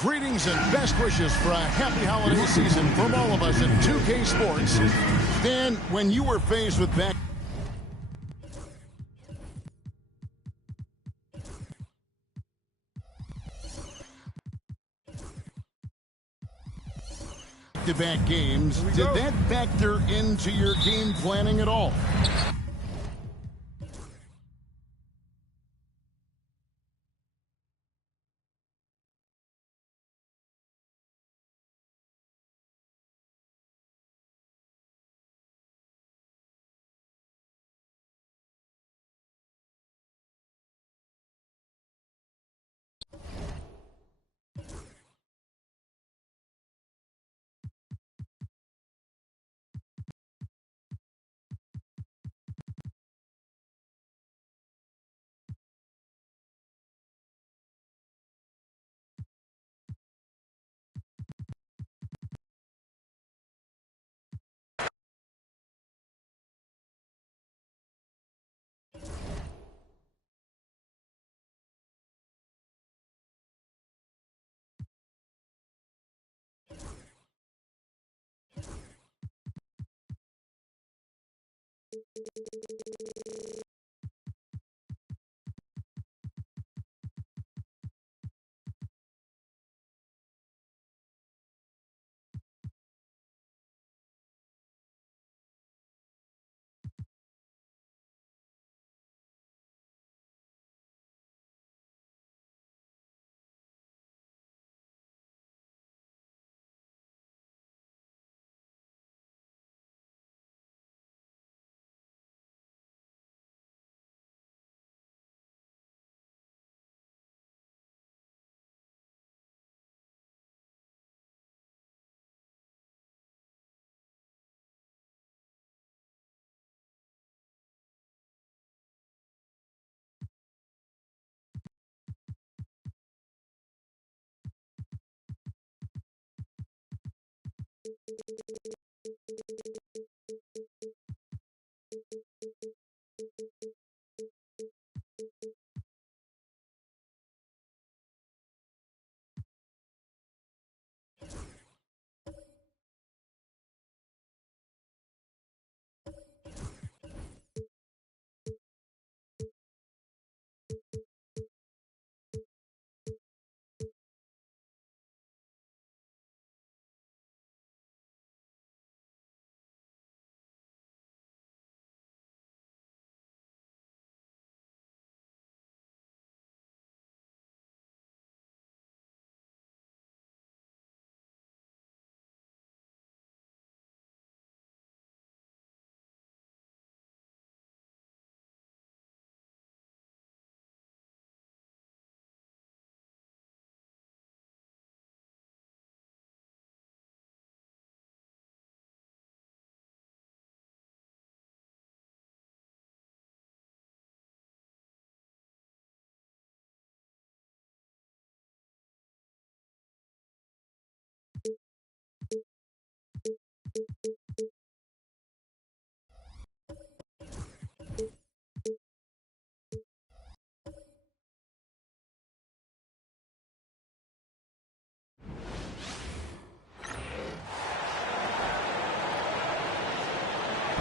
Greetings and best wishes for a happy holiday season from all of us at 2K Sports. Dan, when you were faced with back-to-back games, did that factor into your game planning at all?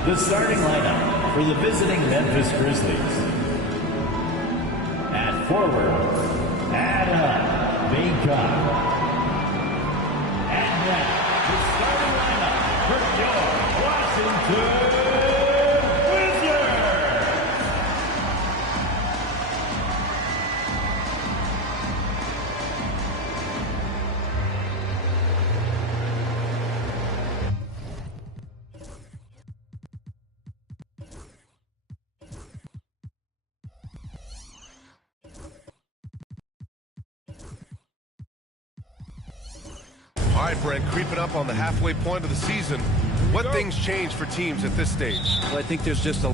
The starting lineup for the visiting Memphis Grizzlies. At forward, Adam Bacon. And now, the starting lineup for your Washington Wizards. All right, Brent, creeping up on the halfway point of the season. What things change for teams at this stage? Well, I think there's just a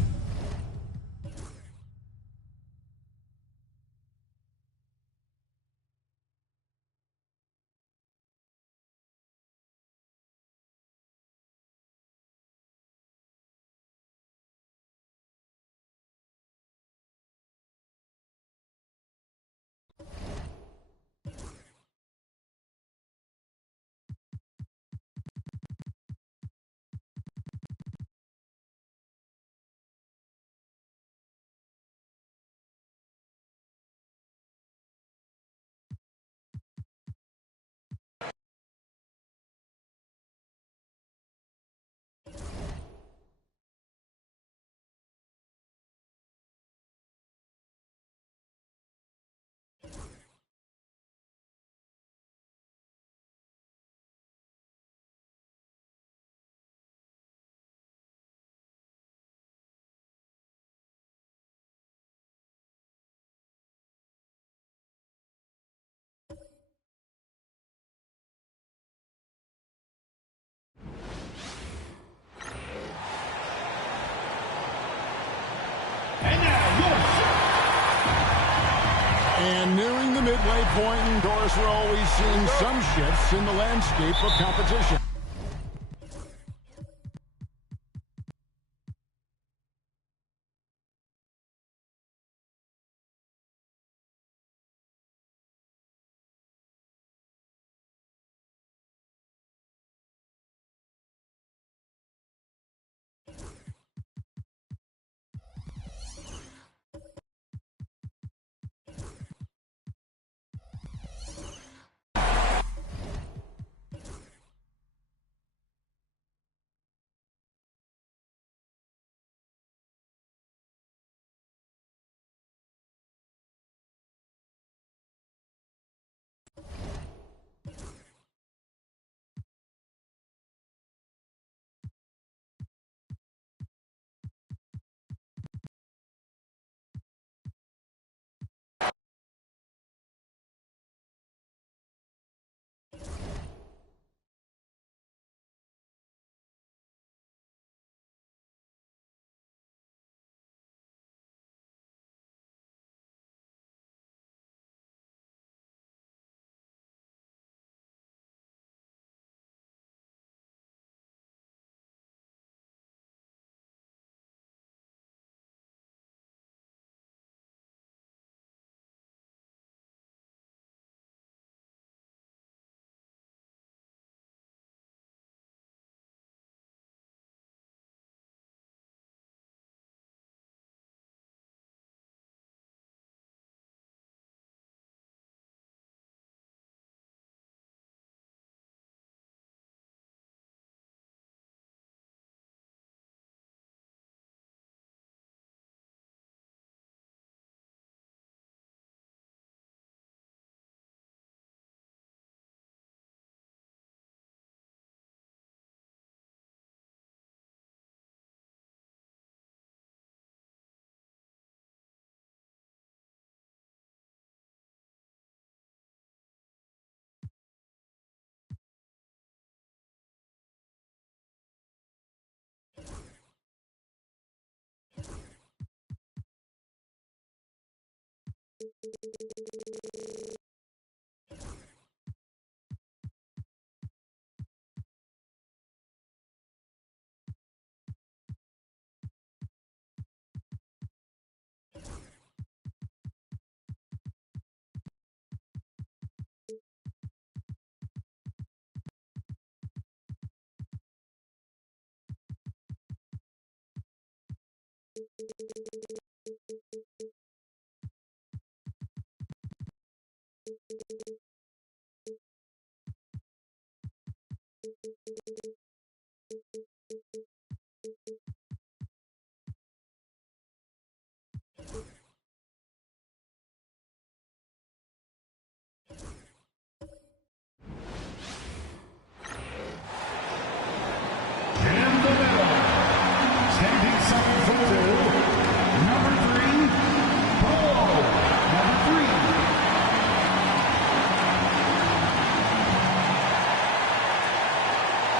point, and Doris, we're always seeing some shifts in the landscape of competition.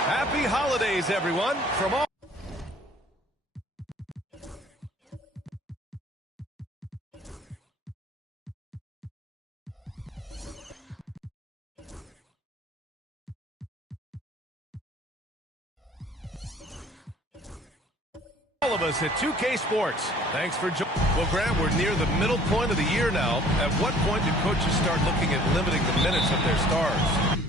Happy holidays, everyone, from all of us at 2K Sports. Thanks for joining. Well, Grant, we're near the middle point of the year now. At what point do coaches start looking at limiting the minutes of their stars?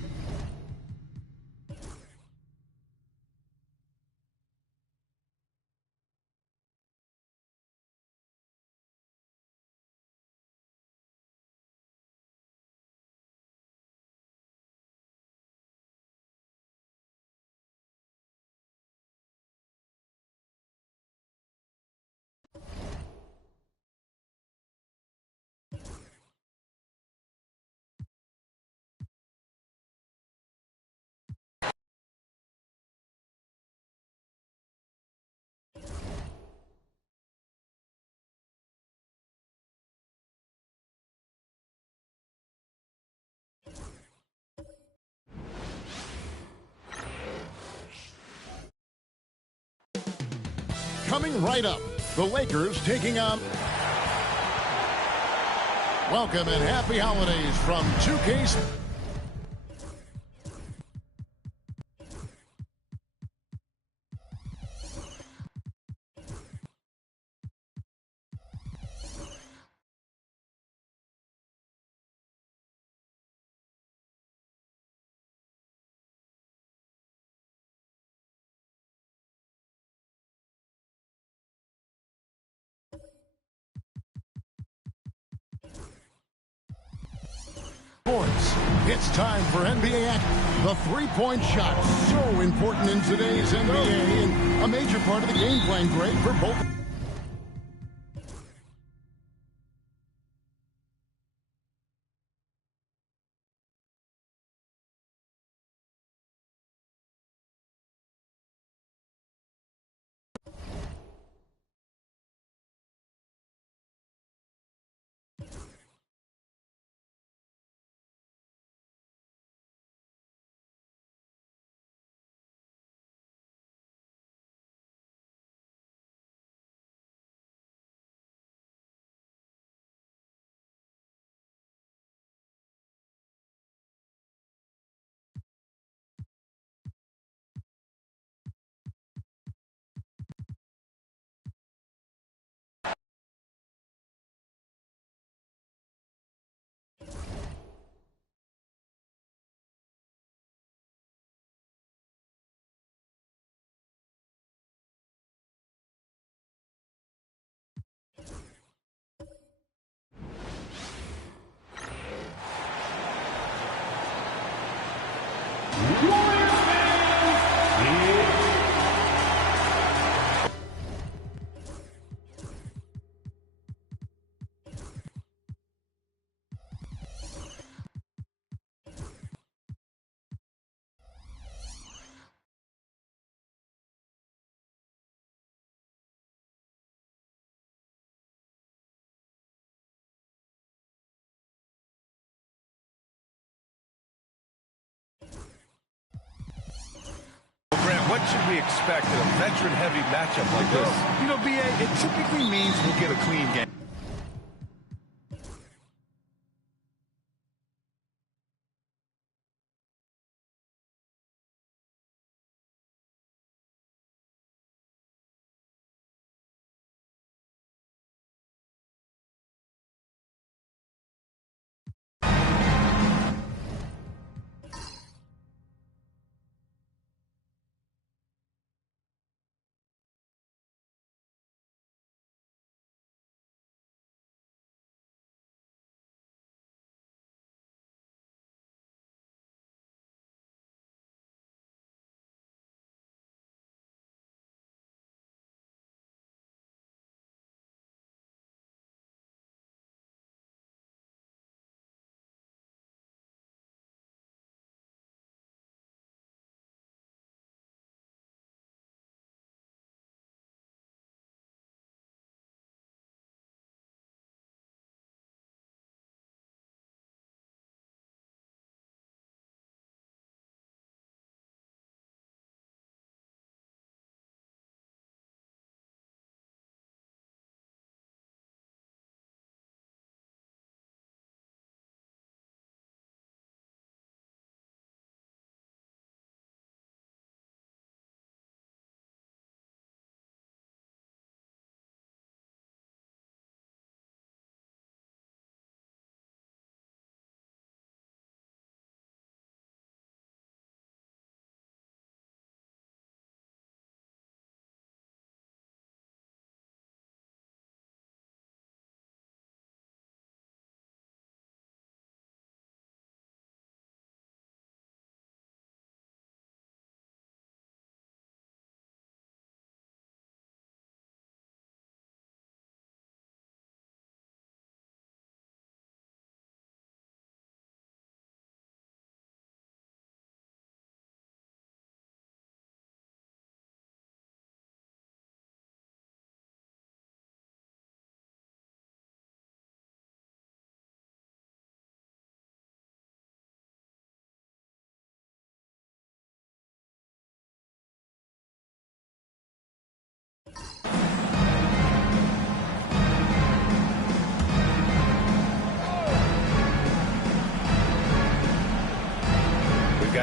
Coming right up, the Lakers taking on... Welcome and happy holidays from 2K. Sports. It's time for NBA action. The three-point shot, so important in today's NBA, and a major part of the game plan, great for both. Grant, what should we expect in a veteran-heavy matchup like this? You know, BA, it typically means we'll get a clean game.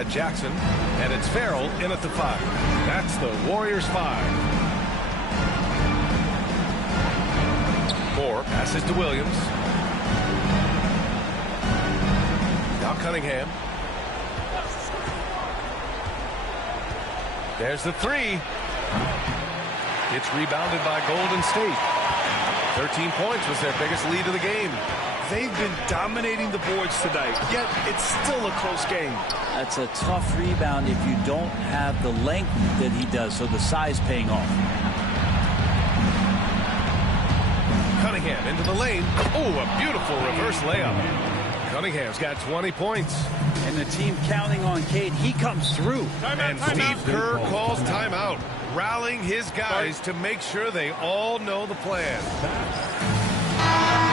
had Jackson, and it's Farrell in at the 5. That's the Warriors 5. Moore passes to Williams. Now Cunningham. There's the 3. It's rebounded by Golden State. 13 points was their biggest lead of the game. They've been dominating the boards tonight, yet it's still a close game. That's a tough rebound if you don't have the length that he does, so the size paying off. Cunningham into the lane. Oh, a beautiful reverse layup. Cunningham's got 20 points. And the team counting on Cade. He comes through. And Steve Kerr calls timeout, rallying his guys to make sure they all know the plan.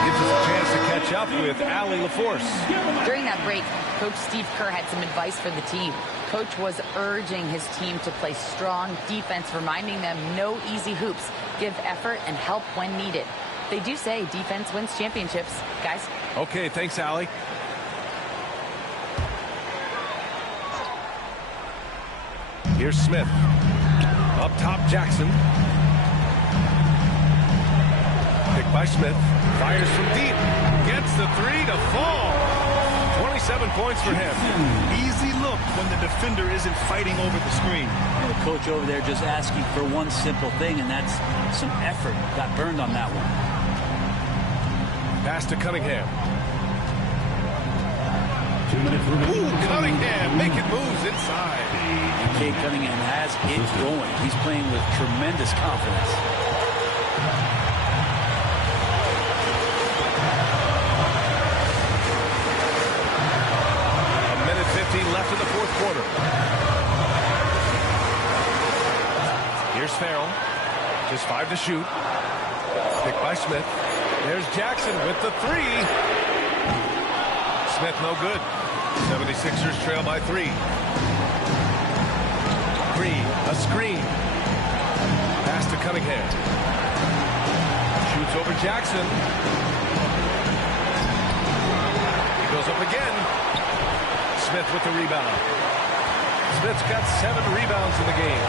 Gives us a chance to catch up with Allie LaForce. During that break, Coach Steve Kerr had some advice for the team. Coach was urging his team to play strong defense, reminding them no easy hoops, give effort and help when needed. They do say defense wins championships, guys. Okay, thanks, Allie. Here's Smith. Up top, Jackson. Picked by Smith. Fires from deep. Gets the 3 to fall. 27 points for him. Easy look when the defender isn't fighting over the screen. The coach over there just asking for one simple thing, and that's some effort. Got burned on that one. Pass to Cunningham. Ooh, Cunningham making moves inside. Cade Cunningham has it going. He's playing with tremendous confidence. A minute 15 left in the fourth quarter. Here's Farrell. Just 5 to shoot. Picked by Smith. There's Jackson with the 3. Smith no good. 76ers trail by 3. Green, a screen. Pass to Cunningham. Shoots over Jackson. He goes up again. Smith with the rebound. Smith's got 7 rebounds in the game.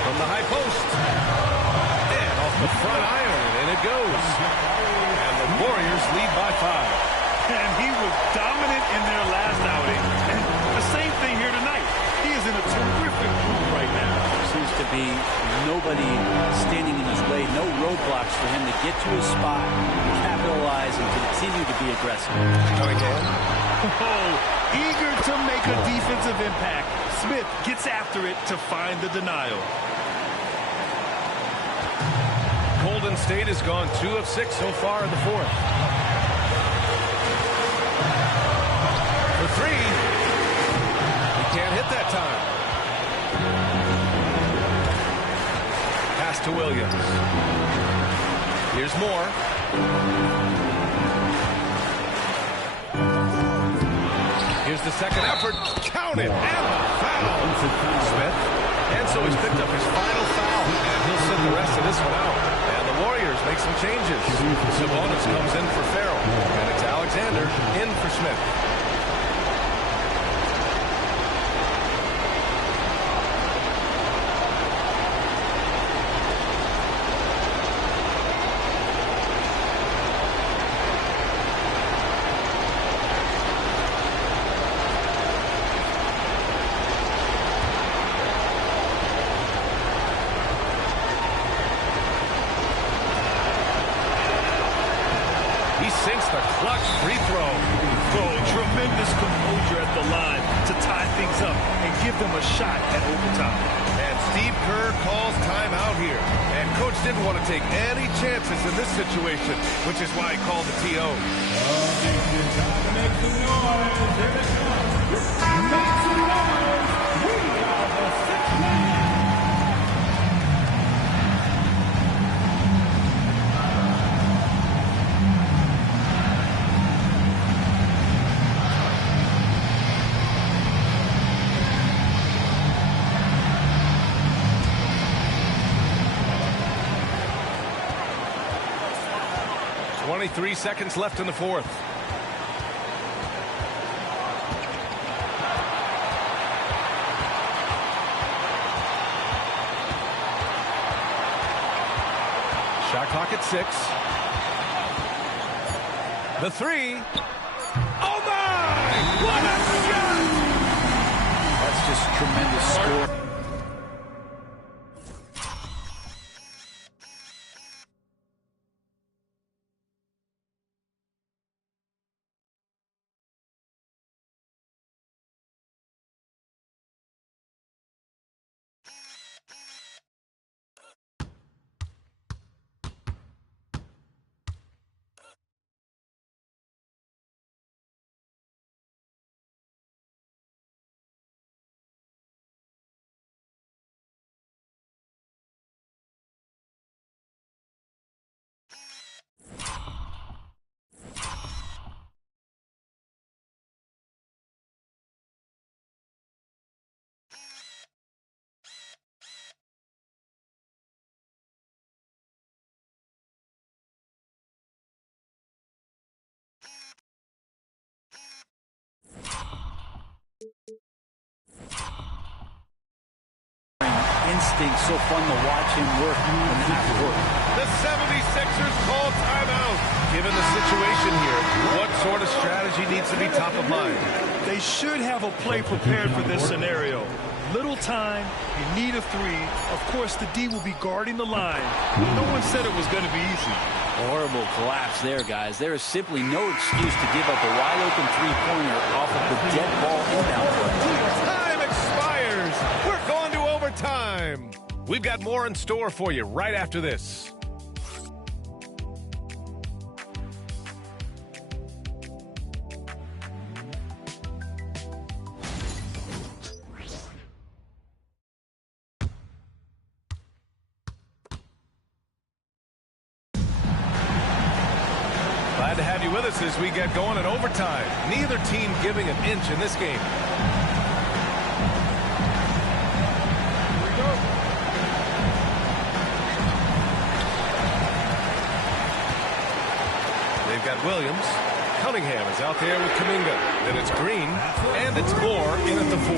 From the high post. And off the front iron, and it goes. And the Warriors lead by 5. And he was dominant in their last outing. And the same thing here tonight. He is in a terrific mood right now. Seems to be nobody standing in his way, no roadblocks for him to get to his spot, capitalize, and continue to be aggressive. Oh, eager to make a defensive impact. Smith gets after it to find the denial. Golden State has gone 2 of 6 so far in the fourth. For 3. He can't hit that time. Pass to Williams. Here's Moore. Here's the second effort. Count it. And the foul. Smith. And so he's picked up his final foul. And he'll sit the rest of this one out. And the Warriors make some changes. Sabonis comes in for Farrell. And it's Alexander in for Smith. Sinks the clutch free throw. Oh, tremendous composure at the line to tie things up and give them a shot at overtime. And Steve Kerr calls timeout here. And Coach didn't want to take any chances in this situation, which is why he called the TO. Make some noise. Here it comes. Make some noise. We are the 6 man. 23 seconds left in the fourth. Shot clock at 6. The 3. Oh, my! What a shot! That's just tremendous score. Instinct, so fun to watch him work in the half court. The 76ers call timeout. Given the situation here, what sort of strategy needs to be top of mind? They should have a play prepared for this scenario. Little time, you need a 3. Of course, the D will be guarding the line. No one said it was going to be easy. Horrible collapse there, guys. There is simply no excuse to give up a wide-open three-pointer off of the dead ball inbound play. Time expires. We're going to overtime. We've got more in store for you right after this. Glad to have you with us as we get going in overtime. Neither team giving an inch in this game. They've got Williams. Cunningham is out there with Kuminga. Then it's Green, and it's Moore in at the 4.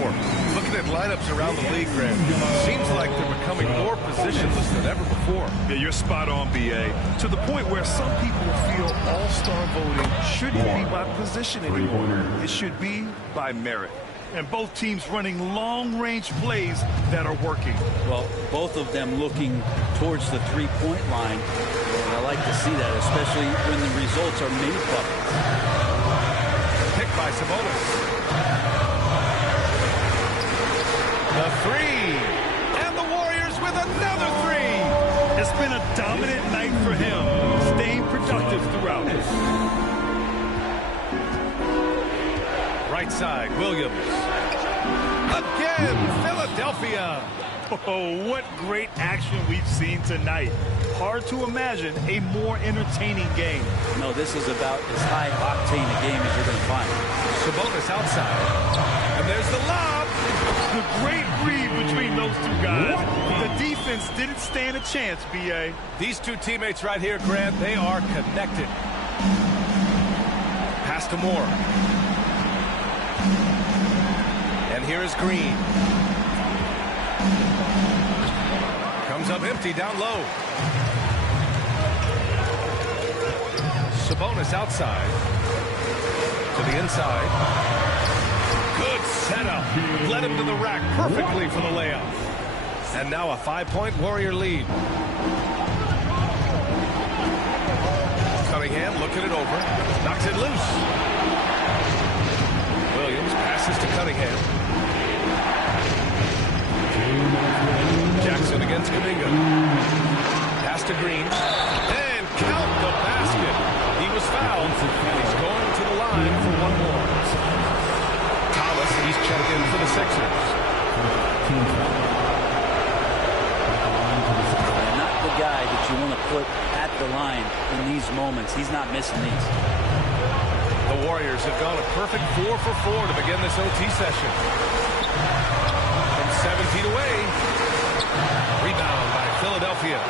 Looking at lineups around the league, Grant, seems like they're becoming more positionless than ever before. Yeah, you're spot on, B.A. To the point where some people feel all-star voting shouldn't be by position anymore. It should be by merit. And both teams running long-range plays that are working. Well, both of them looking towards the three-point line. And I like to see that, especially when the results are made buckets. Pick by Sabonis. The 3. And the Warriors with another 3. It's been a dominant night for him, staying productive throughout. Right side, Williams. Again, Philadelphia. Oh, what great action we've seen tonight. Hard to imagine a more entertaining game. No, this is about as high-octane a game as you're going to find. Sabonis outside. And there's the lob. The great read between those two guys. The defense didn't stand a chance, B.A. These two teammates right here, Grant, they are connected. Pass to Moore. And here is Green. Comes up empty down low. Sabonis outside. To the inside. Good setup. Led him to the rack perfectly for the layup. And now a 5-point Warrior lead. Cunningham looking it over. Knocks it loose. Williams passes to Cunningham. Jackson against Kuminga. Pass to Green. And count the basket. He was fouled, and he's going to the line for one more. Thomas, he's checked in for the Sixers. Not the guy that you want to put at the line in these moments. He's not missing these. The Warriors have gone a perfect 4 for 4 to begin this OT session. From 7 feet away. Rebound by Philadelphia.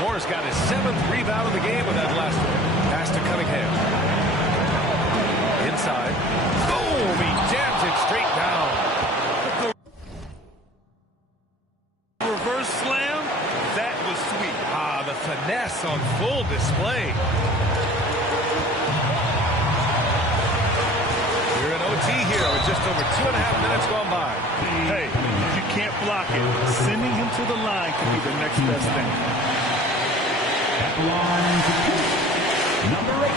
Moore's got his 7th rebound of the game with that last one. Pass to Cunningham. Inside. Boom! He jams it straight down. Reverse slam, that was sweet. The finesse pace on full display. We're in OT here with just over 2.5 minutes gone by. Hey, if you can't block it, sending him to the line could be the next best thing. At the line to shoot, number 8.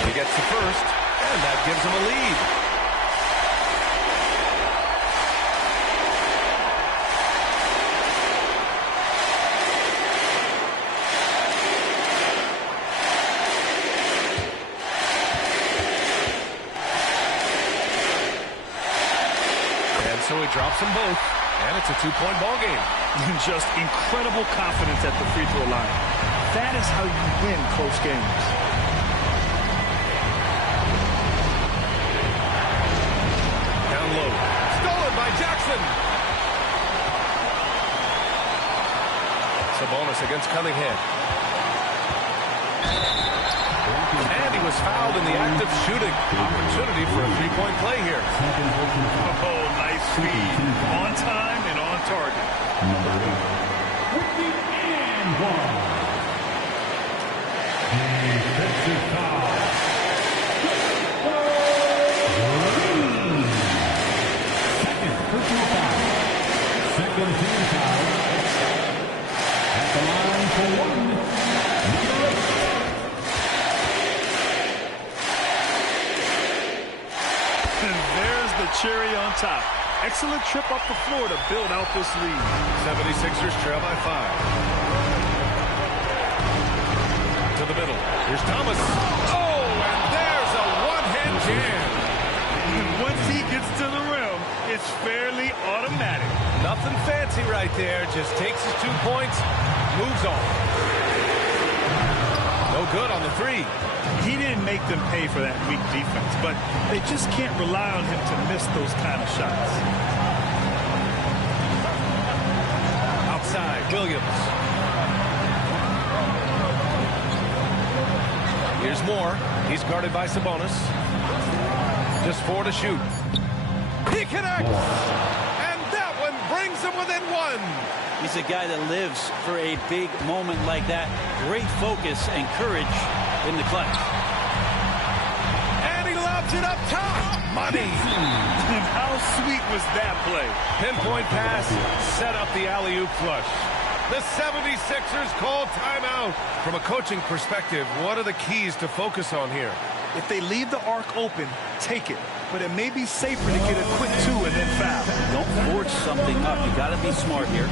He gets the first, and that gives him a lead. And so he drops them both, and it's a 2-point ball game. Just incredible confidence at the free throw line. That is how you win close games. Low. Stolen by Jackson. Sabonis against Cunningham. And he was fouled in the act of shooting. Opportunity for a 3-point play here. Oh, nice speed. On time and on target. Number 8. With the and one. Defensive foul. Personal foul. Second team foul. At the line for one. Number 8. And there's the cherry on top. Excellent trip up the floor to build out this lead. 76ers trail by 5. To the middle. Here's Thomas. Oh, and there's a one-hand jam. And once he gets to the rim, it's fairly automatic. Nothing fancy right there. Just takes his 2 points, moves on. No good on the 3. He didn't make them pay for that weak defense, but they just can't rely on him to miss those kind of shots. Outside, Williams. Here's Moore. He's guarded by Sabonis. Just 4 to shoot. He connects! And that one brings him within 1. He's a guy that lives for a big moment like that. Great focus and courage in the clutch. And he lobs it up top. Money. And how sweet was that play? Pinpoint pass, set up the alley-oop flush. The 76ers call timeout. From a coaching perspective, what are the keys to focus on here? If they leave the arc open, take it. But it may be safer to get a quick 2 and then foul. Don't force something up. You got to be smart here.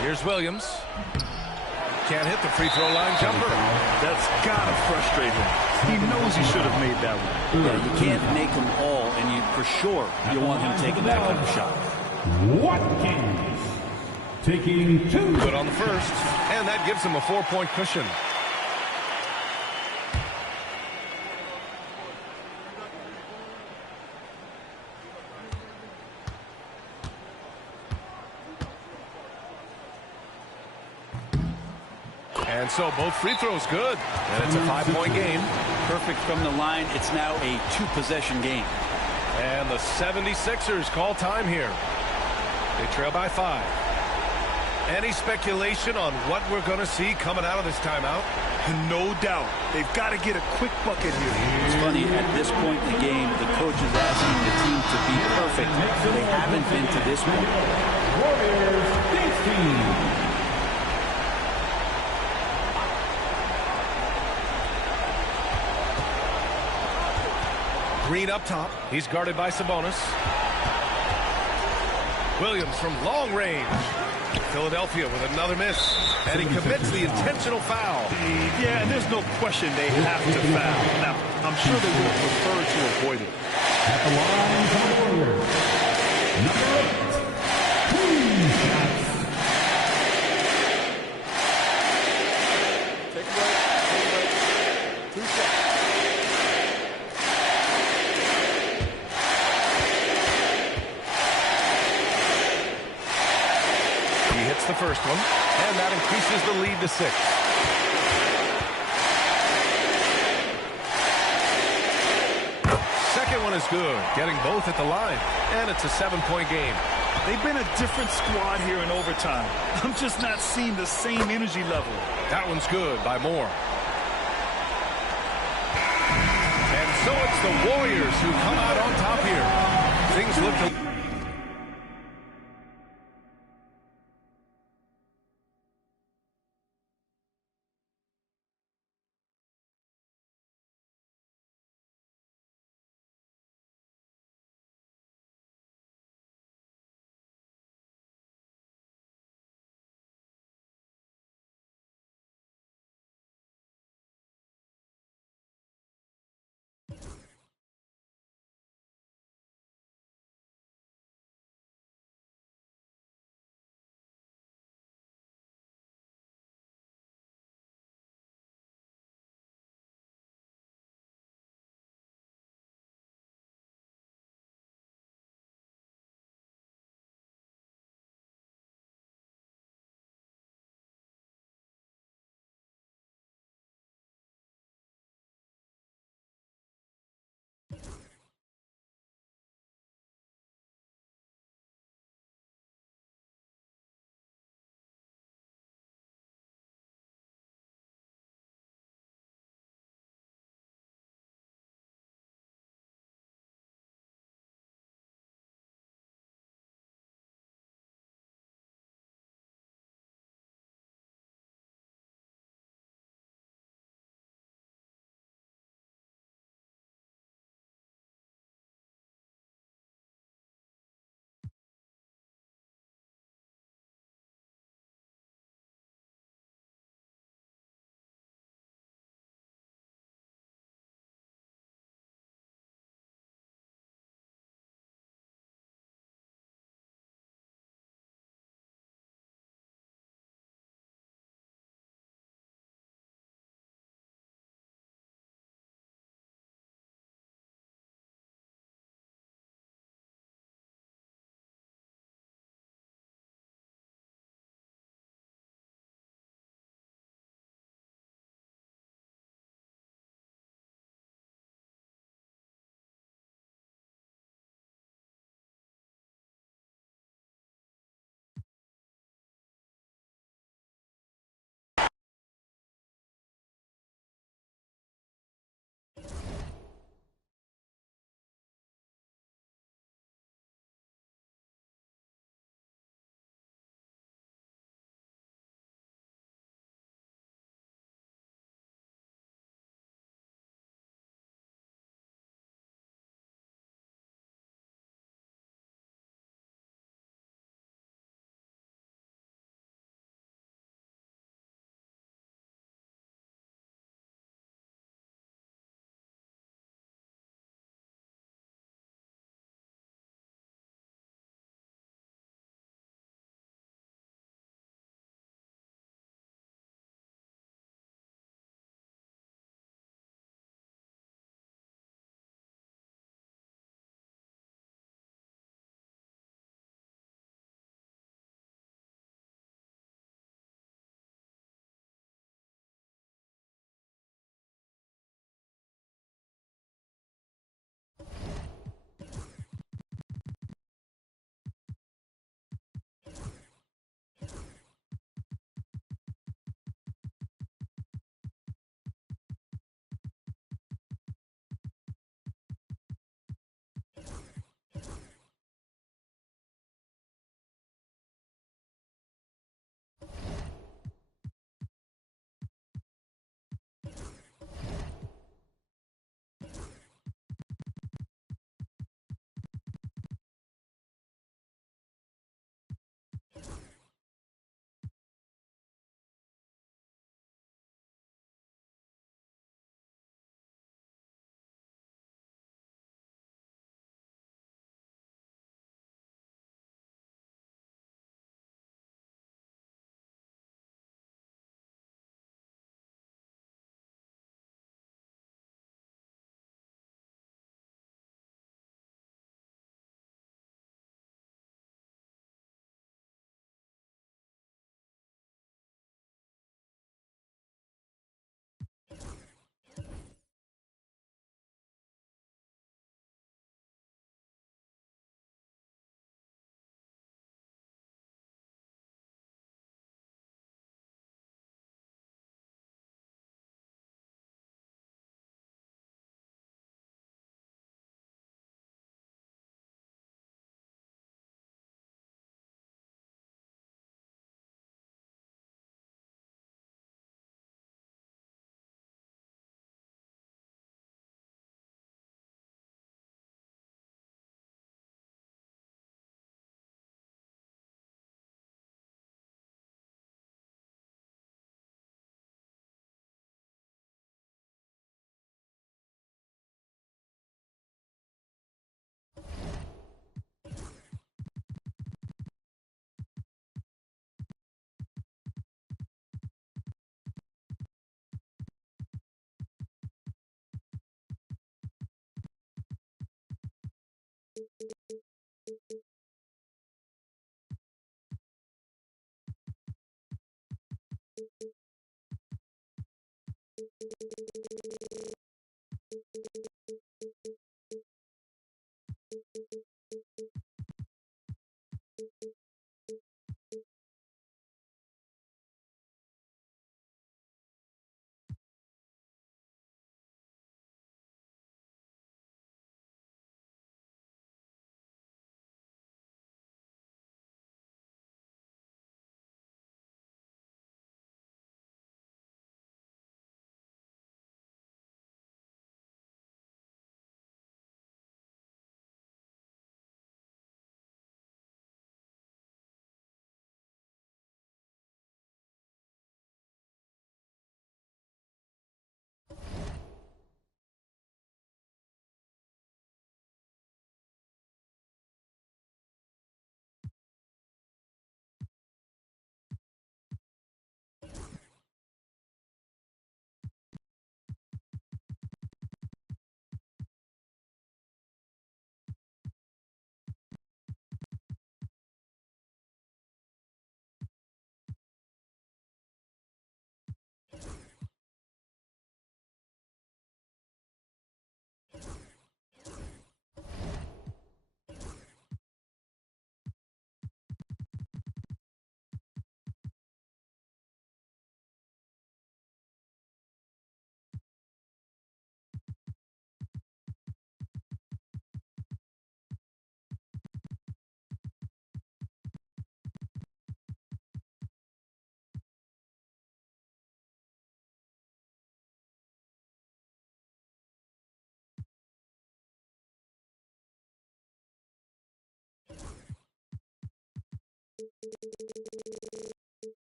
Here's Williams. Can't hit the free throw line jumper. That's got to frustrate him. He knows he should have made that one. Yeah, you can't make them all, and you for sure you want him taking that kind of shot. Watkins taking 2. Good on the first, and that gives him a 4-point cushion. And so both free throws good. And it's a 5-point game. Perfect from the line. It's now a 2-possession game. And the 76ers call time here. They trail by 5. Any speculation on what we're going to see coming out of this timeout? No doubt. They've got to get a quick bucket here. It's funny, at this point in the game, the coach is asking the team to be perfect. They haven't been to this point. Warriors 15. Green up top. He's guarded by Sabonis. Williams from long range. Philadelphia with another miss. And he commits the intentional foul. Yeah, and there's no question they have to foul. Now, I'm sure they would have preferred to avoid it. At the line for the Warriors, number 8, 2 shots. Take a break. 2 shots. He hits the first one, and that increases the lead to 6. Second one is good, getting both at the line, and it's a 7-point game. They've been a different squad here in overtime. I'm just not seeing the same energy level. That one's good by Moore. And so it's the Warriors who come out on top here. Things look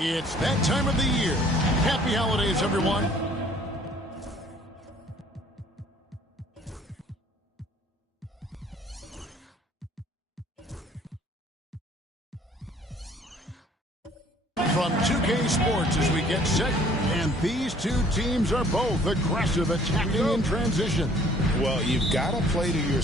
It's that time of the year. Happy holidays, everyone. From 2K Sports as we get set, and these two teams are both aggressive, attacking in transition. Well, you've got to play to your...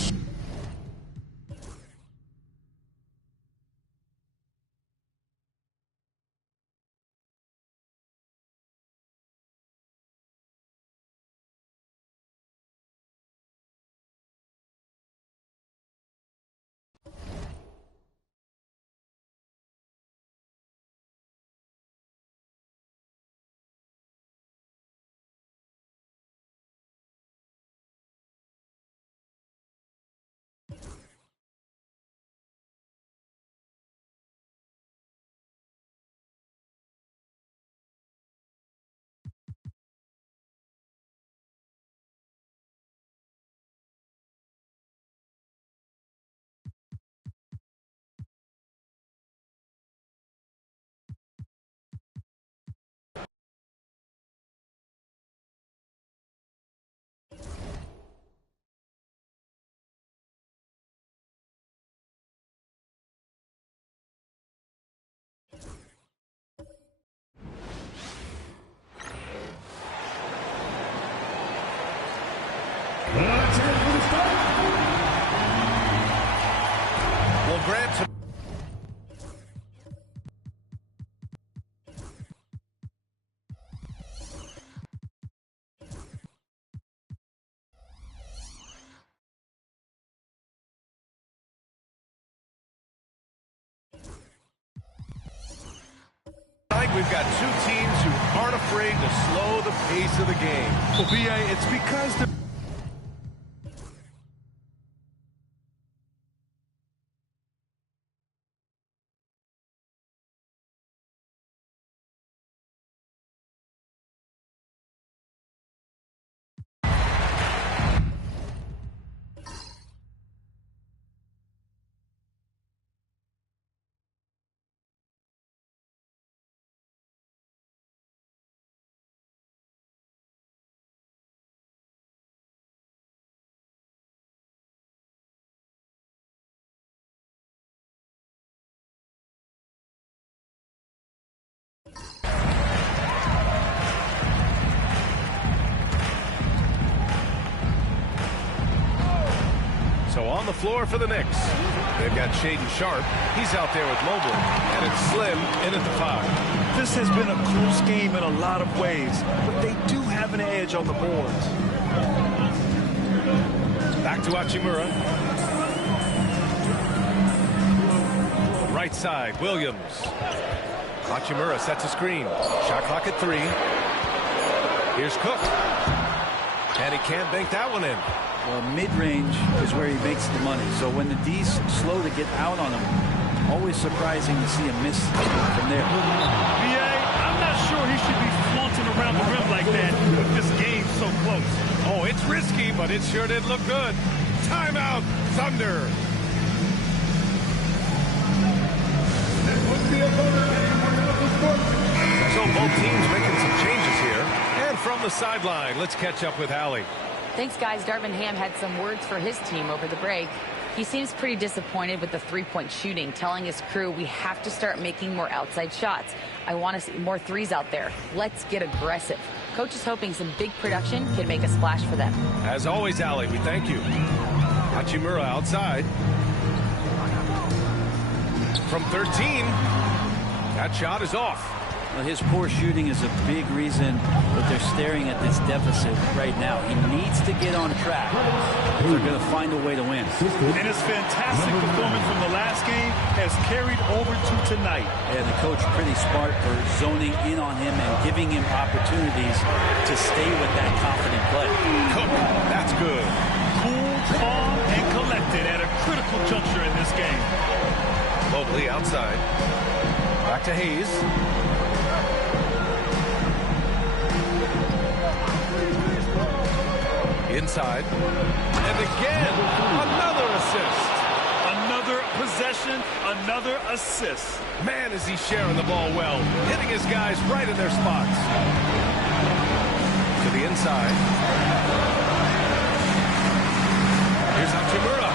Well, Grant... We've got two teams who aren't afraid to slow the pace of the game. Well, B.A., it's because the... So on the floor for the Knicks. They've got Shaden Sharp. He's out there with Mobley. And it's Slim in at the 5. This has been a close game in a lot of ways, but they do have an edge on the boards. Back to Hachimura. Right side, Williams. Hachimura sets a screen. Shot clock at 3. Here's Cook. And he can't bank that one in. Well, mid-range is where he makes the money. So when the D's slow to get out on him, always surprising to see a miss from there. B.A., I'm not sure he should be flaunting around the rim like that with this game so close. Oh, it's risky, but it sure did look good. Timeout, Thunder. So both teams making some changes here. And from the sideline, let's catch up with Allie. Thanks, guys. Darvin Ham had some words for his team over the break. He seems pretty disappointed with the three-point shooting, telling his crew we have to start making more outside shots. I want to see more threes out there. Let's get aggressive. Coach is hoping some big production can make a splash for them. As always, Allie, we thank you. Hachimura outside. from 13. That shot is off. Well, his poor shooting is a big reason that they're staring at this deficit right now. He needs to get on track if they're going to find a way to win. And his fantastic performance from the last game has carried over to tonight. Yeah, the coach pretty smart for zoning in on him and giving him opportunities to stay with that confident play. Cook, that's good. Cool, calm, and collected at a critical juncture in this game. Mobley outside. Back to Hayes. Inside. And again, another assist. Another possession, another assist. Man, is he sharing the ball well. Hitting his guys right in their spots. To the inside. Here's Hachimura.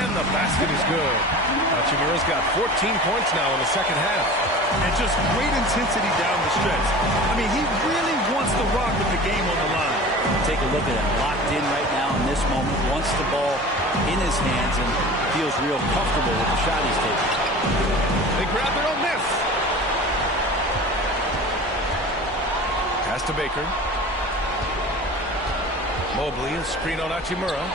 And the basket is good. Hachimura's got 14 points now in the second half. And just great intensity down the stretch. I mean, he really wants the rock with the game on the line. Take a look at him, locked in right now in this moment, wants the ball in his hands and feels real comfortable with the shot he's taking. They grab their own miss. Pass to Baker. Mobley, a screen on Hachimura.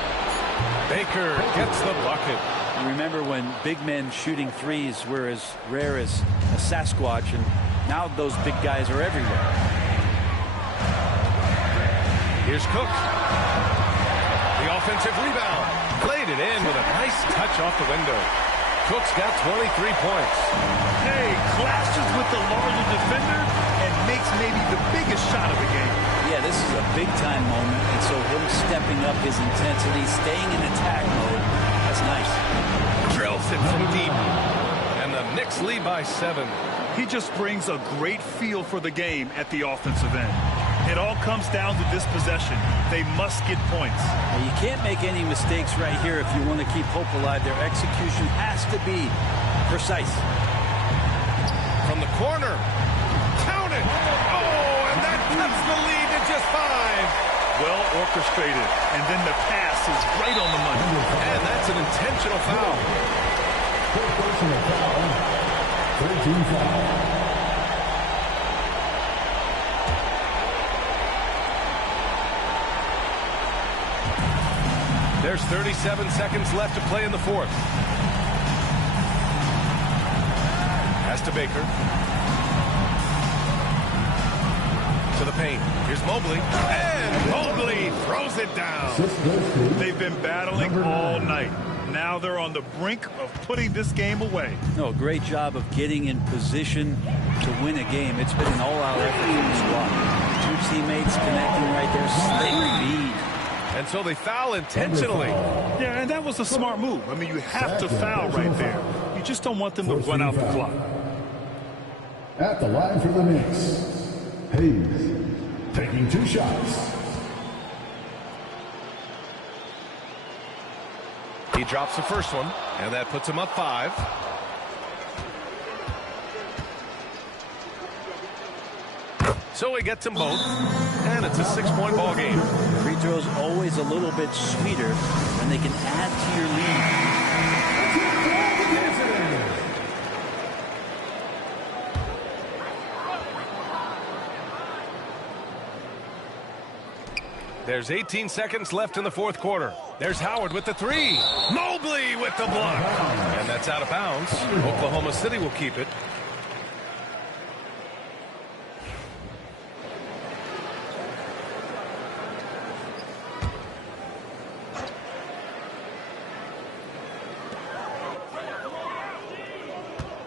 Baker gets the bucket. Remember when big men shooting threes were as rare as a Sasquatch, and now those big guys are everywhere. Here's Cook. The offensive rebound. Played it in with a nice touch off the window. Cook's got 23 points. Hey, clashes with the larger defender and makes maybe the biggest shot of the game. Yeah, this is a big-time moment, and so him stepping up his intensity, staying in attack mode, that's nice. Drills it from deep. And the Knicks lead by 7. He just brings a great feel for the game at the offensive end. It all comes down to this possession. They must get points. Well, you can't make any mistakes right here if you want to keep hope alive. Their execution has to be precise. From the corner. Count it. Oh, and that cuts the lead to just 5. Well orchestrated. And then the pass is right on the money. And that's an intentional foul. Personal foul. 13 foul. There's 37 seconds left to play in the fourth. Pass to Baker. To the paint. Here's Mobley. And Mobley throws it down. They've been battling all night. Now they're on the brink of putting this game away. No, great job of getting in position to win a game. It's been an all-out effort from the squad. Two teammates connecting right there. Slick lead. And so they foul intentionally. Yeah, and that was a smart move. I mean, you have to foul right there. You just don't want them to run out the clock. At the line for the Knicks, Hayes taking 2 shots. He drops the first one, and that puts him up 5. So he gets them both, and it's a 6-point ball game. Free throws always a little bit sweeter, and they can add to your lead. There's 18 seconds left in the fourth quarter. There's Howard with the 3. Mobley with the block. And that's out of bounds. Oklahoma City will keep it.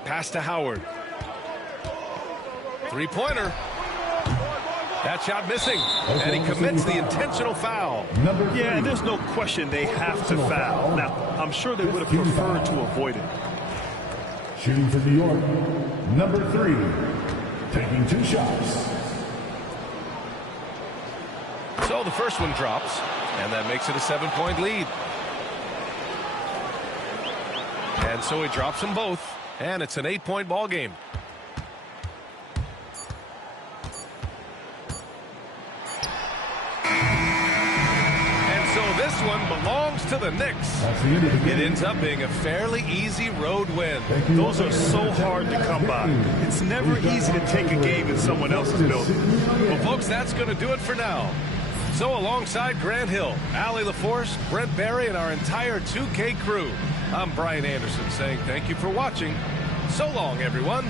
Pass to Howard. 3-pointer. That shot missing. And he commits the intentional foul. Yeah, and there's no question they have to foul. Now, I'm sure they would have preferred to avoid it. Shooting for New York, number 3, taking 2 shots. So the first one drops, and that makes it a 7-point lead. And so he drops them both, and it's an 8-point ball game. one belongs to the Knicks. That's the end of the It game. ends up being a fairly easy road win. Those are so hard to come by. It's never easy to take a game in someone else's building. Well, folks, that's going to do it for now. So alongside Grant Hill, Allie LaForce, Brent Barry, and our entire 2K crew, I'm Brian Anderson saying thank you for watching. So long, everyone.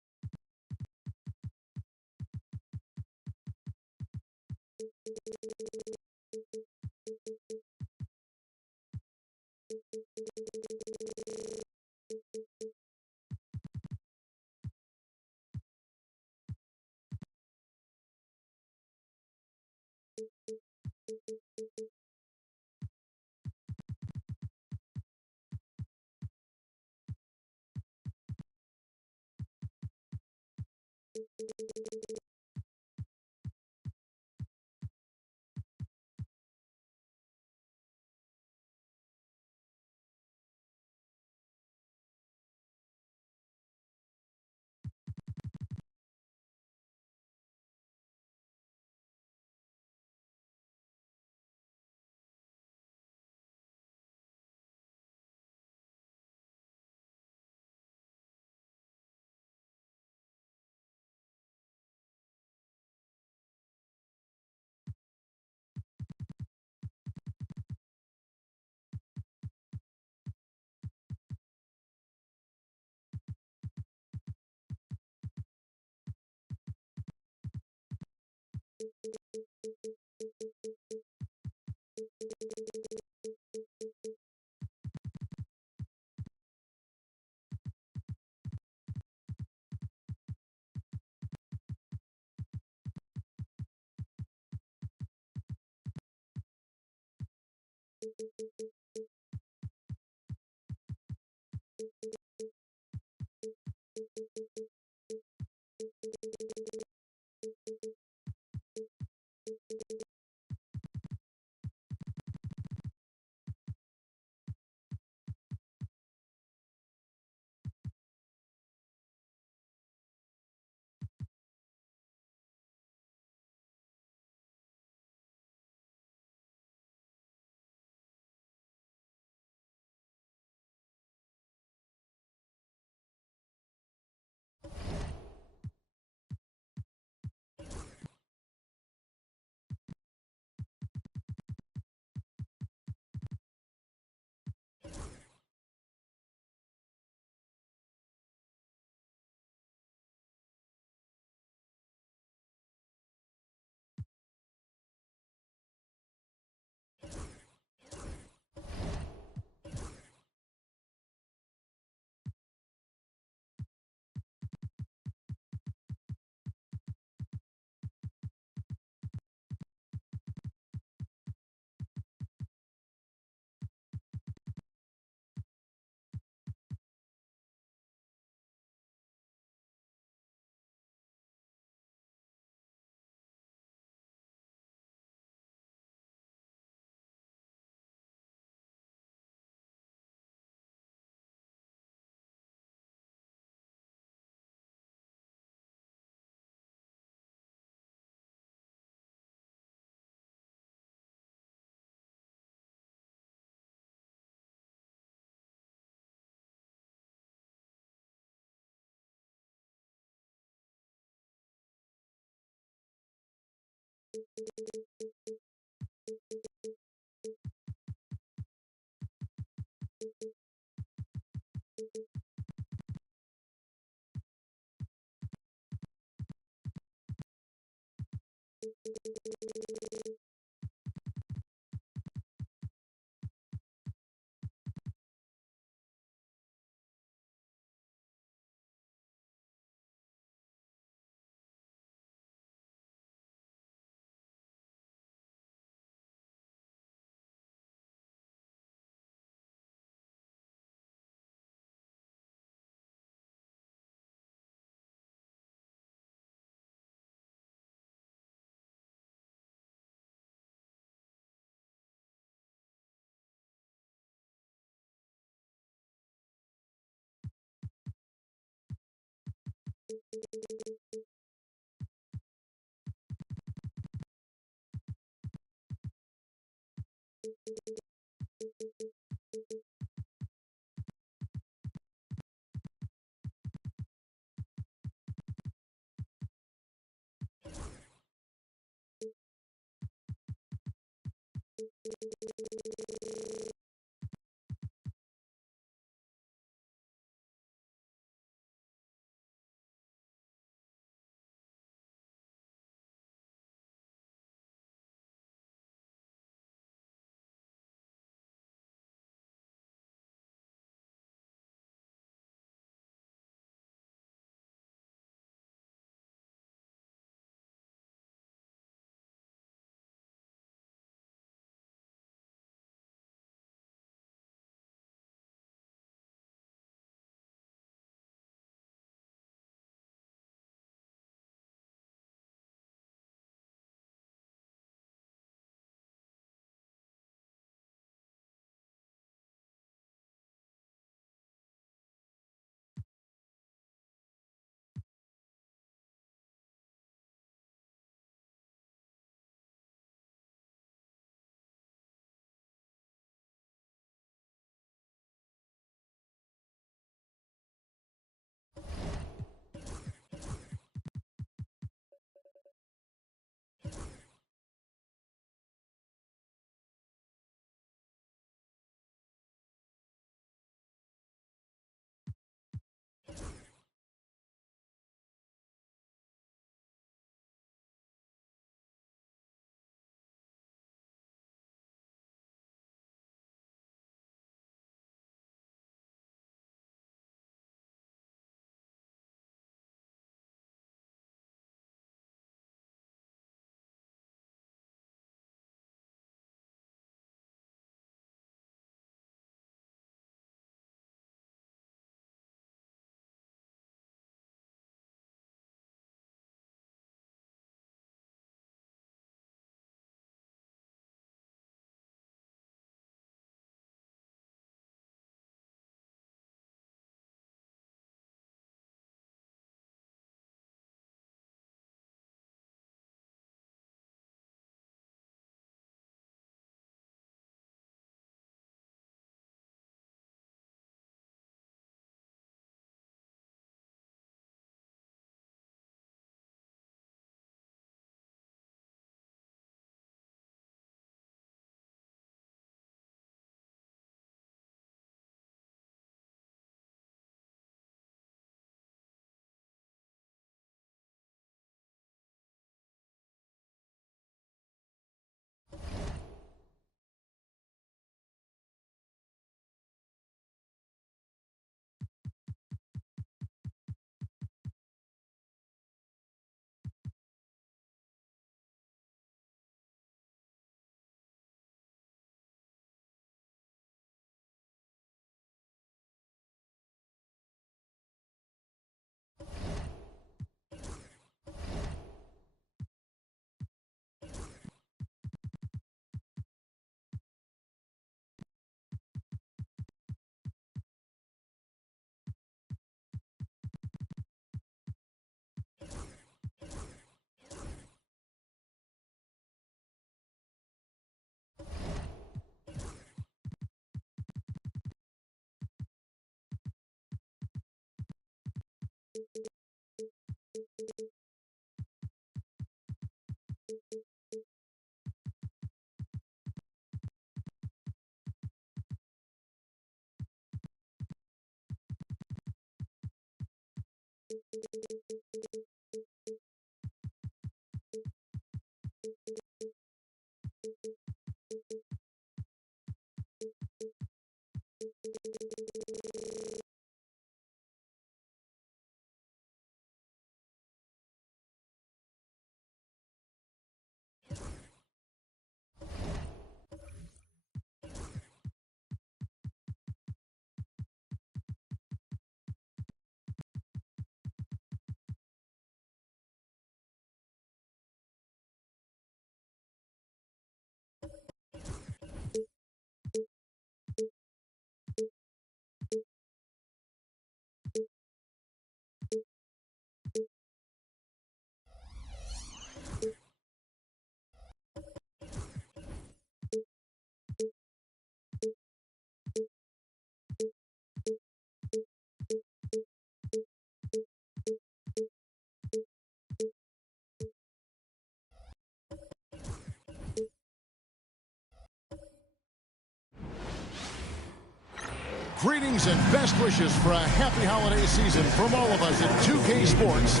Greetings and best wishes for a happy holiday season from all of us at 2K Sports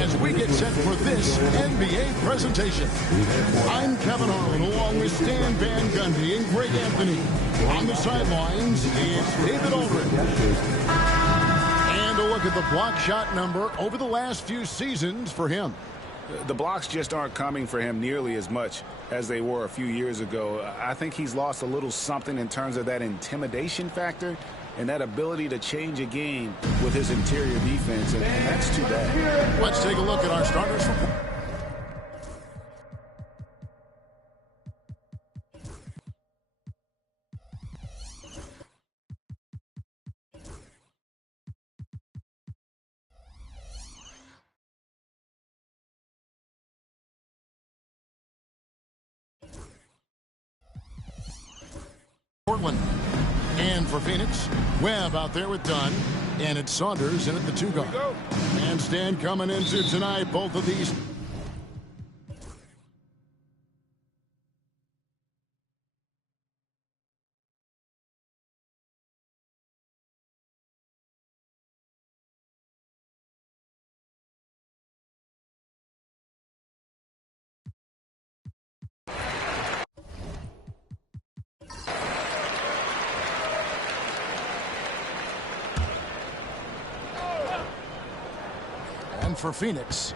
as we get set for this NBA presentation. I'm Kevin Harlan along with Stan Van Gundy and Greg Anthony. On the sidelines is David Aldridge. And a look at the block shot number over the last few seasons for him. The blocks just aren't coming for him nearly as much as they were a few years ago. I think he's lost a little something in terms of that intimidation factor and that ability to change a game with his interior defense, and that's too bad. Let's take a look at our starters for Portland. And for Phoenix, Webb out there with Dunn. And it's Saunders in at the 2 guard. And Stan coming into tonight, both of these. And for Phoenix,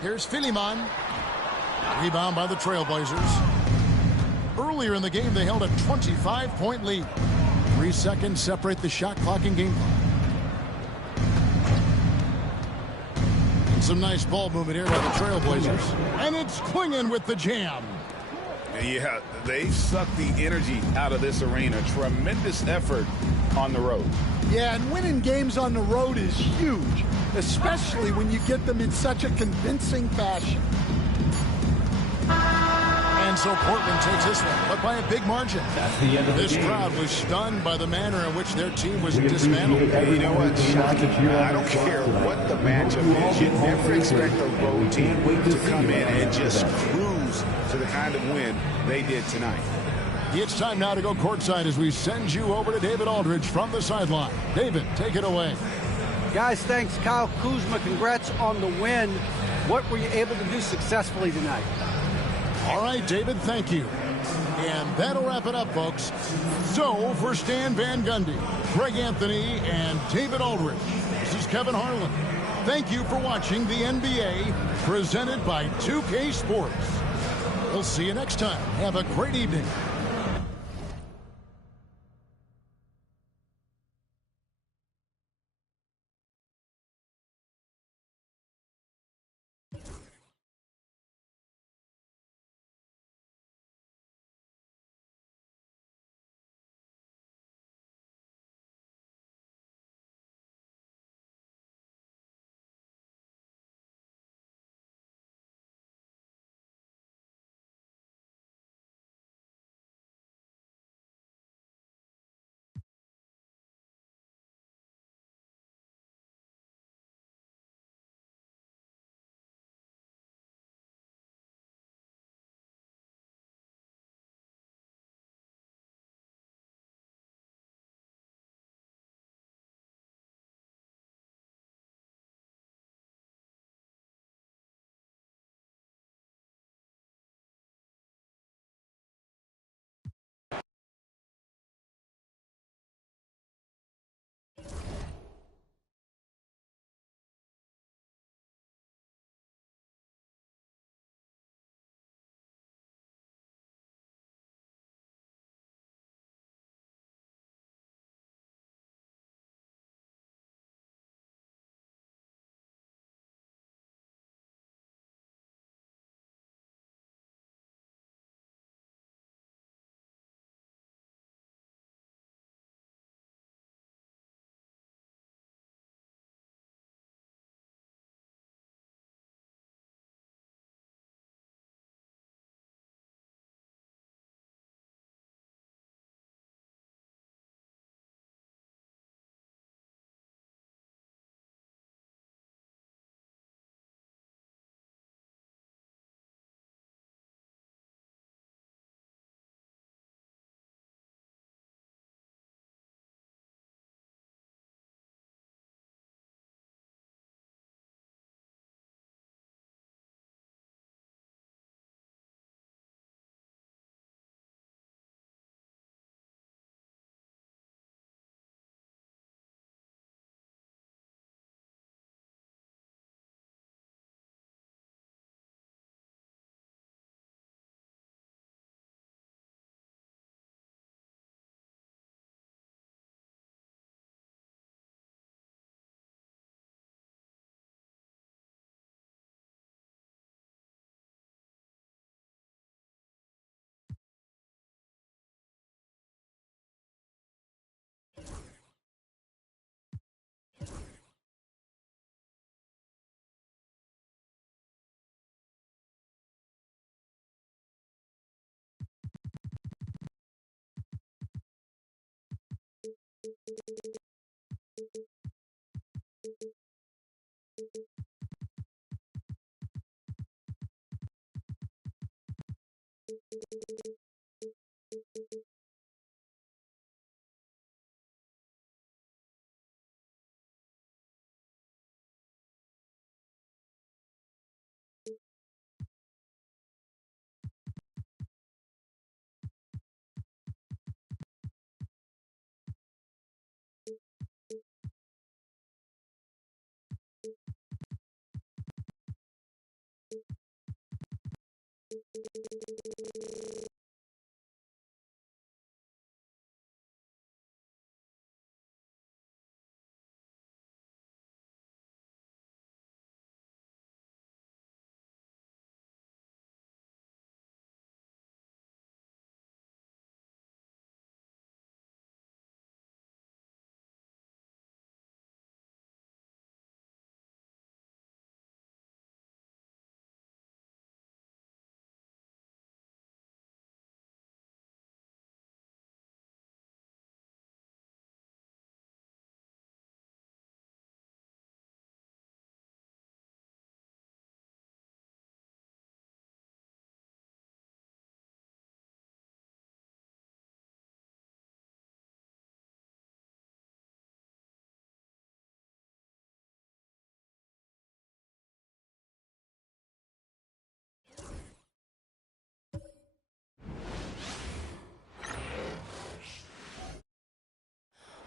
here's Philemon. Rebound by the Trailblazers. Earlier in the game, they held a 25-point lead. 3 seconds separate the shot clock and game clock. And some nice ball movement here by the Trailblazers. And it's Klingon with the jam. Yeah, they sucked the energy out of this arena. Tremendous effort on the road. Yeah, and winning games on the road is huge, especially when you get them in such a convincing fashion. And so Portland takes this one, but by a big margin. That's the end of the This game. crowd was stunned by the manner in which their team was dismantled. Hey, you know what? Shocking. I don't care what the matchup is. You never expect a road team to come in and just cruise to the kind of win they did tonight. It's time now to go courtside as we send you over to David Aldridge from the sideline. David, take it away. Guys, thanks. Kyle Kuzma, congrats on the win. What were you able to do successfully tonight? All right, David, thank you. And that'll wrap it up, folks. So, for Stan Van Gundy, Greg Anthony, and David Aldridge, this is Kevin Harlan. Thank you for watching the NBA presented by 2K Sports. We'll see you next time. Have a great evening.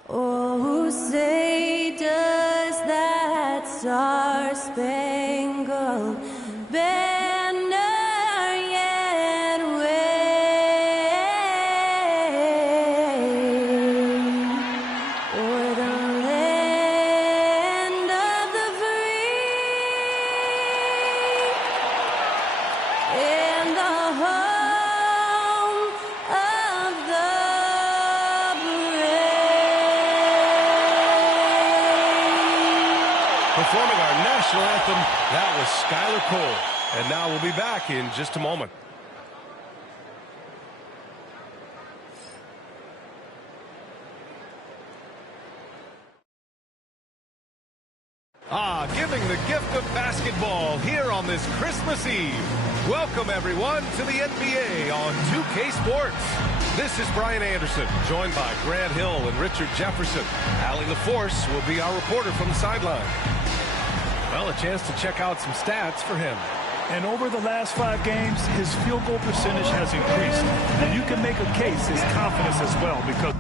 Oh, say does that star-spangled banner yet wave o'er the land of the free and the home of the Performing our national anthem, that was Skylar Cole. And now we'll be back in just a moment. Giving the gift of basketball here on this Christmas Eve. Welcome, everyone, to the NBA on 2K Sports. This is Brian Anderson, joined by Grant Hill and Richard Jefferson. Allie LaForce will be our reporter from the sideline. Well, a chance to check out some stats for him. And over the last 5 games, his field goal percentage has increased. And you can make a case, his confidence as well, because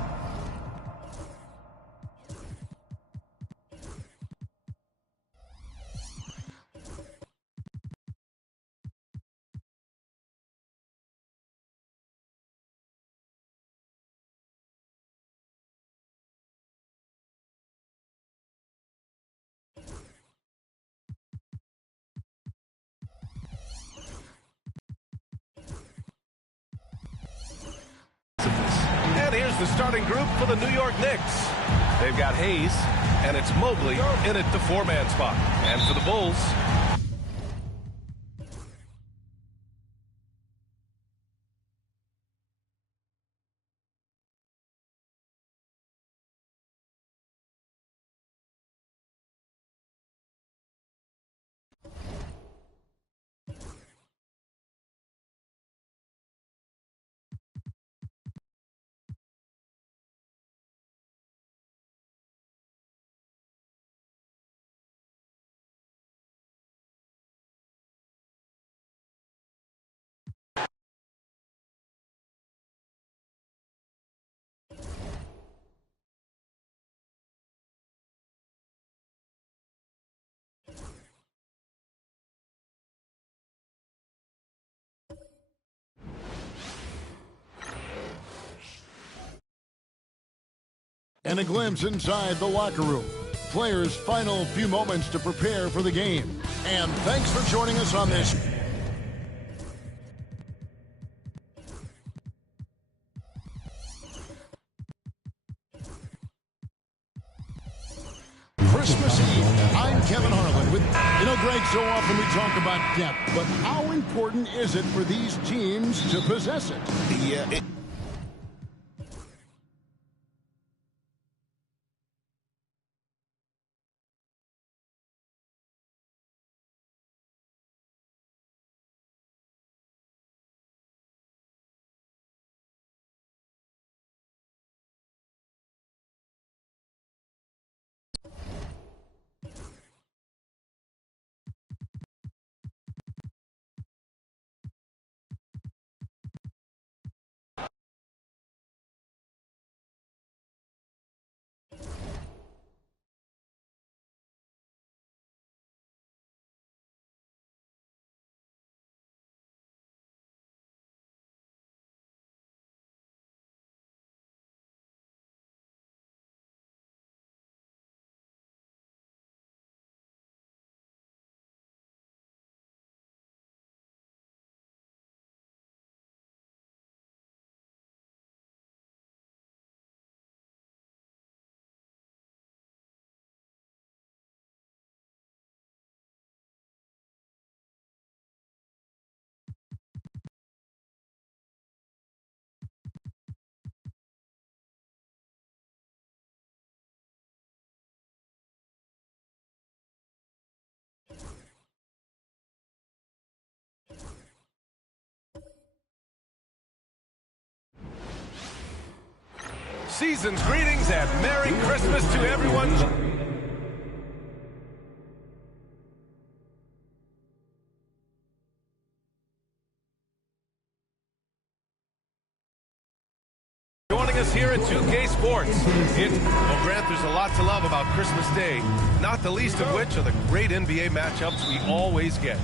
And here's the starting group for the New York Knicks. They've got Hayes, and it's Mobley in at the 4-man spot. And for the Bulls, And a glimpse inside the locker room. Players' final few moments to prepare for the game. And thanks for joining us on this Christmas Eve. I'm Kevin Harlan with, Greg, so often we talk about depth, but how important is it for these teams to possess it? Yeah, Season's greetings and Merry Christmas to everyone. Joining us here at 2K Sports. Well, Grant, there's a lot to love about Christmas Day, not the least of which are the great NBA matchups we always get.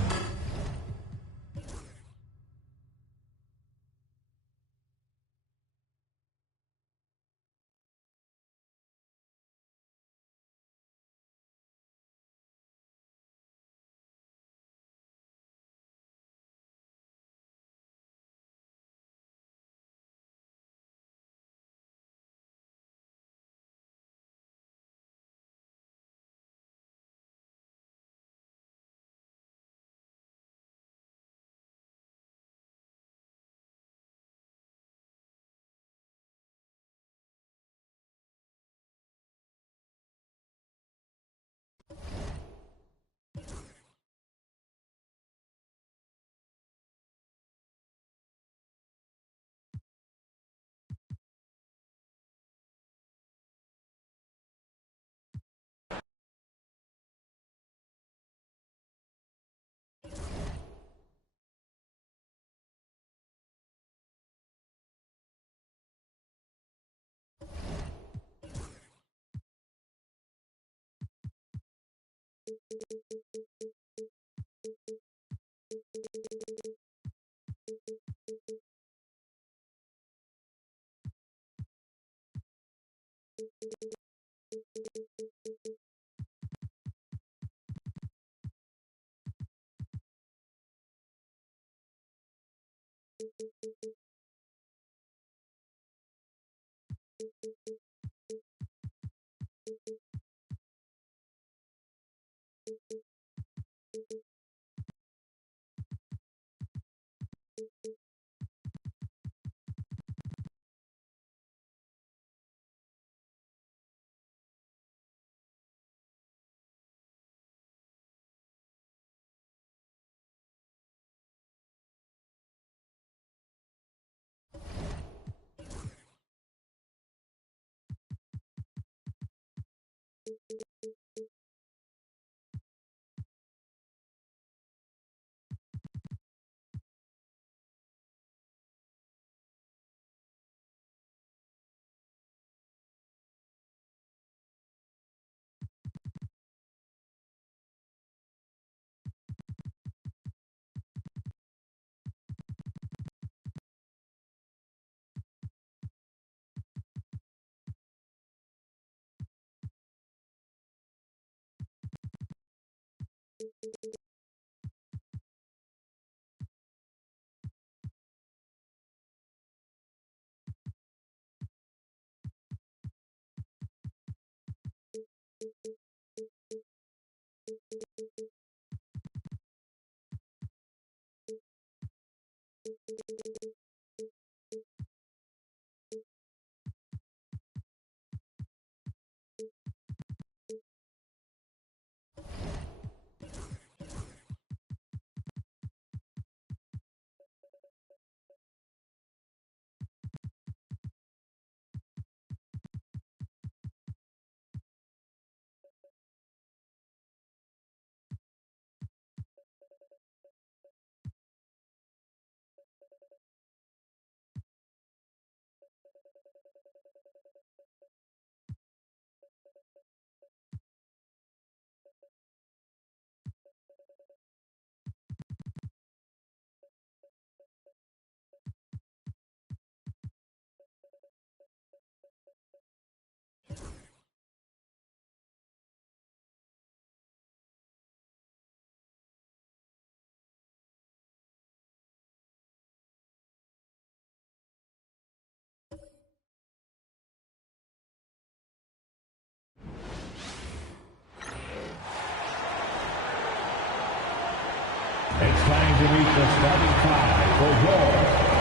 It's time to meet the starting five for your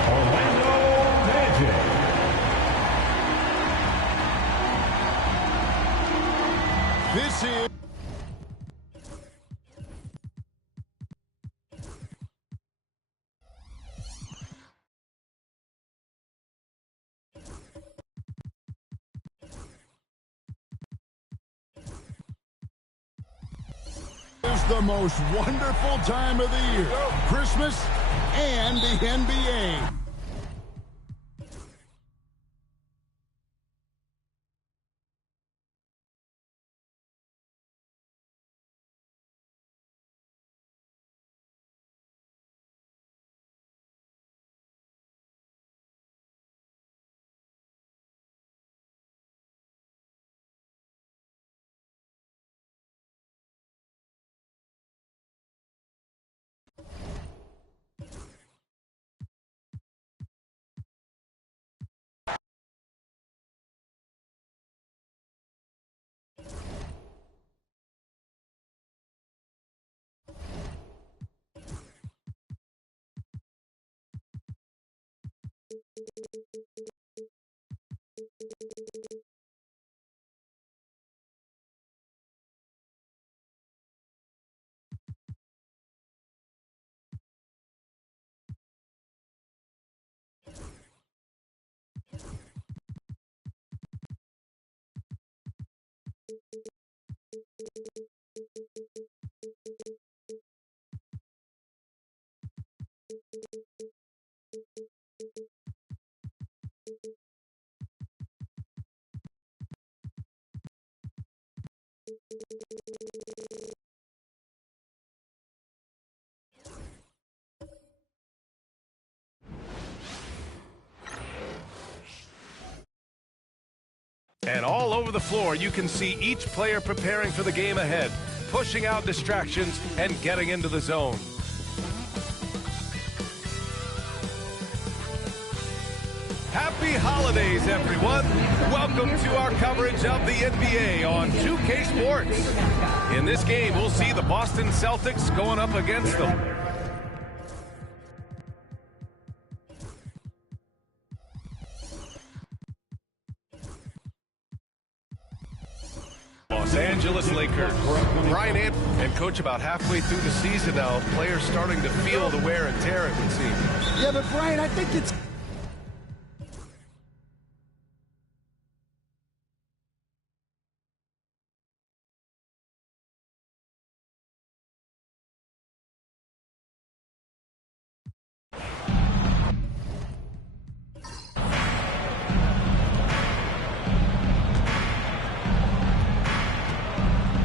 Orlando Magic. This is is the most wonderful time of the year. Christmas and the NBA. And all over the floor, you can see each player preparing for the game ahead, pushing out distractions and getting into the zone. Happy holidays, everyone. Welcome to our coverage of the NBA on 2K Sports. In this game, we'll see the Boston Celtics going up against them. Los Angeles Lakers. Brian and coach, about halfway through the season now, players starting to feel the wear and tear, it would seem. Yeah, but Brian, I think it's...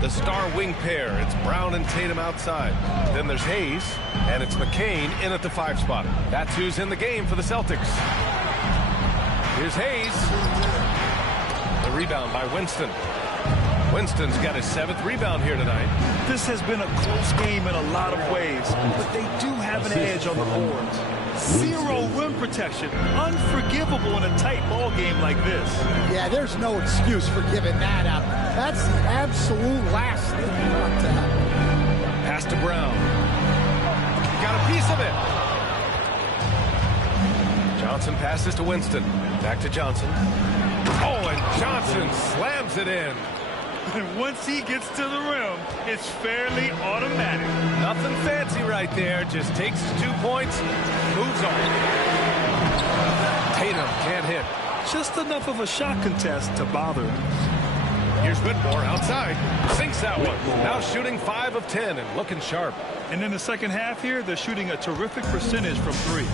The star wing pair, it's Brown and Tatum outside. Then there's Hayes, and it's McCain in at the 5 spot. That's who's in the game for the Celtics. Here's Hayes. The rebound by Winston. Winston's got his 7th rebound here tonight. This has been a close game in a lot of ways, but they do have an edge on the boards. 0 rim protection. Unforgivable in a tight ball game like this. Yeah, therethere's no excuse for giving that up. That's the absolute last thing you want to happen. Pass to Brown. Got a piece of it. Johnson passes to Winston. Back to Johnson. Oh, and Johnson slams it in. And once he gets to the rim, it's fairly automatic. Nothing fancy right there. Just takes 2 points, moves on. Tatum can't hit. Just enough of a shot contest to bother him. Here's Whitmore outside. Sinks that one. Now shooting 5 of 10 and looking sharp. And in the second half here, they're shooting a terrific percentage from 3.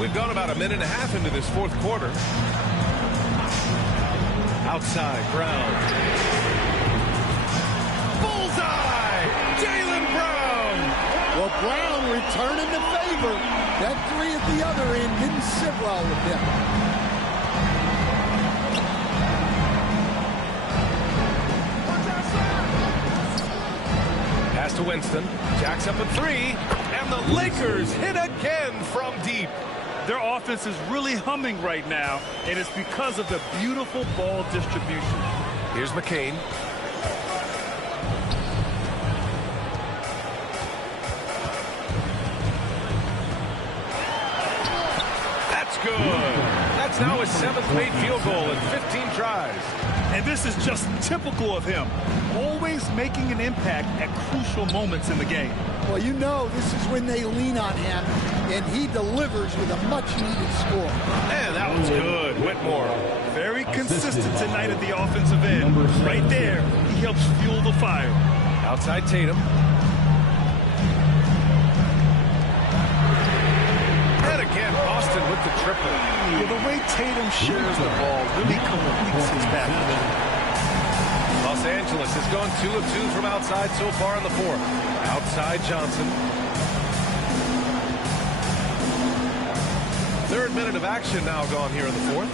We've gone about a minute and a half into this 4th quarter. Outside, Brown. Bullseye! Jaylen Brown! Well, Brown returning the favor. That 3 at the other end didn't sit well with him. Pass to Winston. Jacks up a 3. And the Lakers hit again from deep. Their offense is really humming right now, and it's because of the beautiful ball distribution. Here's McCain. That's good. That's now his 7th made field goal in 15 tries. And this is just typical of him, always making an impact at crucial moments in the game. Well, you know this is when they lean on him, and he delivers with a much-needed score. And that was good. Whitmore. Very consistent consistent tonight at the offensive end. Right there, he helps fuel the fire. Outside Tatum. And again, Boston with the triple. Yeah, the way Tatum shares the ball really completes his package. Los Angeles has gone 2 of 2 from outside so far in the fourth. Outside Johnson. Third minute of action now gone here in the fourth.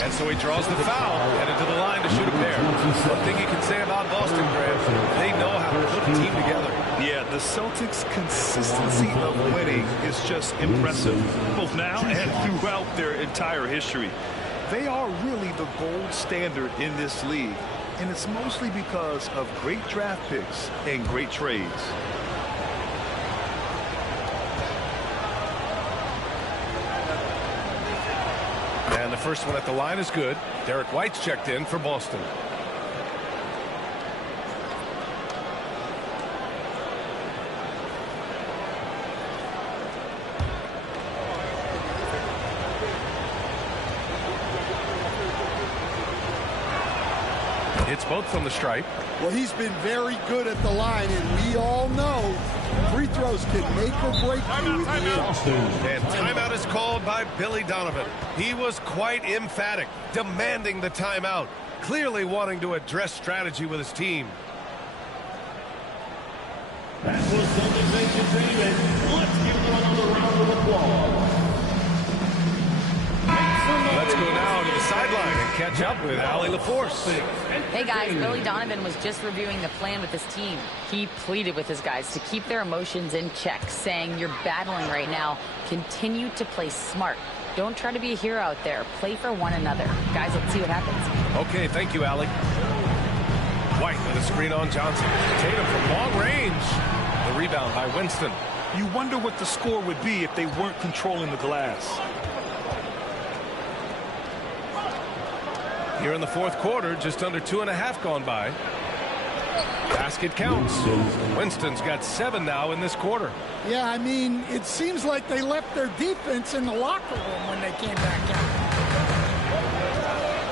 And so he draws the foul, headed to the line to shoot a pair. One thing you can say about Boston, Graham, they know how to put a team together. Yeah, the Celtics' consistency of winning is just impressive, both now and throughout their entire history. They are really the gold standard in this league, and it's mostly because of great draft picks and great trades. And the first one at the line is good. Derek White's checked in for Boston. It's both from the stripe. Well, he's been very good at the line, and we all know free throws can make or break you in the end. And timeout is called by Billy Donovan. He was quite emphatic, demanding the timeout, clearly wanting to address strategy with his team. That was Celtics entertainment. Let's give them another round of applause. Let's go now to the sideline and catch up with Allie LaForce. Hey guys, Billy Donovan was just reviewing the plan with his team. He pleaded with his guys to keep their emotions in check, saying, "You're battling right now. Continue to play smart. Don't try to be a hero out there. Play for one another." Guys, let's see what happens. Okay, thank you, Allie. White with a screen on Johnson. Tatum from long range. The rebound by Winston. You wonder what the score would be if they weren't controlling the glass. Here in the fourth quarter, just under 2.5 gone by. Basket counts. Winston's got 7 now in this quarter. Yeah, I mean, it seems like they left their defense in the locker room when they came back out.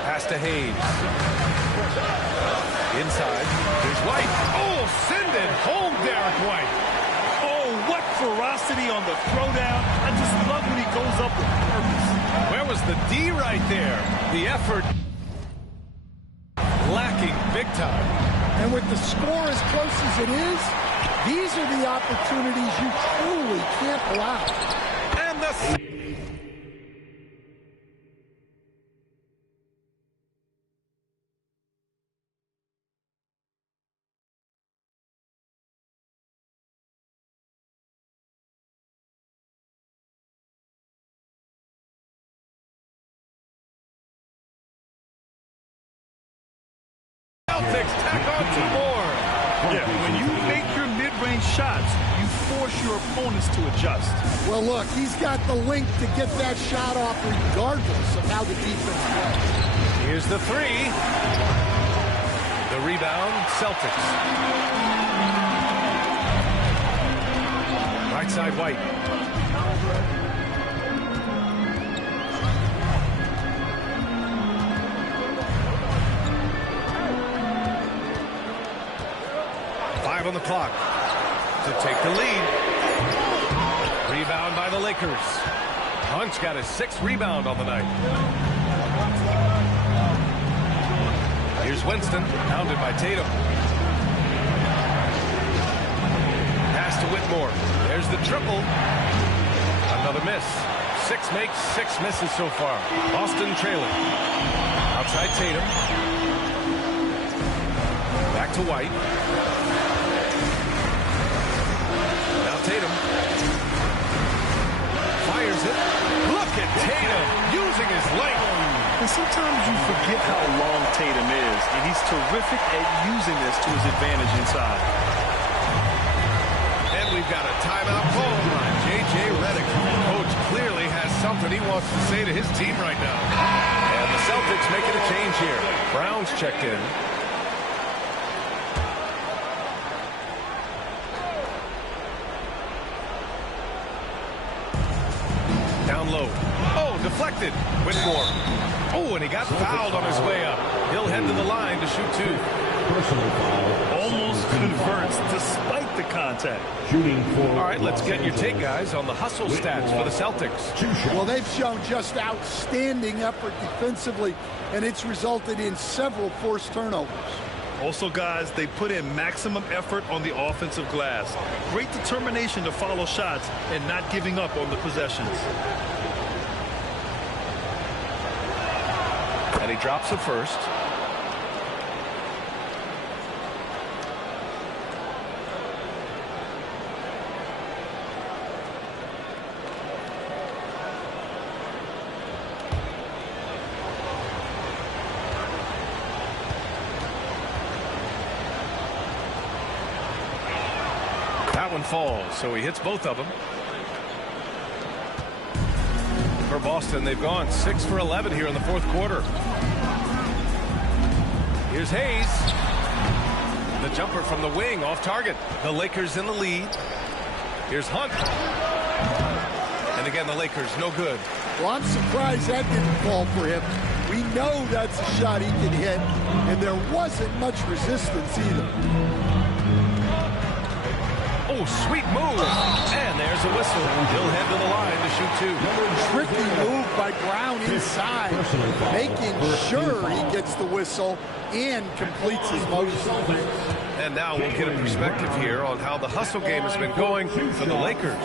Pass to Hayes. Inside. Here's White. Oh, send it home, Derek White. Oh, what ferocity on the throwdown. I just love when he goes up with purpose. Where was the D right there? The effort lacking big time. And with the score as close as it is, these are the opportunities you truly can't allow. And the... Celtics tack on 2 more. Yeah, when you make your mid-range shots, you force your opponents to adjust. Well, look, he's got the length to get that shot off regardless of how the defense plays. Here's the 3. The rebound, Celtics. Right side, White. On the clock to take the lead. Rebound by the Lakers. Hunt's got his 6th rebound on the night. Here's Winston, pounded by Tatum. Pass to Whitmore. There's the triple. Another miss. 6 makes, 6 misses so far. Boston trailing. Outside Tatum. Back to White. Tatum fires it. Look at Tatum using his length. And sometimes you forget how long Tatum is, and he's terrific at using this to his advantage inside. And we've got a timeout call by J.J. Redick. Coach clearly has something he wants to say to his team right now. And the Celtics making a change here. Brown's checked in. Down low. Oh, Deflected. Whitmore. Oh, and he got fouled on his way up. He'll head to the line to shoot 2. Personal foul. Almost converts despite the contact. Shooting for. All right, let's get your take, guys, on the hustle stats for the Celtics. Well, they've shown just outstanding effort defensively, and it's resulted in several forced turnovers. Also, guys, they put in maximum effort on the offensive glass. Great determination to follow shots and not giving up on the possessions. And he drops it first. That one falls, so he hits both of them. For Boston, they've gone 6 for 11 here in the fourth quarter. Here's Hayes. The jumper from the wing off target. The Lakers in the lead. Here's Hunt. And again, the Lakers no good. Well, I'm surprised that didn't fall for him. We know that's a shot he can hit, and there wasn't much resistance either. Oh, sweet move. And there's a whistle. He'll head to the line to shoot 2. Tricky move by Brown inside, making sure he gets the whistle and completes his motion. And now we'll get a perspective here on how the hustle game has been going for the Lakers.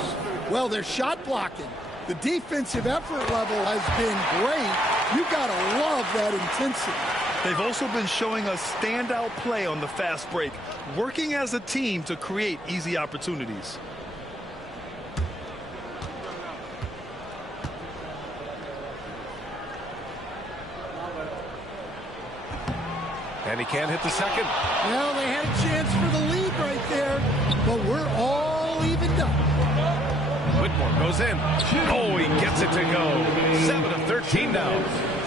Well, they're shot blocking. The defensive effort level has been great. You got to love that intensity. They've also been showing us standout play on the fast break, working as a team to create easy opportunities. And he can't hit the second. Well, they had a chance for the lead right there, but we're all evened up. Whitmore goes in. Oh, he gets it to go. 7 of 13 now.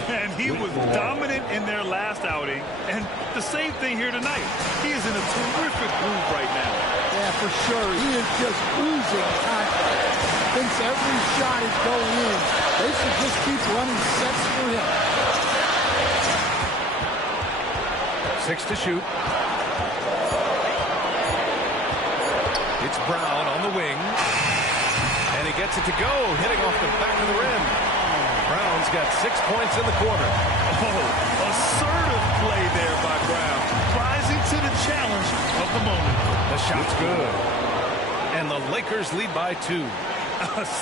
And he was dominant in their last outing, and the same thing here tonight. He is in a terrific groove right now. Yeah, for sure. He is just oozing confidence. Thinks every shot is going in. They should just keep running sets for him. 6 to shoot. It's Brown on the wing. And he gets it to go, hitting off the back of the rim. Brown's got 6 points in the quarter. Oh, assertive play there by Brown. Rising to the challenge of the moment. The shot's good. And the Lakers lead by 2.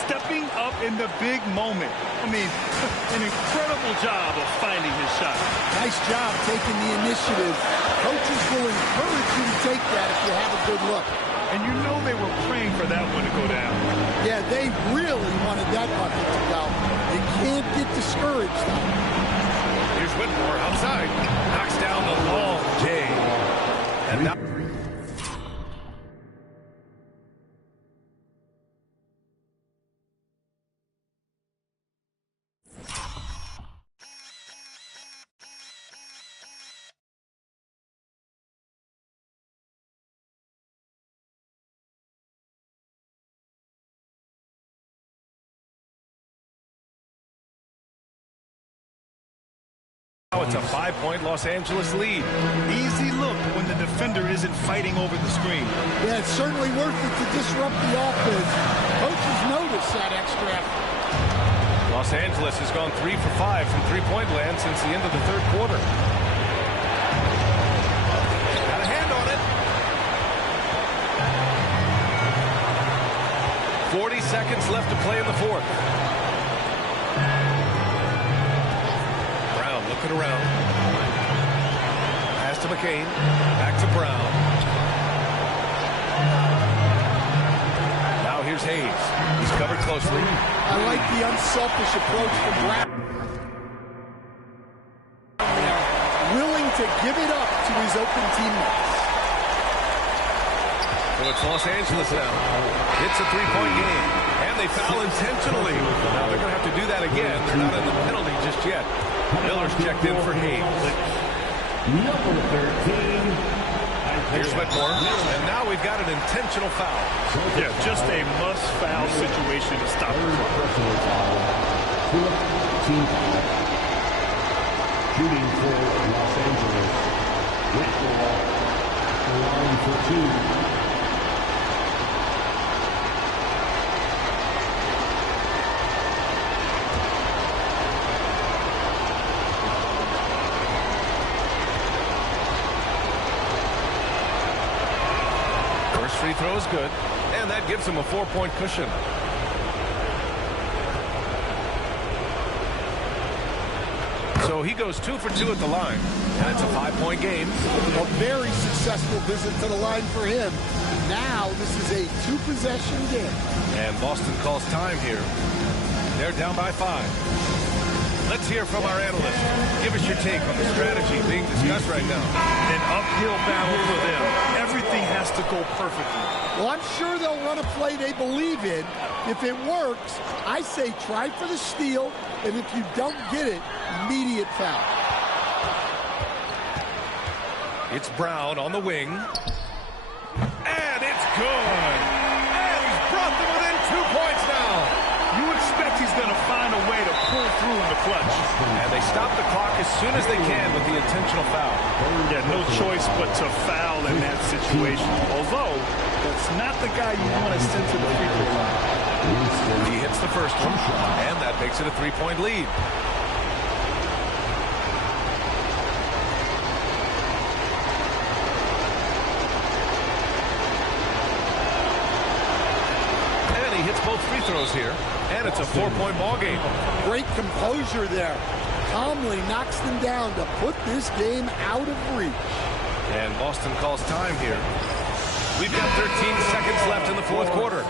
Stepping up in the big moment. I mean, an incredible job of finding his shot. Nice job taking the initiative. Coaches will encourage you to take that if you have a good look. And you know they were praying for that one to go down. Yeah, they really wanted that bucket to go. They can't get discouraged, though. Here's Whitmore outside. Knocks down the long J. And now... Now it's a 5-point Los Angeles lead. Easy look when the defender isn't fighting over the screen. Yeah, it's certainly worth it to disrupt the offense. Coaches notice that extra effort. Los Angeles has gone 3 for 5 from three-point land since the end of the third quarter. Got a hand on it. 40 seconds left to play in the fourth. Brown looking around. Pass to McCain. Back to Brown. Now here's Hayes. He's covered closely. I like the unselfish approach from Brown. Willing to give it up to his open teammates. So it's Los Angeles now. It's a three-point game. And they foul intentionally. Now they're going to have to do that again. They're not in the penalty just yet. Miller's checked in for Hayes. Number 13. Here's Whitmore. And now we've got an intentional foul. Yeah, just a must-foul situation to stop the clock. team foul. Shooting for Los Angeles. With ball. The line for 2. Free throw is good, and that gives him a 4-point cushion. So he goes 2 for 2 at the line, and it's a 5-point game. A very successful visit to the line for him. Now this is a 2-possession game. And Boston calls time here. They're down by 5. Let's hear from our analyst. Give us your take on the strategy being discussed right now. An uphill battle for them. Everything has to go perfectly. Well, I'm sure they'll run a play they believe in. If it works, I say try for the steal, and if you don't get it, immediate foul. It's Brown on the wing. And it's good. And he's brought them within 2 points now. You expect he's going to find a way to pull through in the clutch. And they stop the clock as soon as they can with the intentional foul. Yeah, no choice but to foul in that situation. Although, that's not the guy you want to send to the free throw line. He hits the first one, and that makes it a 3-point lead. And he hits both free throws here. And it's a 4-point ball game. Great composure there. Calmly knocks them down to put this game out of reach. And Boston calls time here. We've got 13 seconds left in the fourth quarter.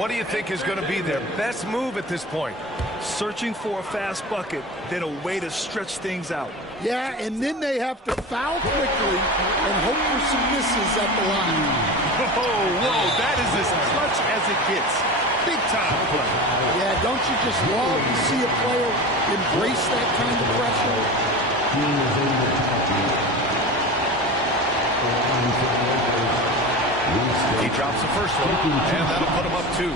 What do you think is going to be their best move at this point? Searching for a fast bucket, then a way to stretch things out. Yeah, and then they have to foul quickly and hope for some misses at the line. Whoa, that is as clutch as it gets. Big time play. Yeah, don't you just love to see a player embrace that kind of pressure? He drops the first one, and that'll put him up 2.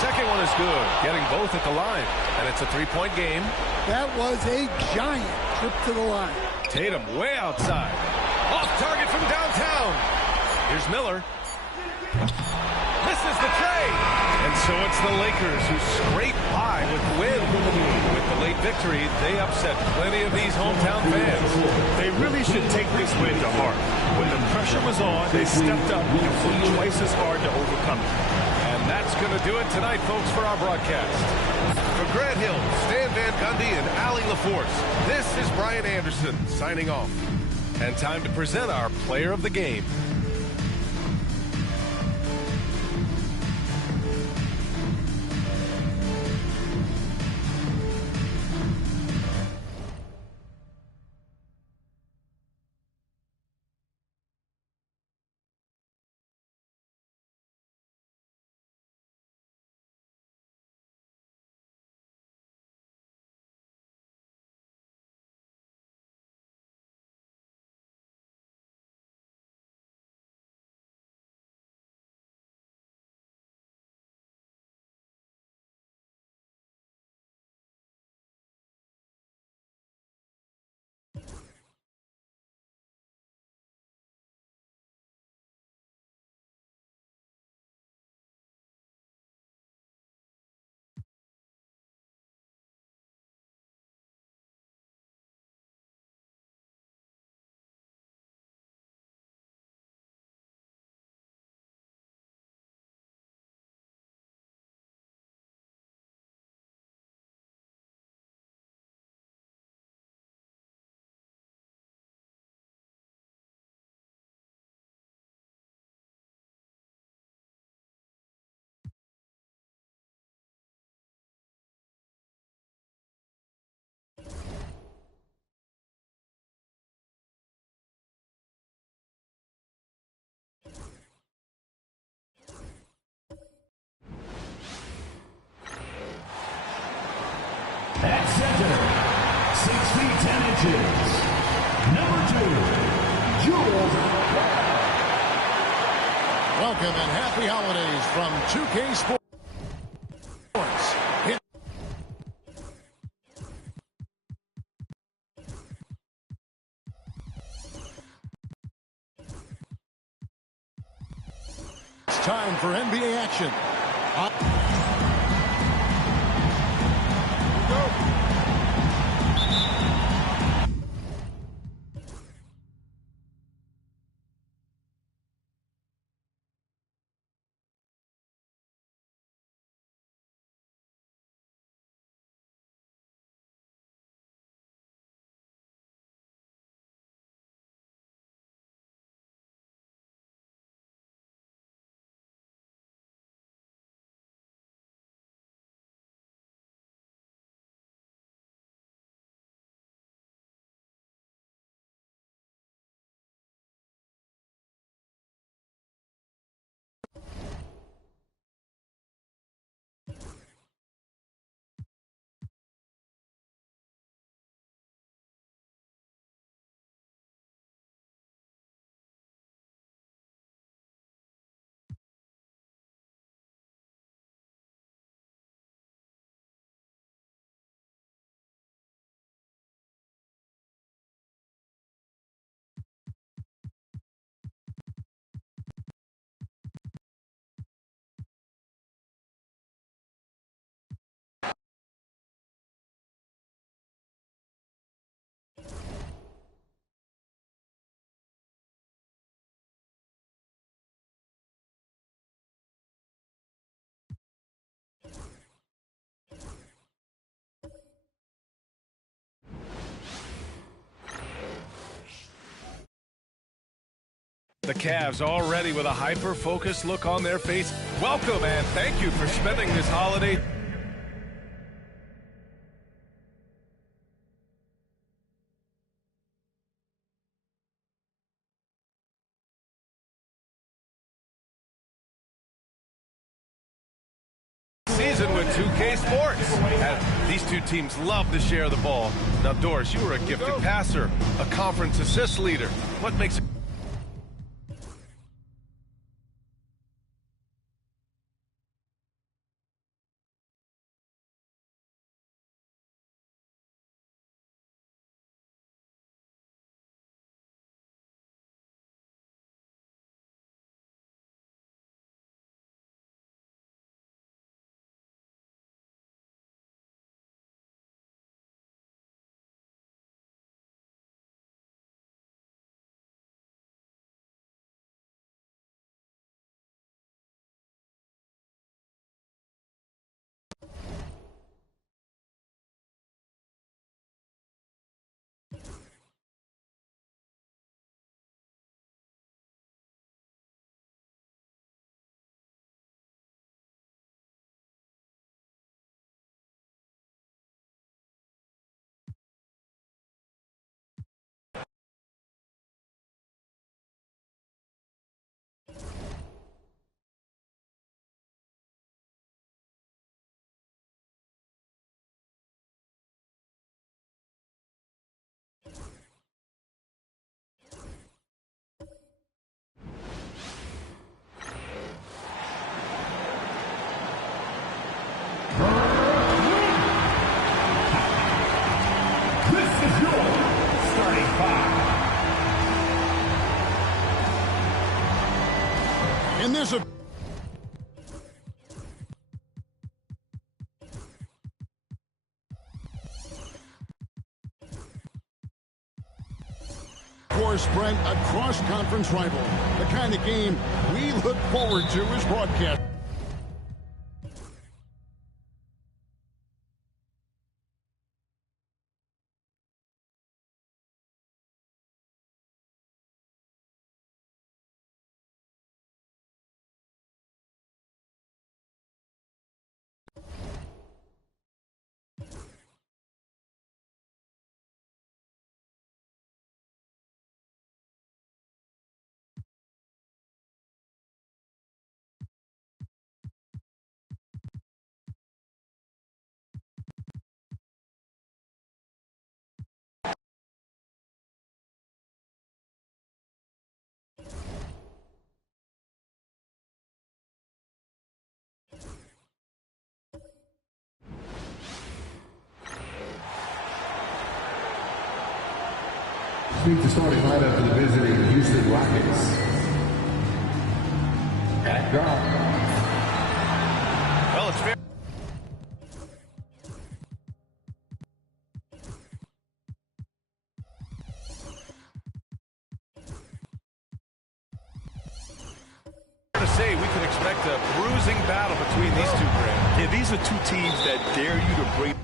Second one is good, getting both at the line, and it's a 3-point game. That was a giant trip to the line. Tatum way outside. Off target from downtown. Here's Miller. Misses the tray. And so it's the Lakers who scrape by with the win. With the late victory, they upset plenty of these hometown fans. They really should take this win to heart. When the pressure was on, they stepped up and fought twice as hard to overcome it. And that's going to do it tonight, folks, for our broadcast. For Grant Hill, Stan Van Gundy, and Allie LaForce, this is Brian Anderson signing off. And time to present our player of the game. At center, 6 feet 10 inches, number 2, Welcome and happy holidays from 2K Sports. It's time for NBA action. The Cavs already with a hyper-focused look on their face. Welcome and thank you for spending this holiday. Season with 2K Sports. And these two teams love to share the ball. Now, Doris, you were a gifted passer, a conference assist leader. What makes it? And there's a course, Brent, a cross-conference rival. The kind of game we look forward to as broadcast. Meet the starting lineup for the visiting Houston Rockets. At guard. Well, it's fair. To say we can expect a bruising battle between these two brands. Yeah, these are two teams that dare you to break.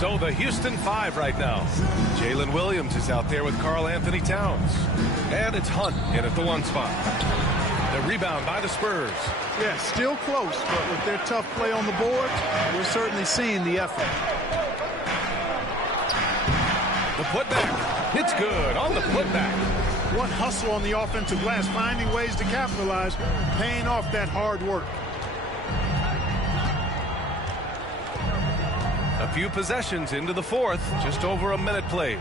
So the Houston 5 right now. Jalen Williams is out there with Karl Anthony Towns. And it's Hunt in at the 1 spot. The rebound by the Spurs. Yeah, still close, but with their tough play on the board, we're certainly seeing the effort. The putback. It's good on the putback. What hustle on the offensive glass, finding ways to capitalize, paying off that hard work. A few possessions into the 4th, just over a minute played.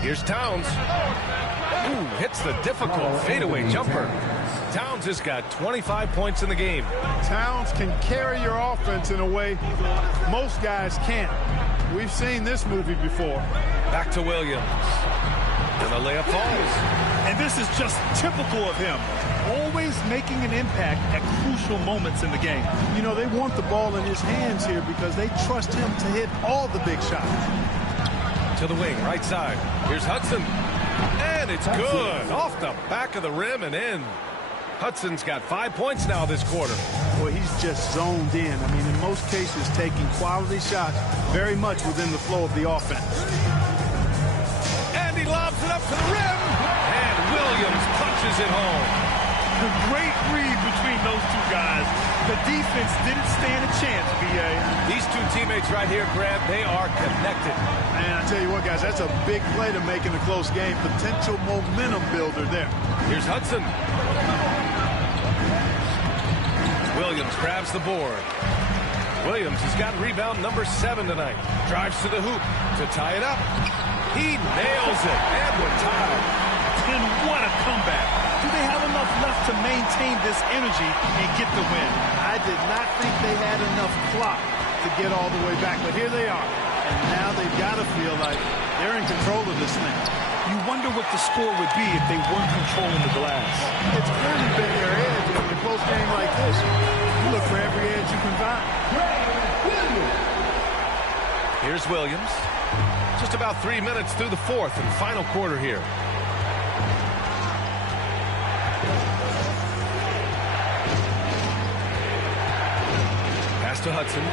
Here's Towns. Ooh, hits the difficult fadeaway jumper. Towns has got 25 points in the game. Towns can carry your offense in a way most guys can't. We've seen this movie before. Back to Williams. And the layup falls. And this is just typical of him. Always making an impact at crucial moments in the game. You know, they want the ball in his hands here because they trust him to hit all the big shots. To the wing, right side. Here's Hudson. And it's good. Off the back of the rim and in. Hudson's got 5 points now this quarter. Well, he's just zoned in. I mean, in most cases, taking quality shots very much within the flow of the offense. And he lobs it up to the rim. And Williams punches it home. The great read between those two guys. The defense didn't stand a chance, B.A. These two teammates right here, Grant, they are connected. Man, I tell you what, guys, that's a big play to make in a close game. Potential momentum builder there. Here's Hudson. Williams grabs the board. Williams has got rebound number 7 tonight. Drives to the hoop to tie it up. He nails it, and we're tied. And what a comeback. Do they have enough left to maintain this energy and get the win? I did not think they had enough clock to get all the way back, but here they are. And now they've got to feel like they're in control of this thing. You wonder what the score would be if they weren't controlling the glass. It's clearly been their edge, and in a close game like this, you look for every edge you can find. Here's Williams. Just about 3 minutes through the 4th and final quarter here. Pass to Hudson.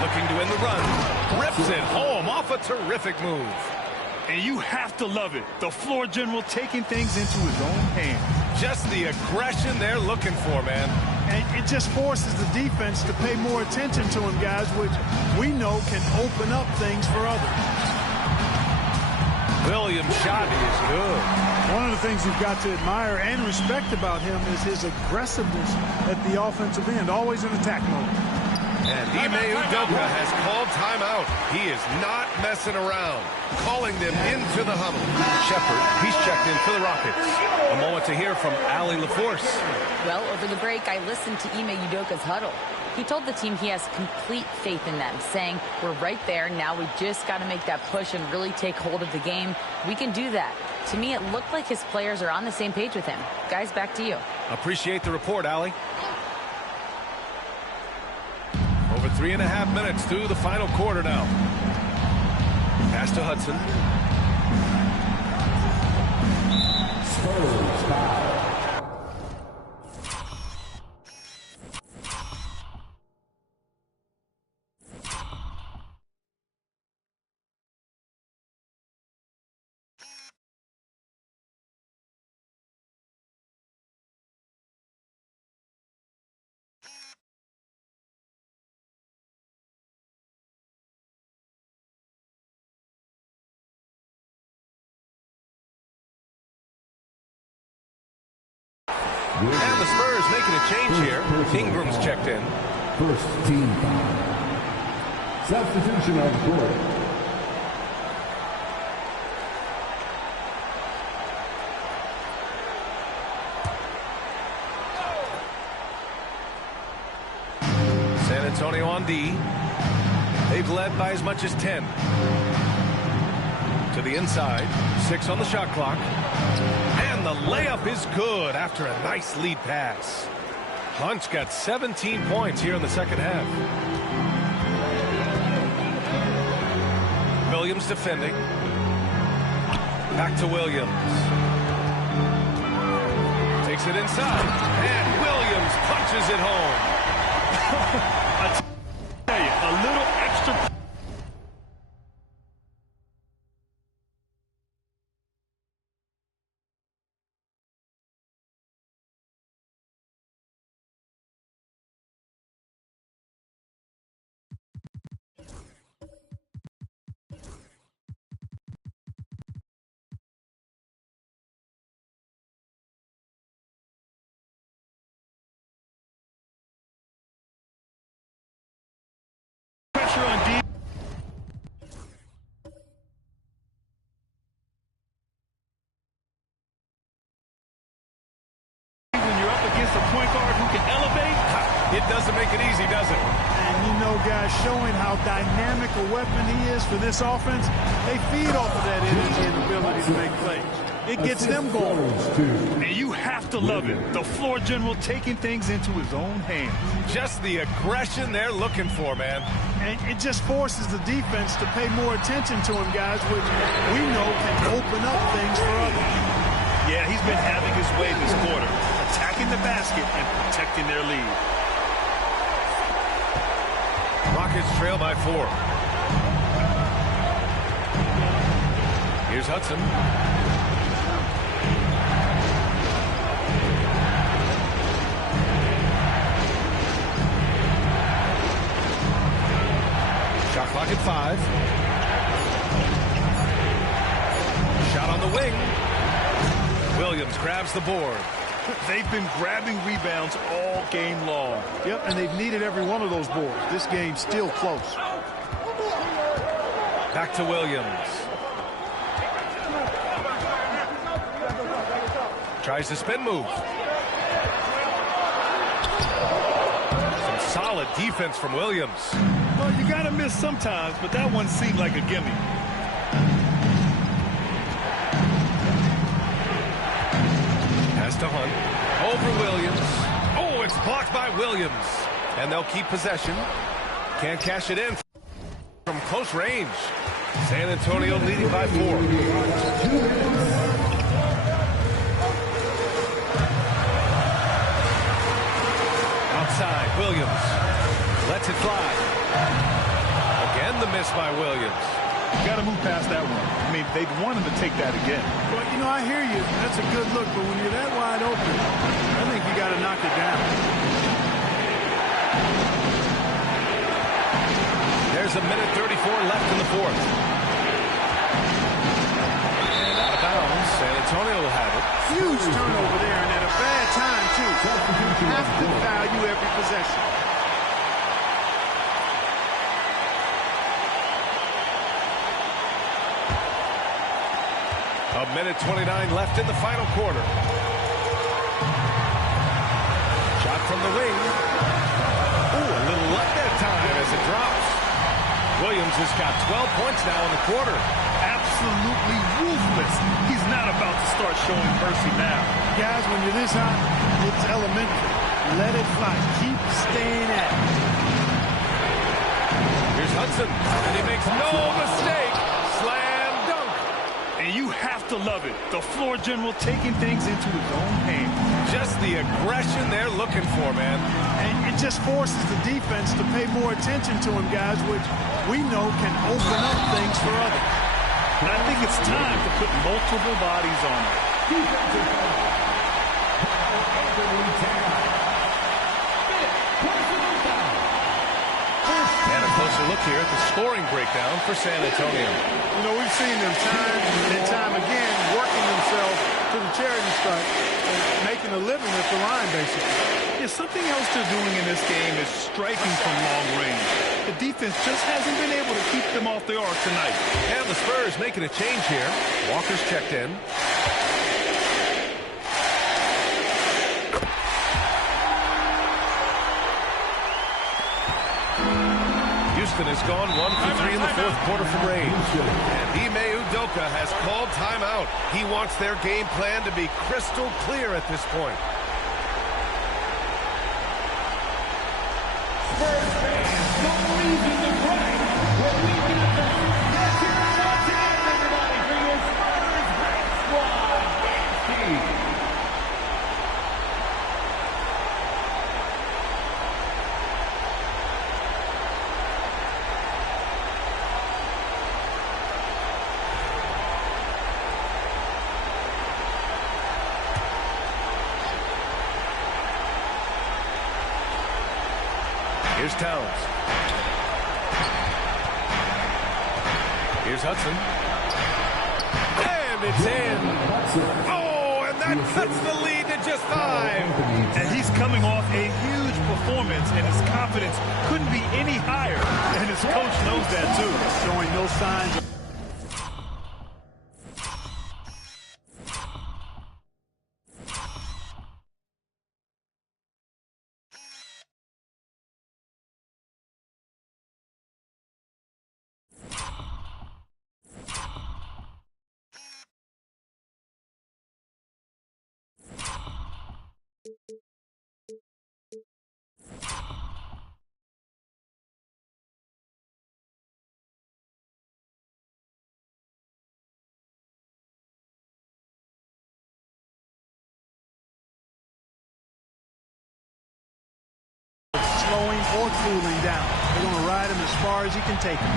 Looking to win the run. Rips it home off a terrific move. And you have to love it. The floor general taking things into his own hands. Just the aggression they're looking for, man. And it just forces the defense to pay more attention to him, guys, which we know can open up things for others. Williams' shot is good. One of the things you've got to admire and respect about him is his aggressiveness at the offensive end, always in attack mode. And Ime Udoka has called timeout. He is not messing around, calling them into the huddle. Shepard, he's checked in for the Rockets. A moment to hear from Allie LaForce. Well, over the break, I listened to Ime Udoka's huddle. He told the team he has complete faith in them, saying, we're right there. Now we just got to make that push and really take hold of the game. We can do that. To me, it looked like his players are on the same page with him. Guys, back to you. Appreciate the report, Allie. Over 3.5 minutes through the final quarter now. Pass to Hudson. Spurs foul. And the Spurs making a change here. Ingram's checked in. First team foul. Substitution on the court. San Antonio on D. They've led by as much as 10. To the inside. 6 on the shot clock. And the layup is good after a nice lead pass. Hunt's got 17 points here in the second half. Williams defending. Back to Williams. Takes it inside. And Williams punches it home. I tell you, a little extra. Pressure on D. When you're up against a point guard who can elevate, it doesn't make it easy, does it? And you know, guys, showing how dynamic a weapon he is for this offense, they feed off of that energy and ability to make plays. It gets them going. And you have to love it. The floor general taking things into his own hands. Just the aggression they're looking for, man. And it just forces the defense to pay more attention to him, guys, which we know can open up things for others. Yeah, he's been having his way this quarter, attacking the basket and protecting their lead. Rockets trail by 4. Here's Hudson. Shot clock at 5. Shot on the wing. Williams grabs the board. They've been grabbing rebounds all game long. Yep, and they've needed every one of those boards. This game's still close. Back to Williams. Tries to spin move. Some solid defense from Williams. Well, you got to miss sometimes, but that one seemed like a gimme. Pass to Hunt. Over Williams. Oh, it's blocked by Williams. And they'll keep possession. Can't cash it in from close range. San Antonio leading by 4. Outside, Williams lets it fly. Again, the miss by Williams. You got to move past that one. I mean, they'd want him to take that again. Well, you know, I hear you. That's a good look, but when you're that wide open, I think you got to knock it down. There's a minute 34 left in the fourth. And out of bounds, San Antonio will have it. Huge turnover there, and at a bad time, too. You have to value every possession. A minute 29 left in the final quarter. Shot from the wing. Ooh, a little luck that time as it drops. Williams has got 12 points now in the quarter. Absolutely ruthless. He's not about to start showing mercy now. Guys, when you're this hot, it's elementary. Let it fly. Keep staying at it. Here's Hudson, and he makes no mistake. Slam dunk. And And you have to love it. The floor general taking things into his own hands. Just the aggression they're looking for, man. And it just forces the defense to pay more attention to him, guys, which we know can open up things for others. And I think it's time to put multiple bodies on him. And a closer look here at the scoring breakdown for San Antonio. You know, we've seen them time and time again working themselves to the charity stripe and making a living at the line, basically. Yeah, something else they're doing in this game is striking from long range. The defense just hasn't been able to keep them off the arc tonight. And the Spurs making a change here. Walker's checked in. Houston has gone 1 for 3 in the fourth quarter from range. And Ime Udoka has called timeout. He wants their game plan to be crystal clear at this point. Spurs fans, no reason to cry. But we got them. Let's hear it one more time, everybody, for your Spurs great squad. Dance. Here's Towns. Here's Hudson. And it's in. Oh, and that cuts the lead to just 5. And he's coming off a huge performance, and his confidence couldn't be any higher. And his coach knows that, too. Showing no signs of slowing or cooling down. They're going to ride him as far as he can take him.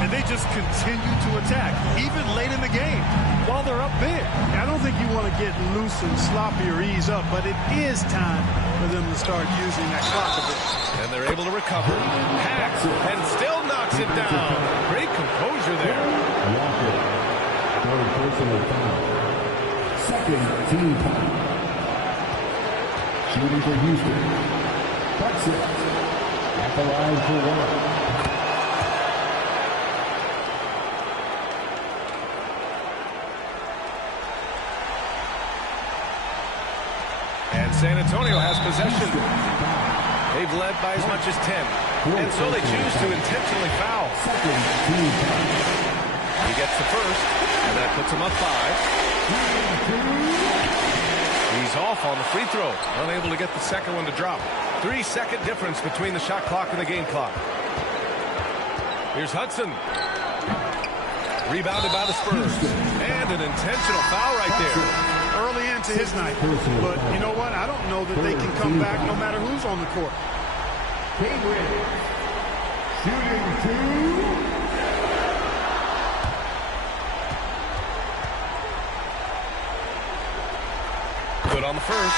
And they just continue to attack, even late in the game, while they're up big. I don't think you want to get loose and sloppy or ease up, but it is time for them to start using that clock a bit. And they're able to recover. Hacks and still knocks it down. Great composure there. Walker, third personal foul. Second team foul. Shooting for Houston. That's it. At the line for 1. And San Antonio has possession. They've led by as much as 10. And so they choose to intentionally foul. He gets the first, and that puts him up 5. He's off on the free throw. Unable to get the second one to drop. 3-second difference between the shot clock and the game clock. Here's Hudson. Rebounded by the Spurs. And an intentional foul right there. Early into his night. But you know what? I don't know that they can come back no matter who's on the court. Shooting 2. Good on the first,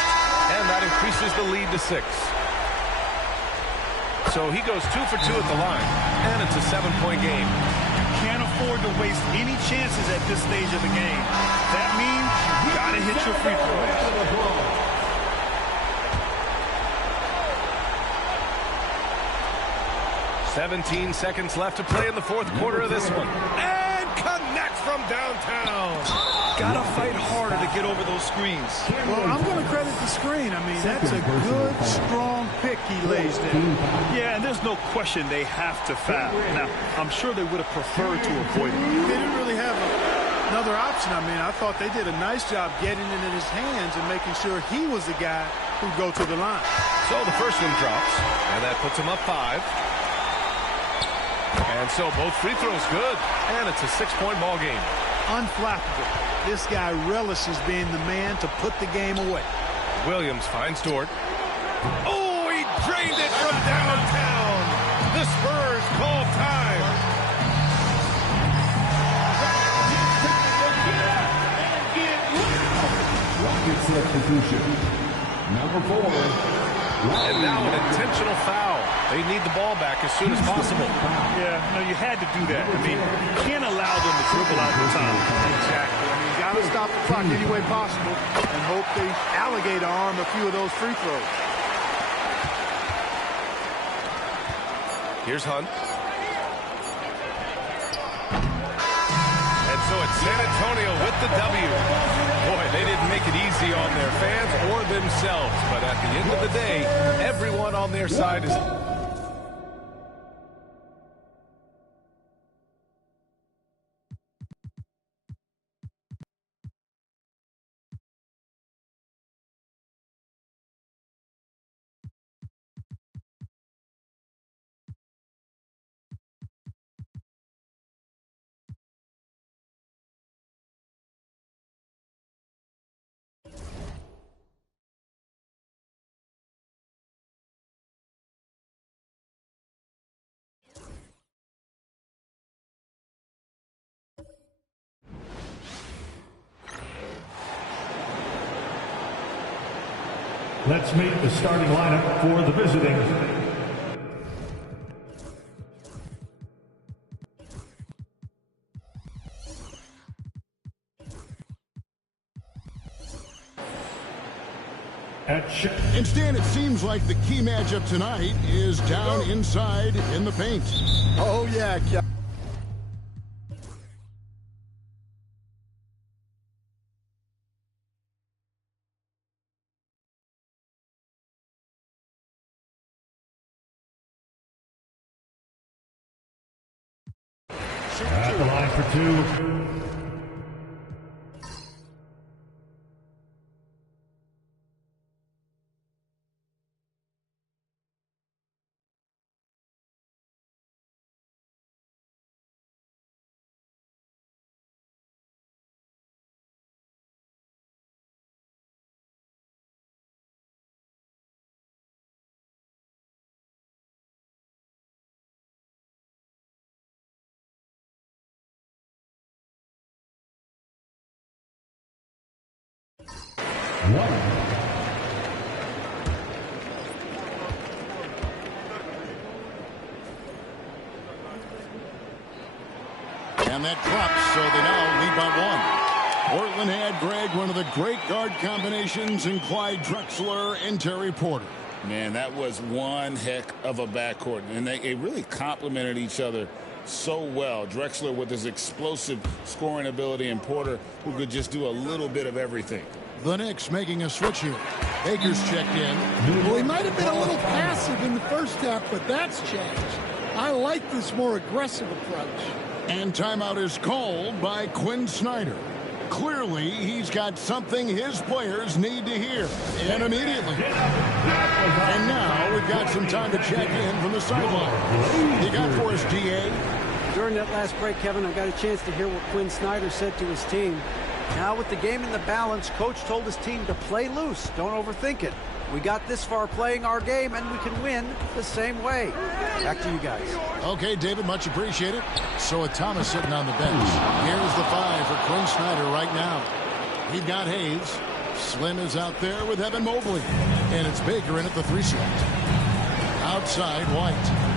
and that increases the lead to 6. So he goes 2 for 2 at the line, and it's a 7-point game. Can't afford to waste any chances at this stage of the game. That means you got to hit your free throws. 17 seconds left to play in the fourth quarter of this one. And connects from downtown. Gotta fight harder to get over those screens. Well, I'm going to credit the screen. I mean, that's a good, strong pick he lays there. Yeah, and there's no question they have to foul. Now, I'm sure they would have preferred to avoid it. They didn't really have another option. I mean, I thought they did a nice job getting it in his hands and making sure he was the guy who'd go to the line. So the first one drops, and that puts him up 5. And so both free throws good, and it's a 6-point ball game. unflappable. This guy relishes being the man to put the game away. Williams finds Dort. Oh, he drained it from downtown. The Spurs call time. Substitution. Number 4. And now an intentional foul. They need the ball back as soon as possible. Yeah, no, you had to do that. I mean, you can't allow them to dribble out the time. Exactly. I mean, you got to stop the clock any way possible and hope they alligator arm a few of those free throws. Here's Hunt. And so it's San Antonio with the W. Boy, they didn't make it easy on their fans or themselves. But at the end of the day, everyone on their side is... Let's meet the starting lineup for the visiting. And Stan, it seems like the key matchup tonight is down inside in the paint. Oh, yeah, Kevin. At the line for 2. And that drops, so they now lead by 1. Portland had, Greg, one of the great guard combinations in Clyde Drexler and Terry Porter. Man, that was one heck of a backcourt, and they really complemented each other so well. Drexler with his explosive scoring ability, and Porter who could just do a little bit of everything. The Knicks making a switch here. Baker's checked in. Well, he might have been a little passive in the first half, but that's changed. I like this more aggressive approach. And timeout is called by Quinn Snyder. Clearly, he's got something his players need to hear, and immediately. And now we've got some time to check in from the sideline. You got for us, DA? During that last break, Kevin, I got a chance to hear what Quinn Snyder said to his team. Now with the game in the balance, Coach told his team to play loose. Don't overthink it. We got this far playing our game, and we can win the same way. Back to you guys. Okay, David, much appreciated. So with Thomas sitting on the bench, here's the 5 for Quinn Snyder right now. We've got Hayes. Slim is out there with Evan Mobley. And it's Baker in at the 3 slot. Outside, White.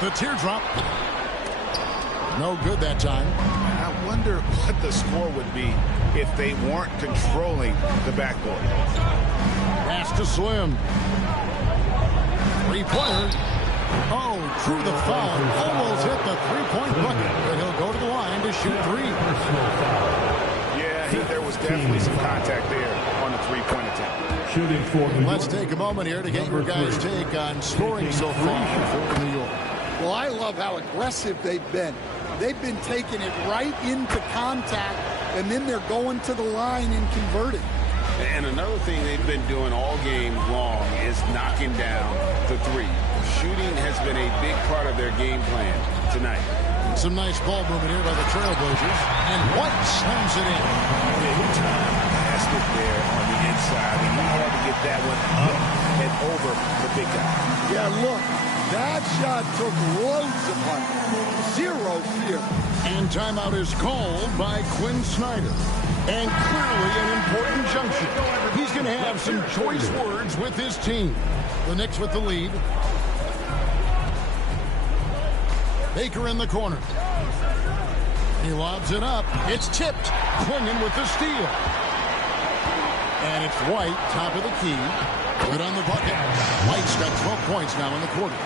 The teardrop. No good that time. I wonder what the score would be if they weren't controlling the backcourt. Pass to Slim. 3-pointer. Oh, through the foul. Almost hit the 3-point bucket. But he'll go to the line to shoot 3. Yeah, there was definitely some contact there on the 3-point attempt. Shooting for New York. Let's take a moment here to get your guys' take on scoring so far for New York. Well, I love how aggressive they've been. They've been taking it right into contact, and then they're going to the line and converting. And another thing they've been doing all game long is knocking down the three. Shooting has been a big part of their game plan tonight. Some nice ball movement here by the Trailblazers. And White slams it in. Big time basket there on the inside. And he had to get that one up and over the big guy. Yeah, look, that shot took loads of height. Zero fear. And timeout is called by Quinn Snyder. And clearly an important junction. He's going to have some choice words with his team. The Knicks with the lead. Baker in the corner. He lobs it up. It's tipped. Clingan with the steal. And it's White, top of the key. Good on the bucket. White's got 12 points now in the quarter.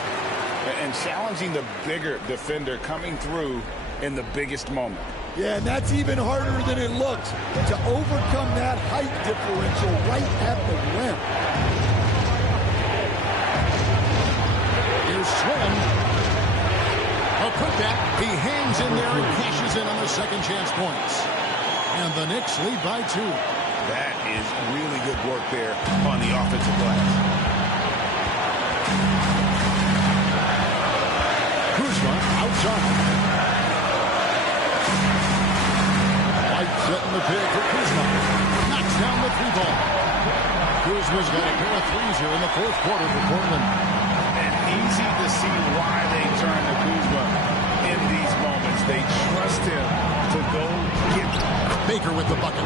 And challenging the bigger defender coming through in the biggest moment. Yeah, and that's even harder than it looks to overcome that height differential right at the rim. Here's Swim. A putback. He hangs in there and cashes in on the second chance points. And the Knicks lead by 2. That is really good work there on the offensive glass. Kuzma outside. Setting the pick for Kuzma. Knocks down the 3-ball. Kuzma's got a pair of threes here in the fourth quarter for Portland. And easy to see why they turn to Kuzma in these moments. They trust him to go get Baker with the bucket.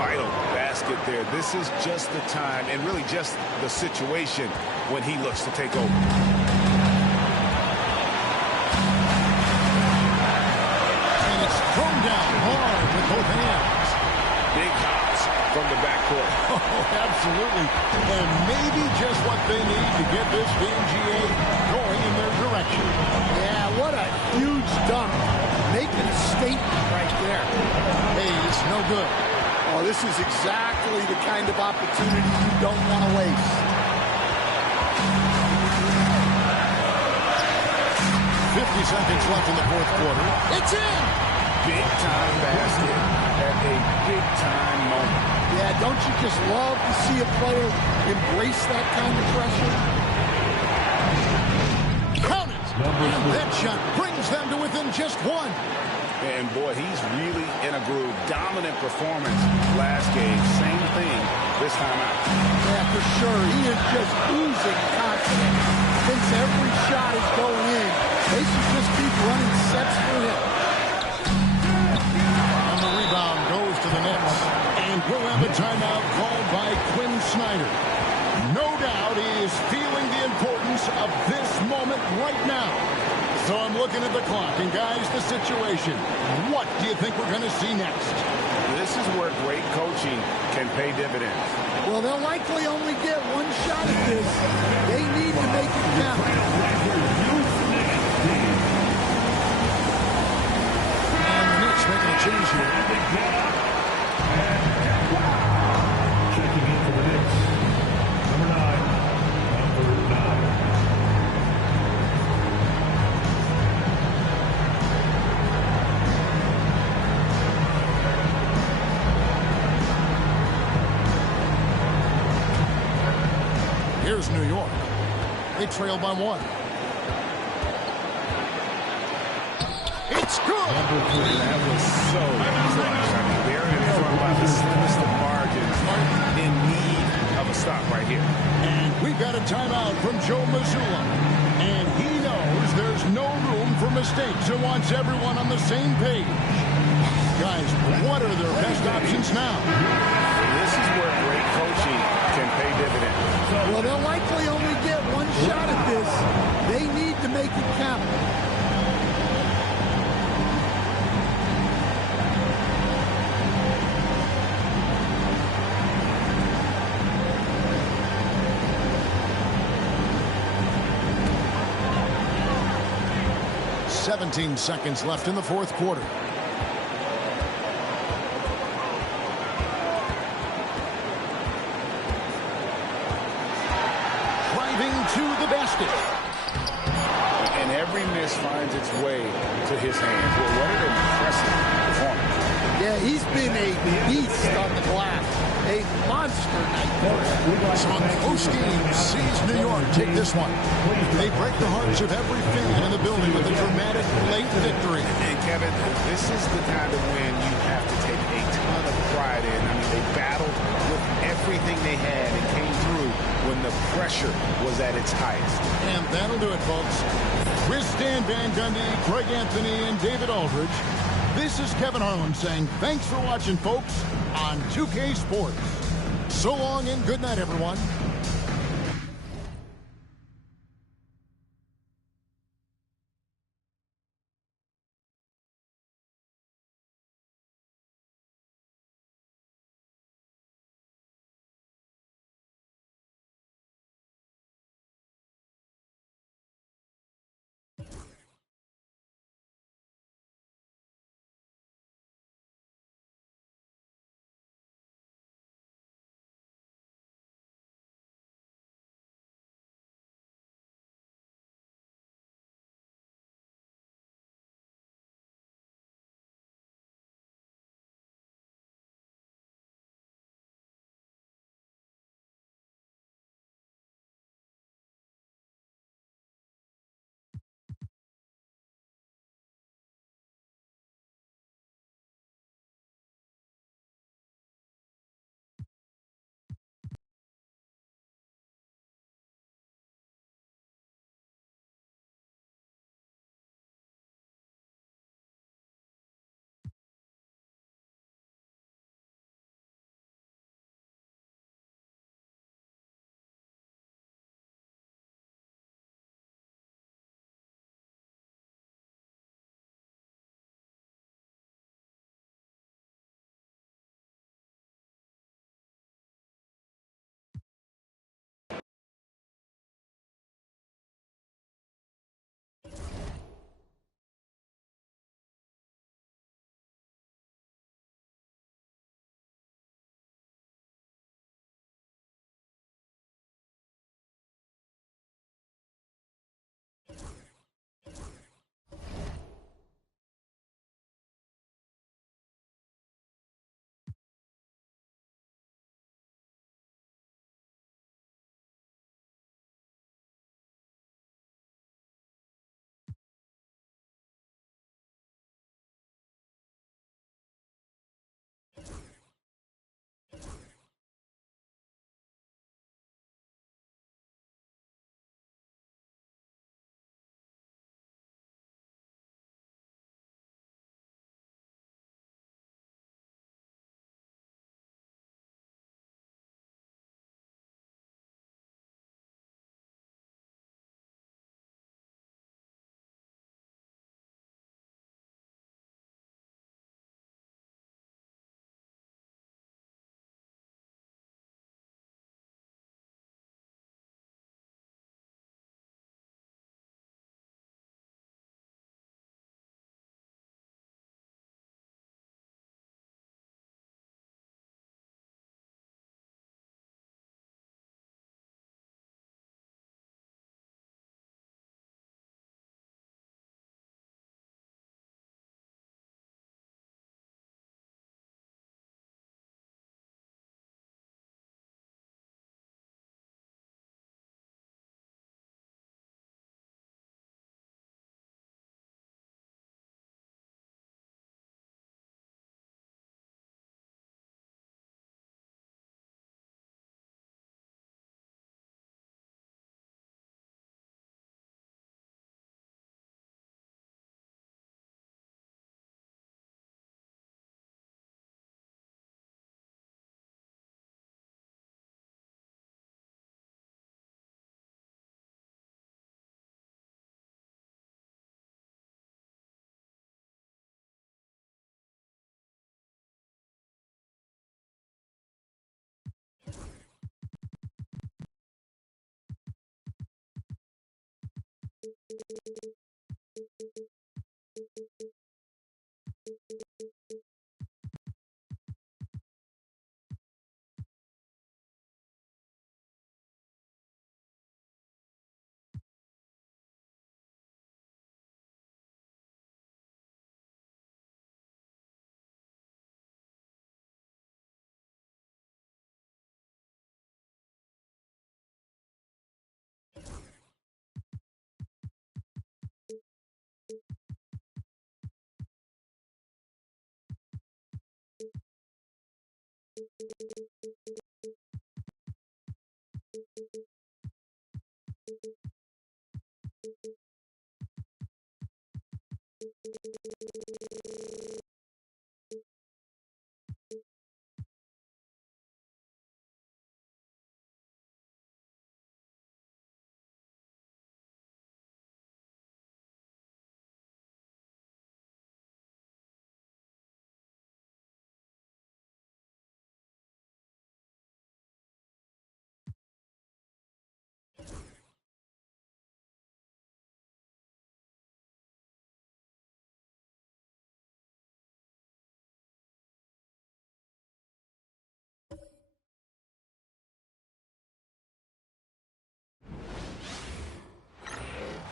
Vital basket there. This is just the time and really just the situation when he looks to take over. Thrown down hard with both hands. Big hops from the backcourt. Oh, absolutely. And maybe just what they need to get this game, GA, going in their direction. Yeah, what a huge dunk. Making a statement right there. Hey, it's no good. Oh, this is exactly the kind of opportunity you don't want to waste. 50 seconds left in the fourth quarter. It's in! Big-time basket at a big-time moment. Yeah, don't you just love to see a player embrace that kind of pressure? Count it! And that shot brings them to within just 1. And, boy, he's really in a groove. Dominant performance last game. Same thing this time out. Yeah, for sure. He is just oozing confidence. Thinks every shot is going in. They should just keep running sets for him. And the rebound goes to the Knicks. And we'll have a timeout called by Quinn Snyder. No doubt he is feeling the importance of this moment right now. So I'm looking at the clock. And, guys, the situation. What do you think we're going to see next? This is where great coaching can pay dividends. Well, they'll likely only get one shot at this. They need to make it count. And the Knicks making a change here. Checking in for the Knicks. Number 9. Here's New York. They trail by 1. It's good. That was so clutch. I mean, they're in front by the slimmest of margins. In need of a stop right here. And we've got a timeout from Joe Mazzulla. And he knows there's no room for mistakes and wants everyone on the same page. Guys, what are their best options now? This is where great coaching can pay dividends. Well, they'll likely only get one shot at this. They need to make it count. "17 seconds left in the fourth quarter. To the basket. And every miss finds its way to his hands. Well, what an impressive performance. Yeah, he's been a beast on the glass. a monster night for him. So a close game sees New York take this one. They break the hearts of every fan in the building with a dramatic late victory. And Kevin, this is the kind of win you have to take a ton of pride in. I mean, they battled with everything they had and came through when the pressure was at its highest. And that'll do it, folks. With Stan Van Gundy, Greg Anthony, and David Aldridge, this is Kevin Harlan saying thanks for watching, folks, on 2K Sports. So long and good night, everyone.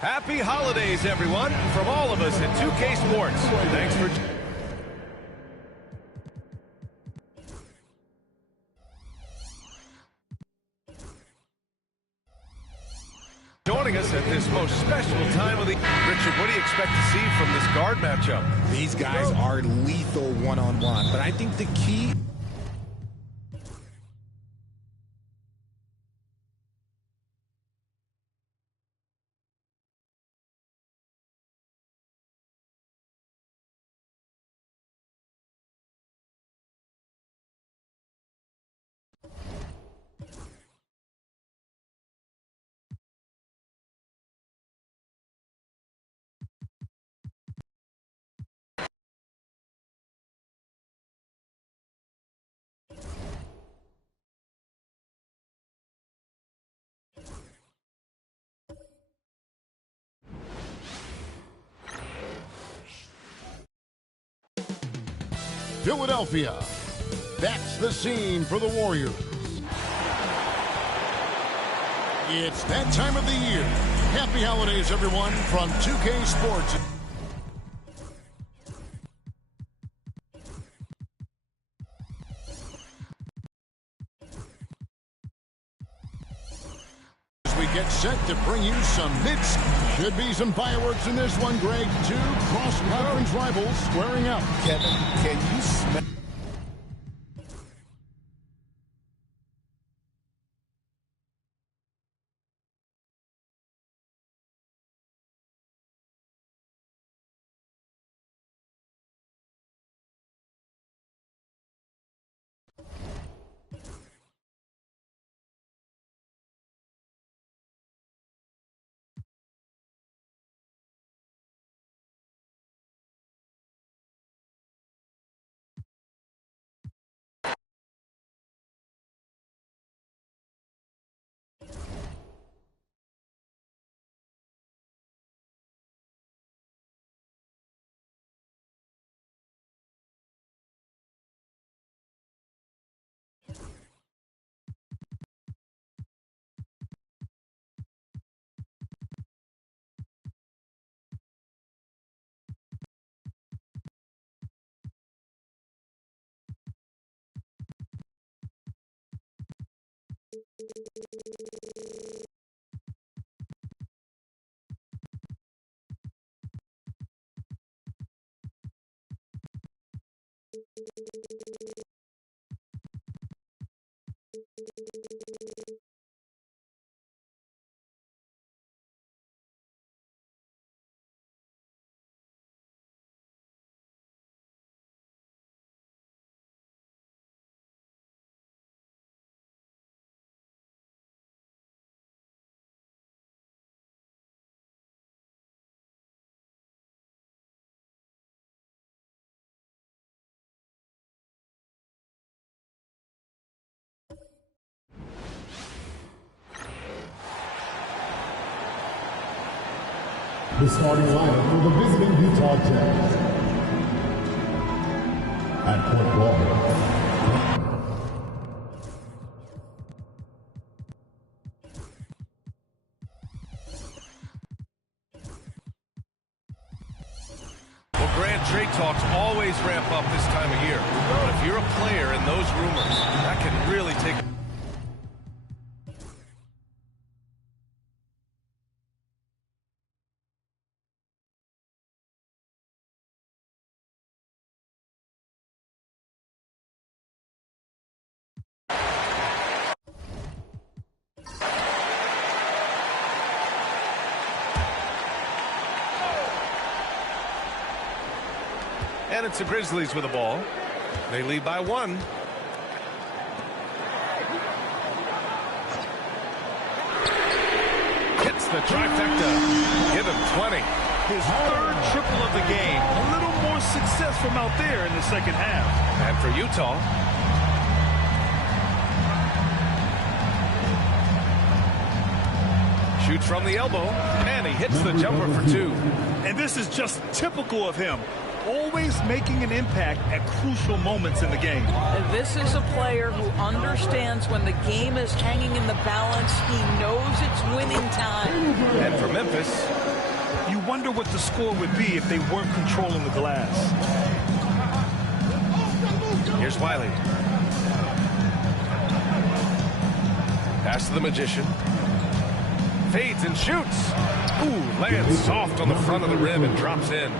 Happy holidays, everyone, from all of us at 2K Sports. Thanks for joining us at this most special time of the... Richard, what do you expect to see from this guard matchup? These guys are lethal one-on-one, but I think the key... Philadelphia. That's the scene for the Warriors. It's that time of the year. Happy holidays, everyone, from 2K Sports. As we get set to bring you some hits. Should be some fireworks in this one, Greg. Two cross-conference rivals squaring up. Kevin, can you smell... The starting lineup for the visiting Utah Jazz. At point guard, Well, Grant, trade talks always ramp up this time of year. But if you're a player in those rumors, that can really take... And it's the Grizzlies with the ball. They lead by 1. Hits the trifecta. Give him 20. His third triple of the game. A little more success from out there in the second half. And for Utah, shoots from the elbow, and he hits the jumper for 2. And this is just typical of him. Always making an impact at crucial moments in the game. And this is a player who understands when the game is hanging in the balance. He knows it's winning time. And for Memphis, you wonder what the score would be if they weren't controlling the glass. Here's Wiley. Pass to the Magician. Fades and shoots. Ooh, lands soft on the front of the rim and drops in.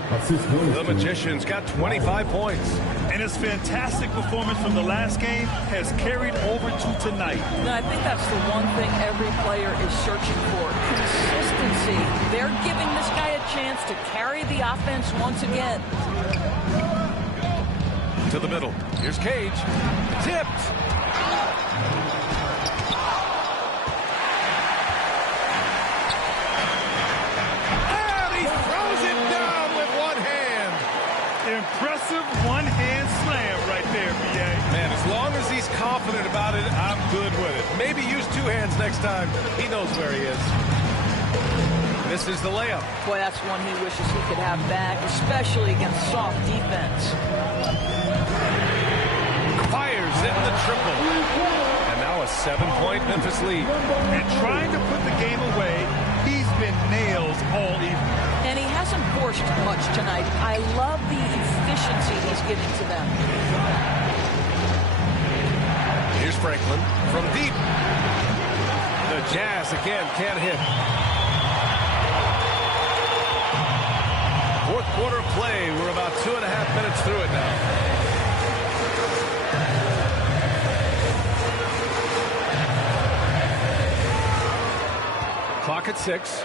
The Magician's got 25 points. And his fantastic performance from the last game has carried over to tonight. And I think that's the one thing every player is searching for. Consistency. They're giving this guy a chance to carry the offense once again. To the middle. Here's Cage. Tipped. Impressive one-hand slam right there, B.A. Man, as long as he's confident about it, I'm good with it. Maybe use 2 hands next time. He knows where he is. Misses the layup. Boy, that's one he wishes he could have back, especially against soft defense. Fires in the triple. And now a 7-point Memphis lead. And trying to put the game away, he's been nails all evening. And he hasn't forced much tonight. I love the efficiency he's giving to them. Here's Franklin from deep. The Jazz again can't hit. Fourth quarter play. We're about 2.5 minutes through it now. Clock at 6.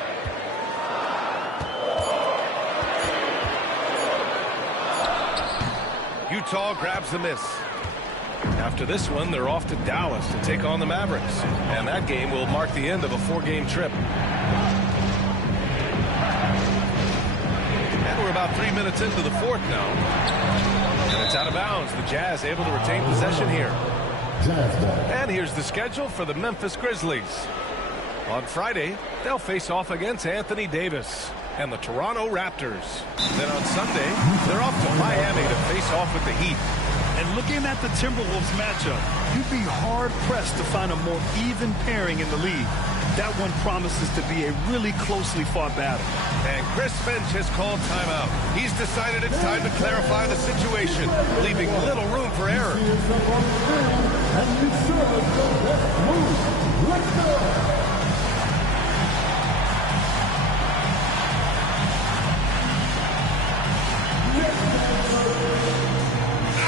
Utah grabs the miss. After this one, they're off to Dallas to take on the Mavericks. And that game will mark the end of a 4-game trip. And we're about 3 minutes into the fourth now. And it's out of bounds. The Jazz able to retain possession here. And here's the schedule for the Memphis Grizzlies. On Friday, they'll face off against Anthony Davis and the Toronto Raptors. Then on Sunday, they're off to Miami to face off with the Heat. And looking at the Timberwolves matchup, you'd be hard-pressed to find a more even pairing in the league. That one promises to be a really closely fought battle. And Chris Finch has called timeout. He's decided it's time to clarify the situation, leaving little room for error.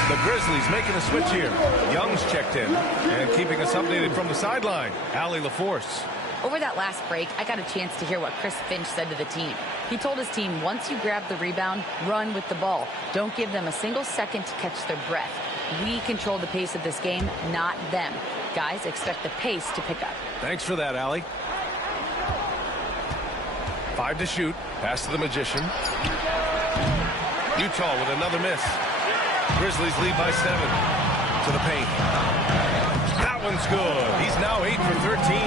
The Grizzlies making a switch here. Young's checked in and keeping us updated from the sideline. Allie LaForce. Over that last break, I got a chance to hear what Chris Finch said to the team. He told his team, once you grab the rebound, run with the ball. Don't give them a single second to catch their breath. We control the pace of this game, not them. Guys, expect the pace to pick up. Thanks for that, Allie. 5 to shoot. Pass to the Magician. Utah with another miss. Grizzlies lead by 7. To the paint. That one's good. He's now 8 for 13.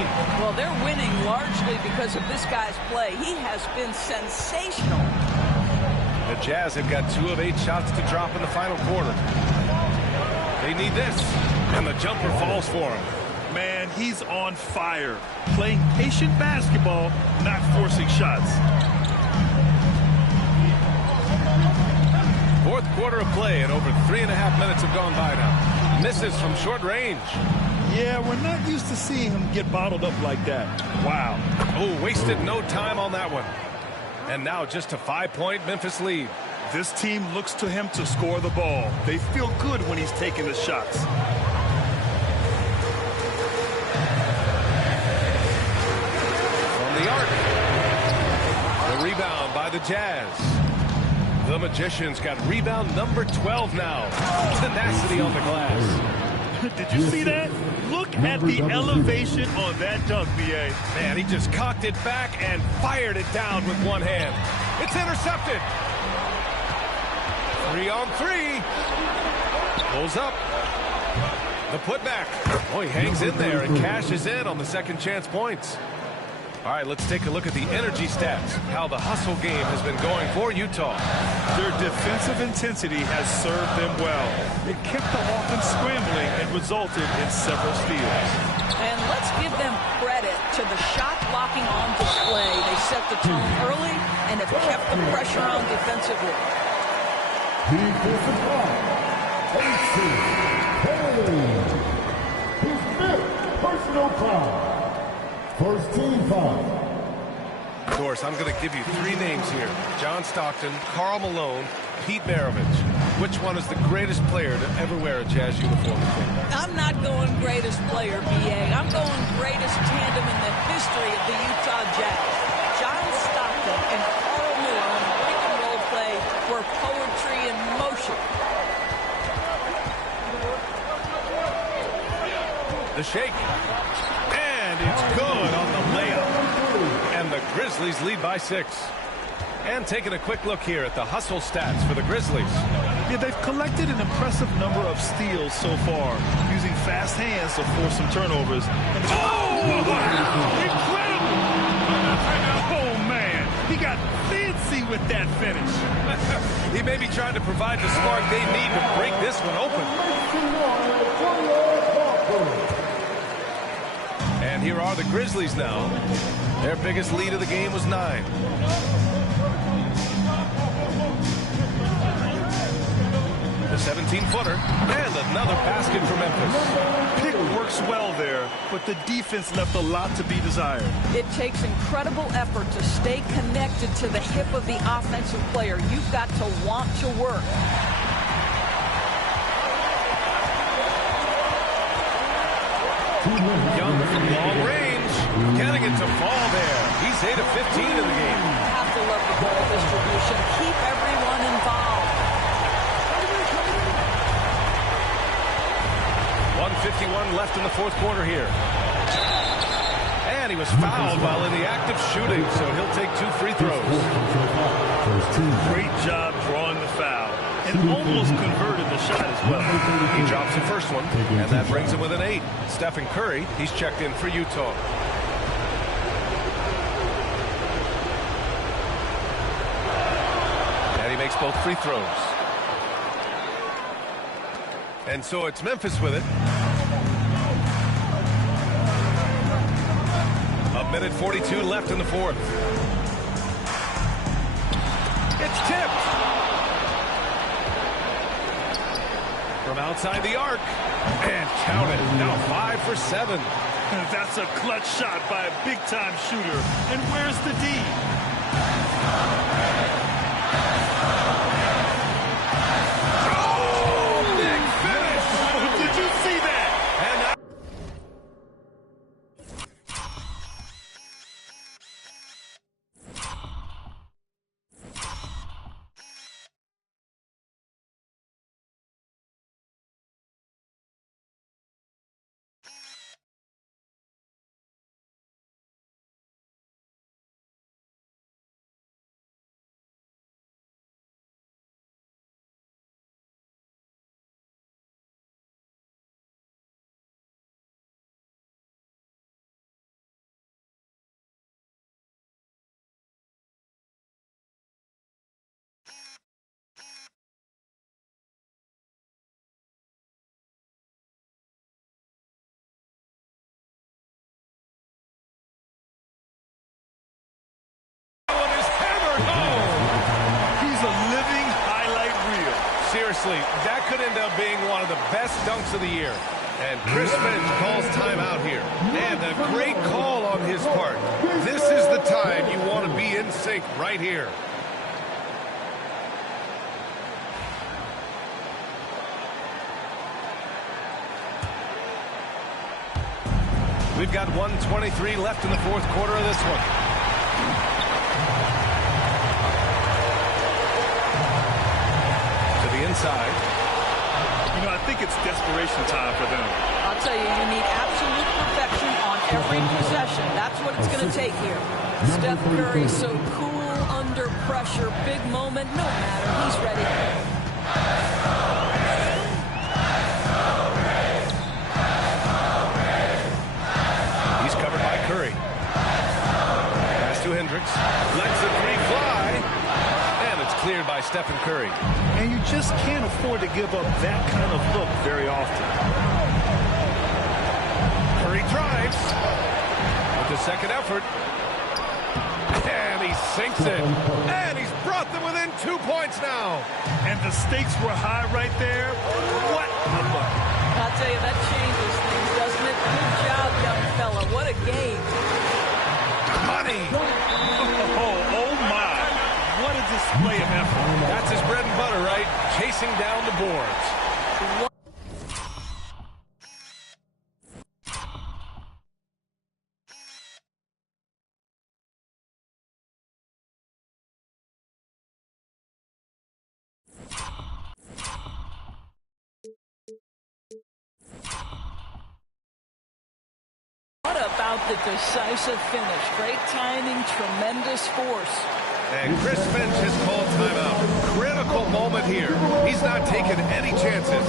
Well, they're winning largely because of this guy's play. He has been sensational. The Jazz have got 2 of 8 shots to drop in the final quarter. They need this. And the jumper falls for him. Man, he's on fire. Playing patient basketball, not forcing shots. Fourth quarter of play, and over 3.5 minutes have gone by now. Misses from short range. Yeah, we're not used to seeing him get bottled up like that. Wow. Oh, wasted no time on that one. And now just a 5-point Memphis lead. This team looks to him to score the ball. They feel good when he's taking the shots. From the arc. The rebound by the Jazz. The Magicians got rebound number 12 now. Tenacity on the glass. Did you see that? Look at the elevation on that dunk, B.A. Man, he just cocked it back and fired it down with one hand. It's intercepted. 3-on-3. Pulls up. The putback. Oh, he hangs in there and cashes in on the second chance points. All right, let's take a look at the energy stats, how the hustle game has been going for Utah. Their defensive intensity has served them well. It kept the offense scrambling and resulted in several steals. And let's give them credit to the shot blocking on display. They set the tone early and have kept the pressure on defensively. Defensive foul. His fifth personal foul. First team foul. Doris, I'm going to give you three names here. John Stockton, Karl Malone, Pete Maravich. Which one is the greatest player to ever wear a Jazz uniform? I'm not going greatest player, B.A. I'm going greatest tandem in the history of the Utah Jazz. John Stockton and Karl Malone pick and roll play were poetry in motion. The shake. And it's good on the layup. And the Grizzlies lead by 6. And taking a quick look here at the hustle stats for the Grizzlies. Yeah, they've collected an impressive number of steals so far, using fast hands to force some turnovers. Oh, wow! Incredible! Oh, man. He got fancy with that finish. He may be trying to provide the spark they need to break this one open. And here are the Grizzlies now. Their biggest lead of the game was 9. The 17-footer and another basket for Memphis. Pick works well there, but the defense left a lot to be desired. It takes incredible effort to stay connected to the hip of the offensive player. You've got to want to work. Young from long range. Getting it to fall there. He's 8 of 15 in the game. Have to love the ball distribution. Keep everyone involved. 1:51 left in the fourth quarter here. And he was fouled while in the act of shooting, so he'll take 2 free throws. Great job drawing the foul. And almost converted the shot as well. He drops the first one, and that brings him with an 8. Stephen Curry, he's checked in for Utah. And he makes both free throws. And so it's Memphis with it. 1:42 left in the fourth. It's tipped. From outside the arc. And count it. Now 5 for 7. That's a clutch shot by a big-time shooter. And where's the D? Oh, big finish. Did you see that? And now seriously, that could end up being one of the best dunks of the year. And Chris Finch calls timeout here. And a great call on his part. This is the time you want to be in sync right here. We've got 1:23 left in the fourth quarter of this one. inside. You know, I think it's desperation time for them. I'll tell you, you need absolute perfection on every possession. That's what it's going to take here. Steph Curry so cool under pressure. Big moment, no matter. He's ready. He's covered by Curry. Pass to Hendricks. Lets the three fly. And it's cleared by Stephen Curry. And you just can't afford to give up that kind of look very often. Curry drives with the second effort. And he sinks it. And he's brought them within 2 points now. And the stakes were high right there. What a look. I'll tell you, that changes things, doesn't it? Good job, young fella. What a game. Money. Oh my. What a display of effort. That's his bread and butter, right? Chasing down the boards. What about the decisive finish? Great timing, tremendous force. And Chris Finch has called timeout. Critical moment here. He's not taking any chances.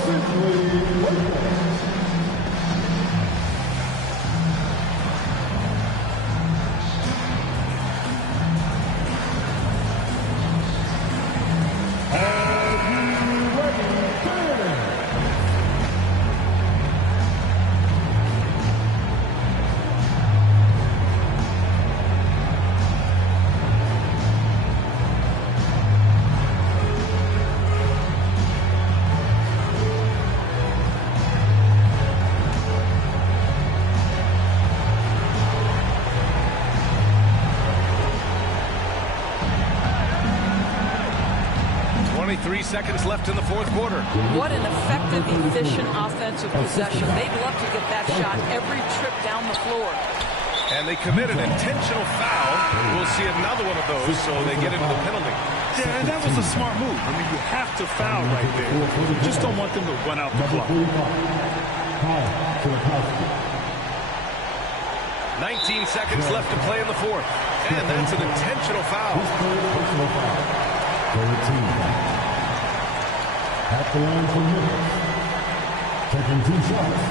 Seconds left in the fourth quarter. What an effective, efficient offensive possession. They'd love to get that shot every trip down the floor. And they commit an intentional foul. We'll see another one of those, so they get into the penalty. Yeah, and that was a smart move. I mean, you have to foul right there. You just don't want them to run out the clock. 19 seconds left to play in the fourth. And that's an intentional foul. At the line for Memphis, taking 2 shots.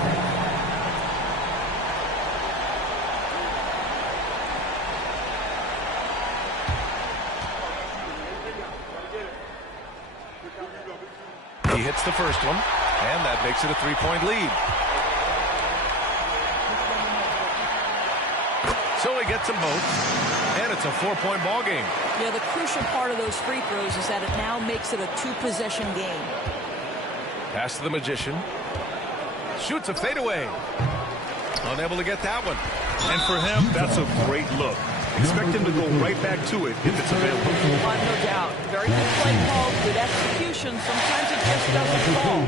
He hits the first one, and that makes it a 3-point lead. So he gets them both, and it's a 4-point ball game. Yeah, the crucial part of those free throws is that it now makes it a 2-possession game. Pass to the Magician. Shoots a fadeaway. Unable to get that one. And for him, that's a great look. Expect him to go right back to it if it's available. No doubt. Very good play call, good execution. Sometimes it just doesn't fall.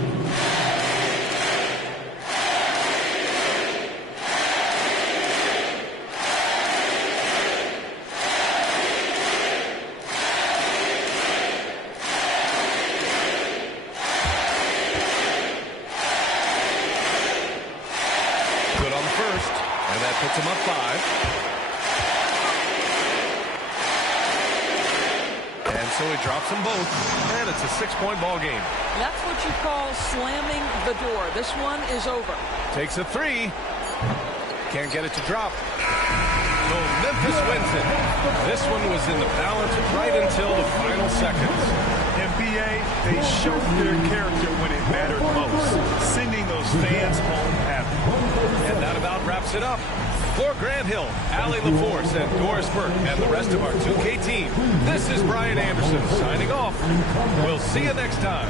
Puts him up 5. And so he drops them both. And it's a 6-point ball game. That's what you call slamming the door. This one is over. Takes a 3. Can't get it to drop. So Memphis wins it. This one was in the balance right until the final seconds. NBA, they showed their character when it mattered most, sending those fans home happy. And that about wraps it up. For Grant Hill, Allie LaForce, and Doris Burke, and the rest of our 2K team, this is Brian Anderson signing off. We'll see you next time.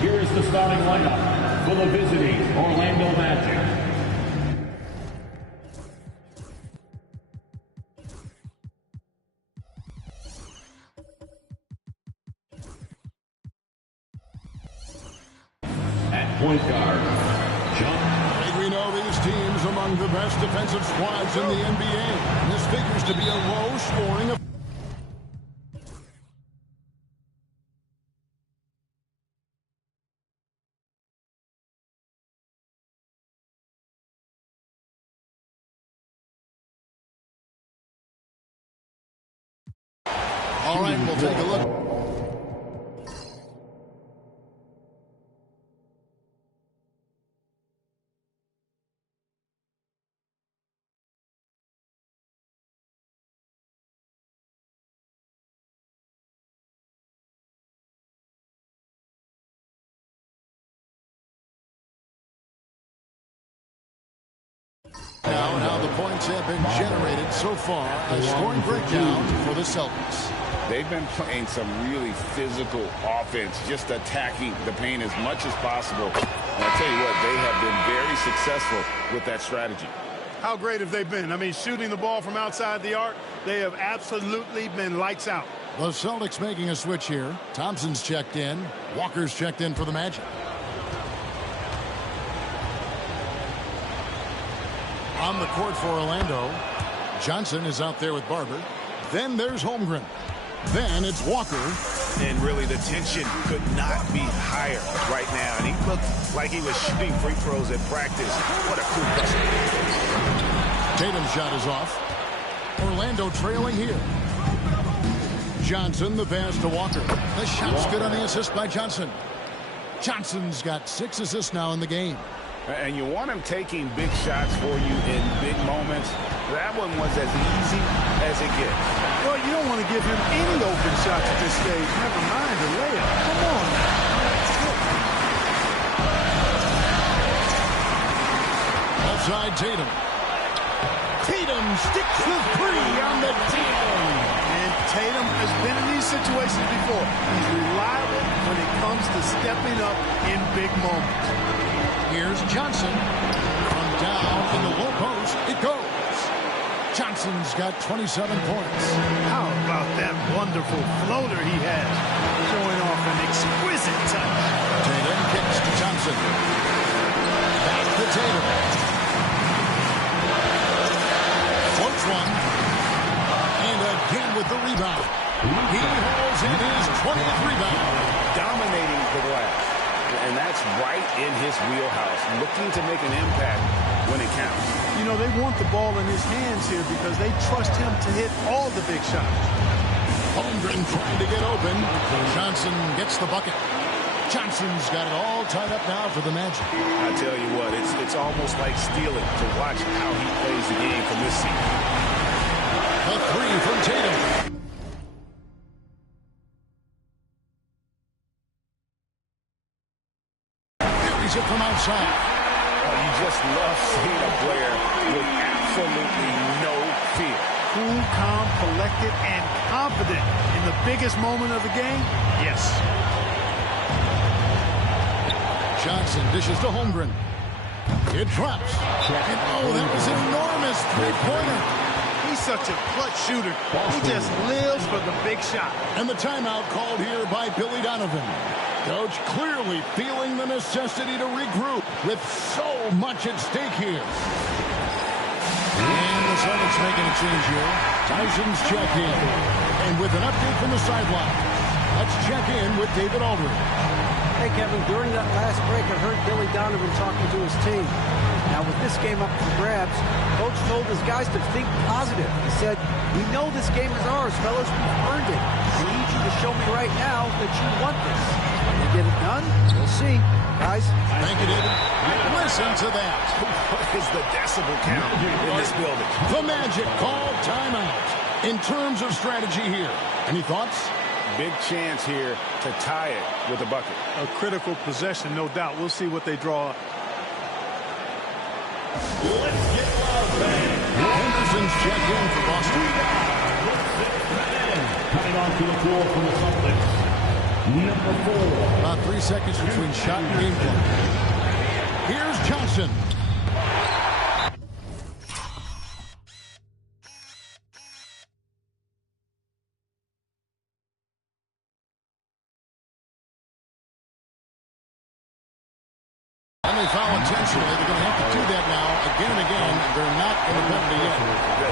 Here is the starting lineup for the visiting Orlando Magic. At point guard, I think we know these teams among the best defensive squads in the NBA. This figures to be a low-scoring affair. All right, we'll take a look. Now and how the points have been generated so far. A scoring breakdown for the Celtics. They've been playing some really physical offense, just attacking the paint as much as possible. And I tell you what, they have been very successful with that strategy. How great have they been? I mean, shooting the ball from outside the arc, they have absolutely been lights out. The Celtics making a switch here. Thompson's checked in. Walker's checked in for the Magic. On the court for Orlando, Johnson is out there with Barber. Then there's Holmgren. Then it's Walker. And really, the tension could not be higher right now. And he looked like he was shooting free throws at practice. What a cool customer. Tatum's shot is off. Orlando trailing here. Johnson, the pass to Walker. The shot's good on the assist by Johnson. Johnson's got 6 assists now in the game. And you want him taking big shots for you in big moments. That one was as easy as it gets. Well, you don't want to give him any open shots at this stage. Never mind the layup. Come on now. Outside Tatum. Tatum sticks the 3 on the deal. And Tatum has been in these situations before. He's reliable when it comes to stepping up in big moments. Here's Johnson. From down in the low post, it goes. Johnson's got 27 points. How about that wonderful floater he has? Showing off an exquisite touch. Tatum kicks to Johnson. Back to Tatum. Floats one. And again with the rebound. He hauls in his 20th rebound. Dominating the glass. And that's right in his wheelhouse, looking to make an impact when it counts. You know, they want the ball in his hands here because they trust him to hit all the big shots. Holmgren trying to get open. Johnson gets the bucket. Johnson's got it all tied up now for the Magic. I tell you what, it's almost like stealing to watch how he plays the game from this seat. A 3 from Tatum. It from outside. Oh, you just love seeing a player with absolutely no fear. Cool, calm, collected, and confident in the biggest moment of the game? Yes. Johnson dishes to Holmgren. It drops. And oh, that was an enormous three-pointer. He's such a clutch shooter. He just lives for the big shot. And the timeout called here by Billy Donovan. Coach clearly feeling the necessity to regroup with so much at stake here. And the Celtics making a change here. Tyson's check in. And with an update from the sideline, let's check in with David Aldridge. Hey, Kevin, during that last break, I heard Billy Donovan talking to his team. Now, with this game up for grabs, Coach told his guys to think positive. He said, we know this game is ours, fellas. We've earned it. I need you to show me right now that you want this. They get it done? We'll see. Guys. Thank you, David. Listen to that. What is the decibel count in this building? The Magic called timeout. In terms of strategy here, any thoughts? Big chance here to tie it with a bucket. A critical possession, no doubt. We'll see what they draw up. Let's get loud, fans. Henderson's check in for Boston. Coming onto the floor from the Celtics, number 4. About 3 seconds between shot and game clock. Here's Johnson. And they foul intentionally. They're going to have to do that now again and again. They're not going to penalty yet.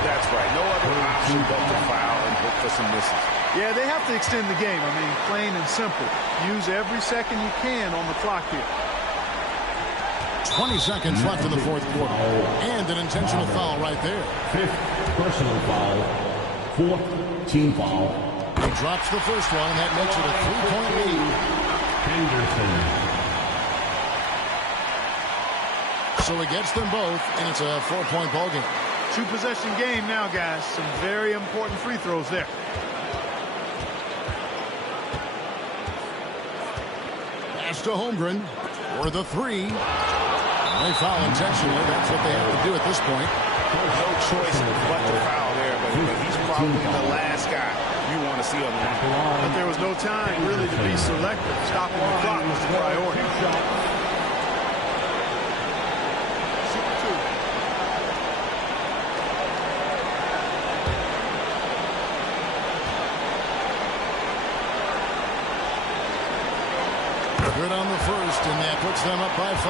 That's right. No other option but to foul and look for some misses. Yeah, they have to extend the game. I mean, plain and simple. Use every second you can on the clock here. 20 seconds left in the fourth quarter. And an intentional foul right there. 5th personal foul. 4th team foul. He drops the first one, and that makes it a 3-point lead. Henderson. So he gets them both, and it's a 4-point ball game. 2-possession game now, guys. Some very important free throws there. Pass to Holmgren for the 3. They foul intentionally. That's what they have to do at this point. No choice but to foul there, but he's probably the last guy you want to see on the line. But there was no time really to be selective. Stopping the clock was the priority. Good on the first, and that puts them up by 5.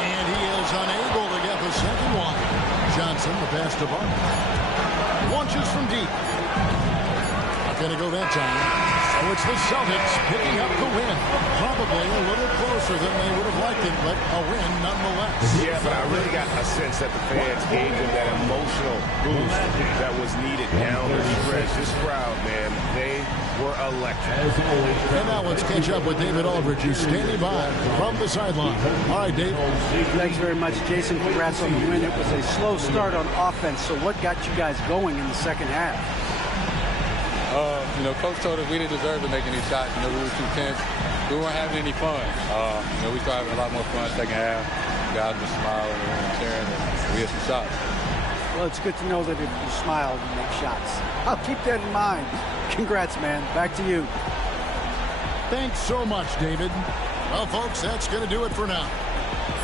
And he is unable to get the second one. Johnson, the pass to Barton. Launches from deep. Not going to go that time. So it's the Celtics picking up the win. Probably a little closer than they would have liked it, but a win nonetheless. Yeah, but I really got a sense that the fans gave them that emotional boost that was needed down the stretch. This crowd, man, they were electric. And now let's catch up with David Aldridge, who's standing by from the sideline. All right, Dave. Thanks very much, Jason. Congrats on the win. It was a slow start on offense, so what got you guys going in the second half? Coach told us we didn't deserve to make any shots. We were too tense. We weren't having any fun. We started having a lot more fun second half. Guys were smiling and cheering, and we had some shots. Well, it's good to know that if you smile, you make shots. I'll keep that in mind. Congrats, man. Back to you. Thanks so much, David. Well, folks, that's going to do it for now.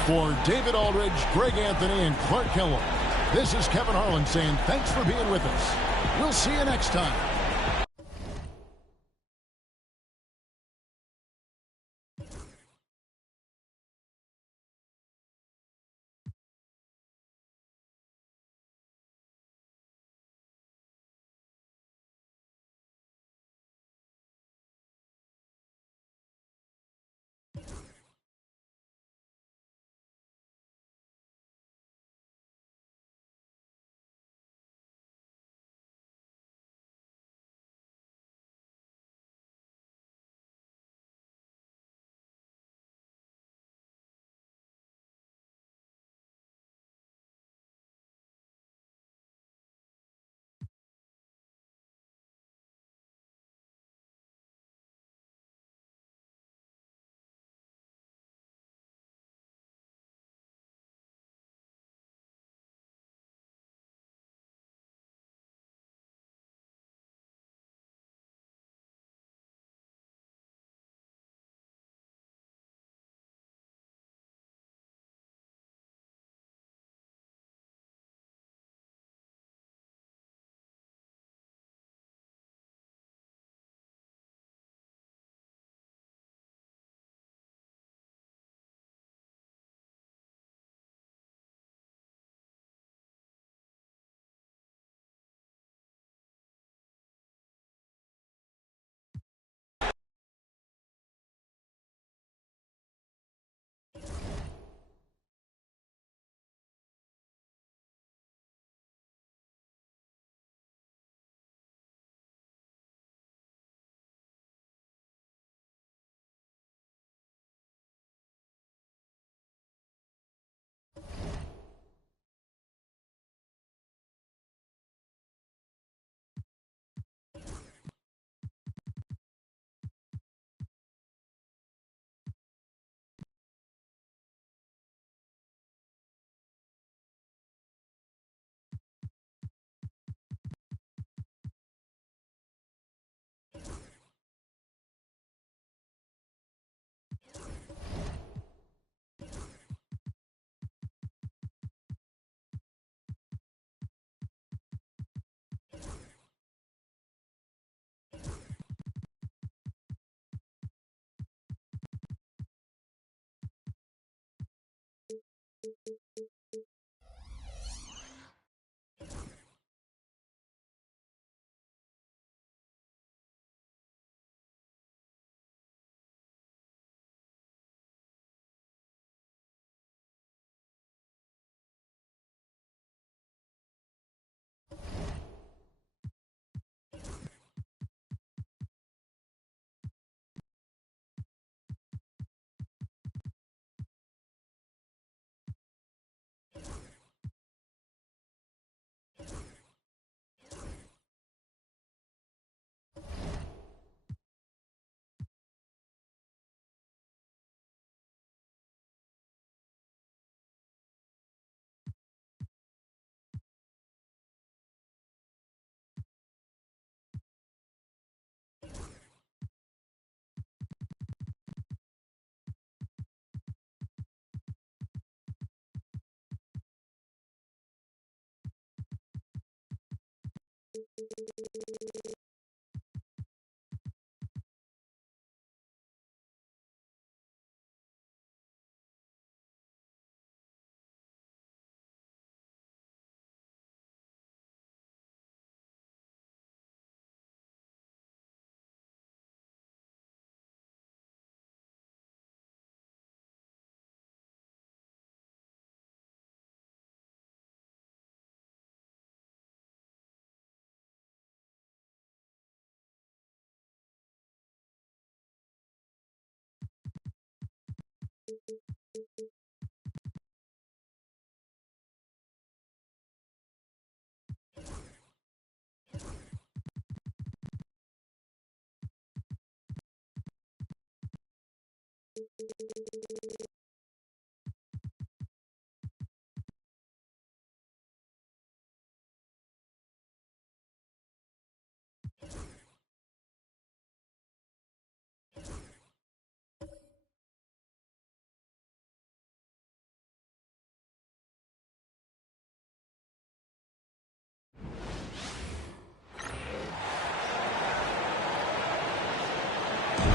For David Aldridge, Greg Anthony, and Clark Kellogg, this is Kevin Harlan saying thanks for being with us. We'll see you next time.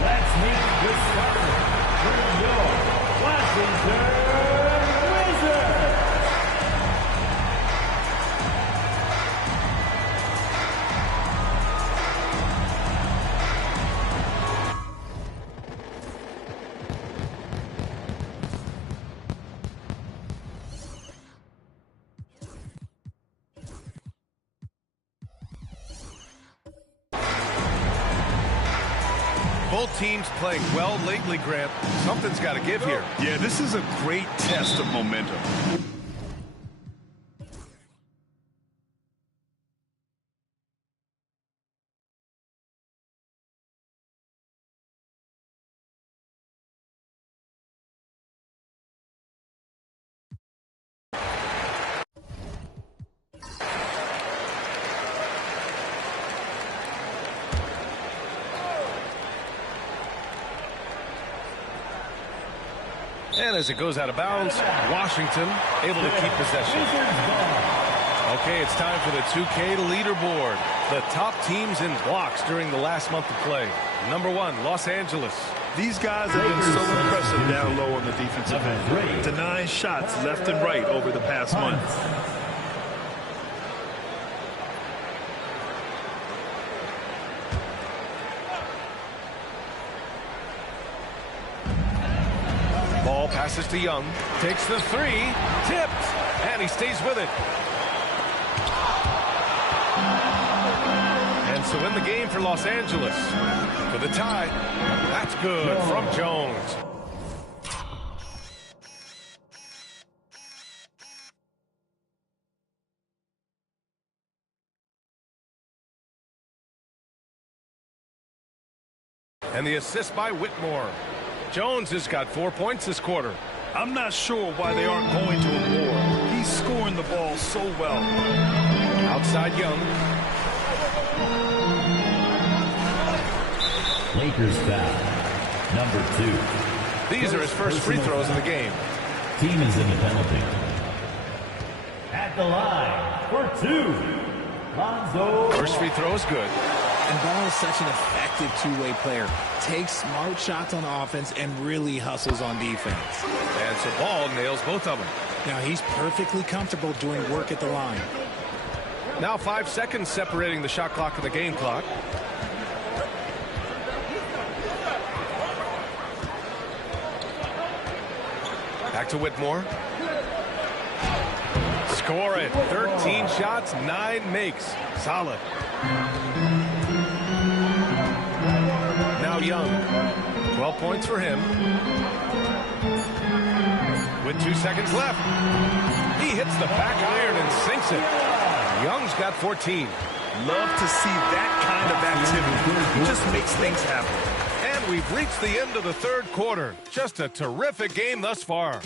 Let's meet the starter for your Washington Wizards. Both teams playing well lately, Grant. Something's got to give here. Yeah, this is a great test of momentum. And as it goes out of bounds, Washington able to keep possession. Okay, it's time for the 2K leaderboard. The top teams in blocks during the last month of play. Number 1, Los Angeles. These guys have been so impressive down low on the defensive end, denying shots left and right over the past month. Ball passes to Young, takes the 3, tipped, and he stays with it. And so in the game for Los Angeles, for the tie, that's good from Jones. And the assist by Whitmore. Jones has got 4 points this quarter. I'm not sure why they aren't going to him more. He's scoring the ball so well. Outside Young. Lakers foul. Number 2. These are his first free throws of the game. Team is in the penalty. At the line for 2. Lonzo. First free throw is good. And Ball is such an effective two-way player. Takes smart shots on offense and really hustles on defense. And And so Ball nails both of them. Now he's perfectly comfortable doing work at the line. Now 5 seconds separating the shot clock and the game clock. Back to Whitmore. Score it. 13 shots, 9 makes. Solid. Now Young. 12 points for him. With 2 seconds left. He hits the back iron and sinks it. Young's got 14. Love to see that kind of activity. He just makes things happen. And we've reached the end of the third quarter. Just a terrific game thus far.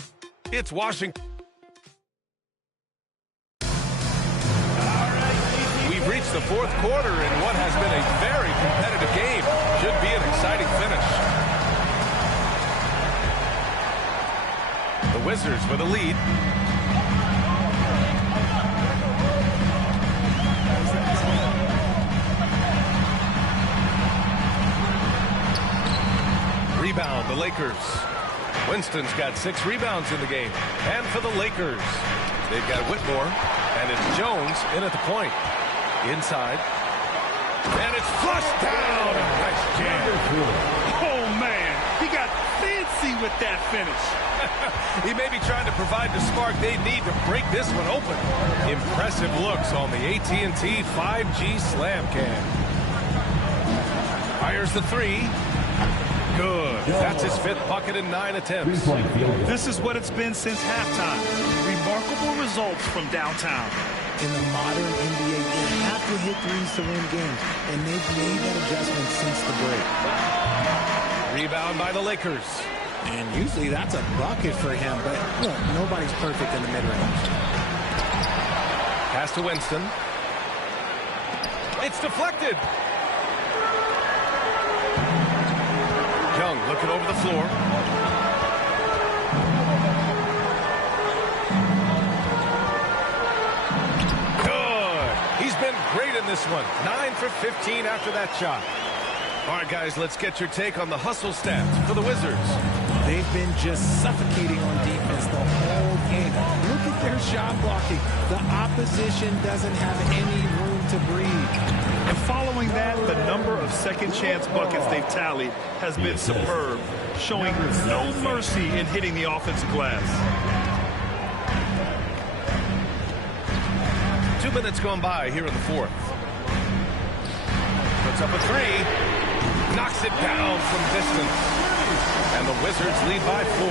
It's Washington. We've reached the fourth quarter in what has been a very competitive game. Should be an exciting finish. The Wizards with a lead. Rebound, the Lakers. Winston's got 6 rebounds in the game. And for the Lakers, they've got Whitmore, and it's Jones in at the point. Inside. And it's flushed down. Nice jam. Oh, man. He got fancy with that finish. He may be trying to provide the spark they need to break this one open. Impressive looks on the AT&T 5G Slam Cam. Fires the 3. Good. That's his 5th bucket in 9 attempts. This is what it's been since halftime. Remarkable results from downtown. In the modern NBA, you have to hit threes to win games, and they've made that adjustment since the break. Rebound by the Lakers. And usually that's a bucket for him, but look, nobody's perfect in the mid-range. Pass to Winston. It's deflected. Young looking over the floor. Good. He's been great in this one. 9 for 15 after that shot. All right, guys, let's get your take on the hustle stats for the Wizards. They've been just suffocating on defense the whole game. Look at their shot blocking. The opposition doesn't have any room to breathe. And following that, the number of second chance buckets they've tallied has been superb, showing no mercy in hitting the offensive glass. 2 minutes gone by here in the fourth. Puts up a 3. Knocks it down from distance. And the Wizards lead by 4.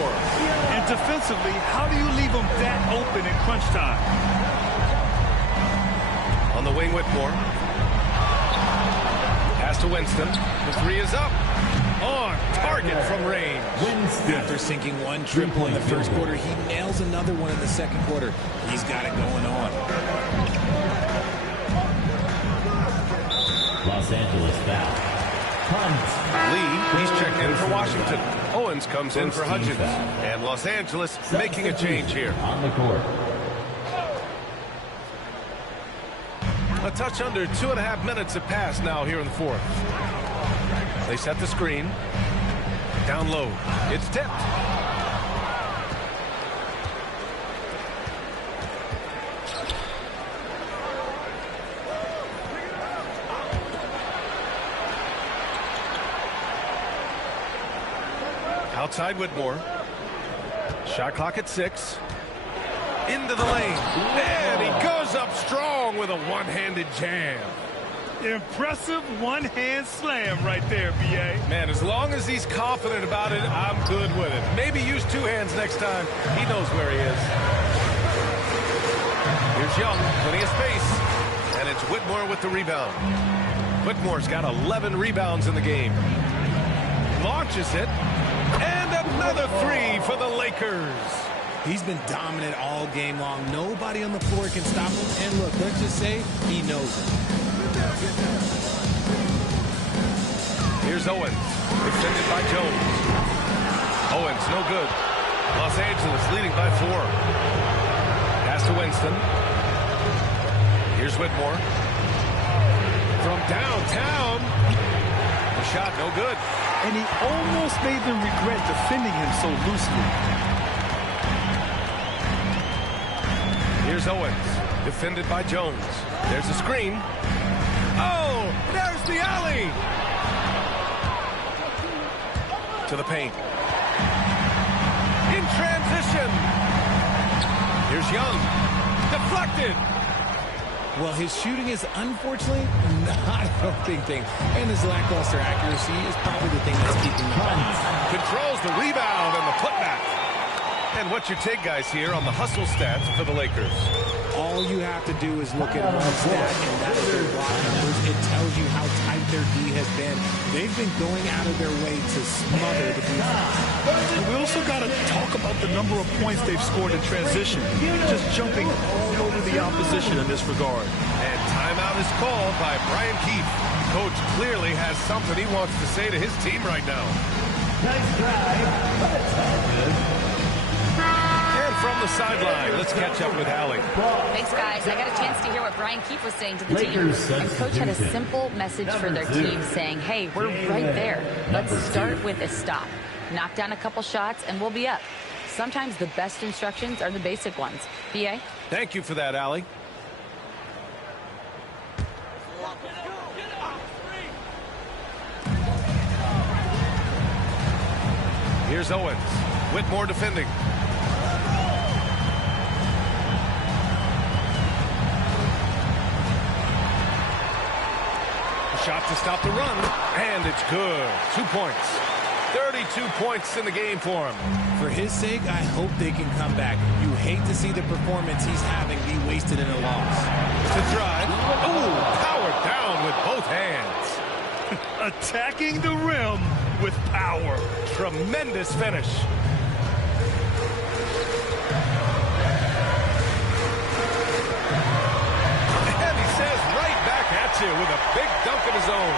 And defensively, how do you leave them that open in crunch time? On the wing, Whitmore. Pass to Winston. The 3 is up. On target from range. After sinking 1 triple in the first quarter, he nails another one in the second quarter. He's got it going on. Los Angeles foul. Lee, he's checked in for Washington. Owens comes in for Hudgens. And Los Angeles making a change here. On the court. A touch under 2.5 minutes have passed now here in the fourth. They set the screen. Down low. It's tipped. Outside Whitmore. Shot clock at 6. Into the lane. And he goes up strong with a one-handed jam. Impressive one-hand slam right there, B.A. Man, as long as he's confident about it, I'm good with it. Maybe use 2 hands next time. He knows where he is. Here's Young. Plenty of space. And it's Whitmore with the rebound. Whitmore's got 11 rebounds in the game. Launches it. And another 3 for the Lakers. He's been dominant all game long. Nobody on the floor can stop him. And look, let's just say he knows it. Here's Owens. Extended by Jones. Owens, no good. Los Angeles leading by 4. Pass to Winston. Here's Whitmore. From downtown. The shot, no good. And he almost made them regret defending him so loosely. Here's Owens, defended by Jones. There's a screen. Oh, there's the alley. To the paint. In transition. Here's Young. Deflected. Well, his shooting is unfortunately not helping things, and his lackluster accuracy is probably the thing that's keeping him up. Controls the rebound and the putback. And what's your take, guys, here on the hustle stats for the Lakers? All you have to do is look at one stat, and that is their block numbers. It tells you how tight their D has been. They've been going out of their way to smother the defense. And we also got to talk about the number of points they've scored in transition. Just jumping all over the opposition in this regard. And timeout is called by Brian Keefe. Coach clearly has something he wants to say to his team right now. Nice drive, but it's all good. And from the sideline, let's catch up with Allie. Thanks, guys. I got a chance to hear what Brian Keefe was saying to the team. And Coach had a simple message for their team saying, hey, we're right there. Let's start with a stop. Knock down a couple shots, and we'll be up. Sometimes the best instructions are the basic ones. B.A.? Thank you for that, Allie. Here's Owens. Whitmore defending. A shot to stop the run, and it's good. 2 points. 32 points in the game for him. For his sake, I hope they can come back. You hate to see the performance he's having be wasted in a loss. It's a drive. Oh, powered down with both hands. Attacking the rim with power. Tremendous finish. And he says right back at you with a big dunk of his own.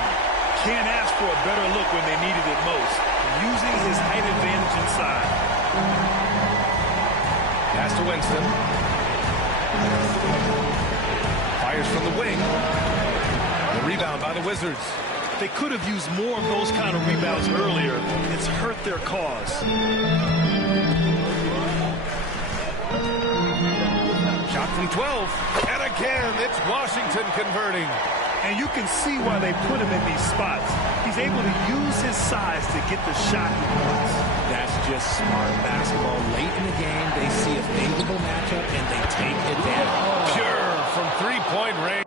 Can't ask for a better look when they needed it most. Using his height advantage inside. Pass to Winston. Fires from the wing. The rebound by the Wizards. They could have used more of those kind of rebounds earlier. It's hurt their cause. Shot from 12. And again, it's Washington converting. And you can see why they put him in these spots. He's able to use his size to get the shot he wants. That's just smart basketball. Late in the game, they see a favorable matchup, and they take advantage. Pure from three-point range.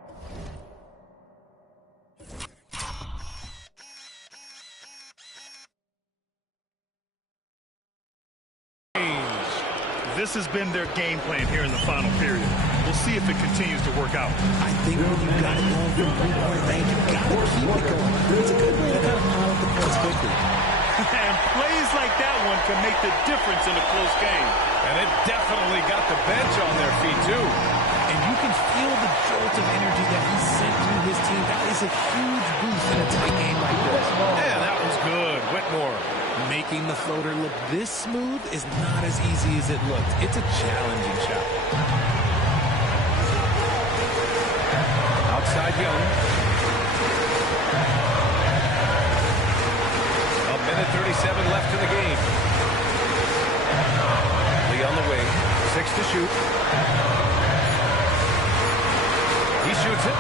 This has been their game plan here in the final period. We'll see if it continues to work out. I think when you got it going from three-point range, you got to keep it going. It's a good way to kind of pile up the points quickly. And plays like that one can make the difference in a close game. And it definitely got the bench on their feet, too. And you can feel the jolt of energy that he sent through his team. That is a huge boost in a tight game like this. Yeah, that was good. Whitmore. Making the floater look this smooth is not as easy as it looked. It's a challenging shot. Outside Young. A minute 37 left in the game. Lee on the wing. 6 to shoot. He shoots it.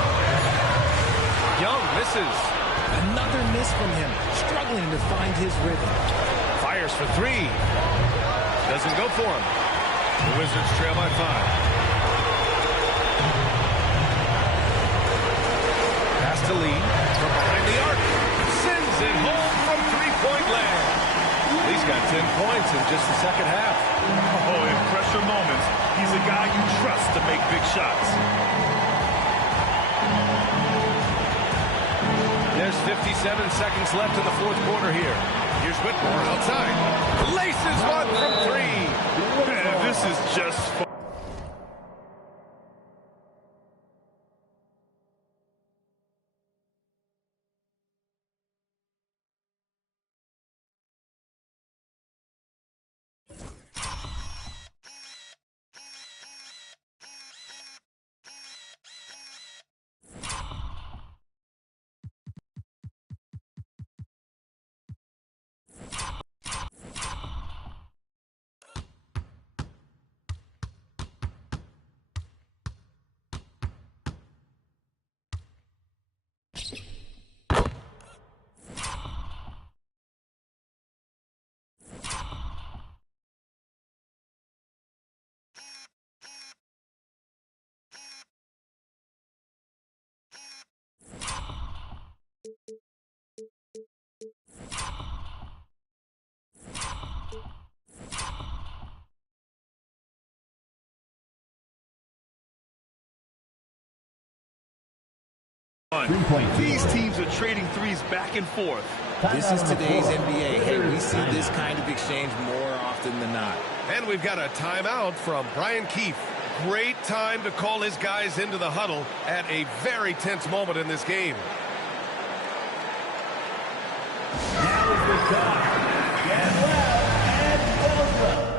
Young misses. Another miss from him, struggling to find his rhythm. Fires for 3. Doesn't go for him. The Wizards trail by 5. Pass to Lee from behind the arc. Sends it home from three-point land. Lee's got 10 points in just the second half. Oh, in pressure moments, he's a guy you trust to make big shots. There's 57 seconds left in the fourth quarter here. Here's Whitmore outside. Laces one from 3. Man, this is just fun. These teams are trading threes back and forth. This is today's NBA. Hey, we see this kind of exchange more often than not. And we've got a timeout from Brian Keefe. Great time to call his guys into the huddle at a very tense moment in this game. Now is the time. Get well and welcome.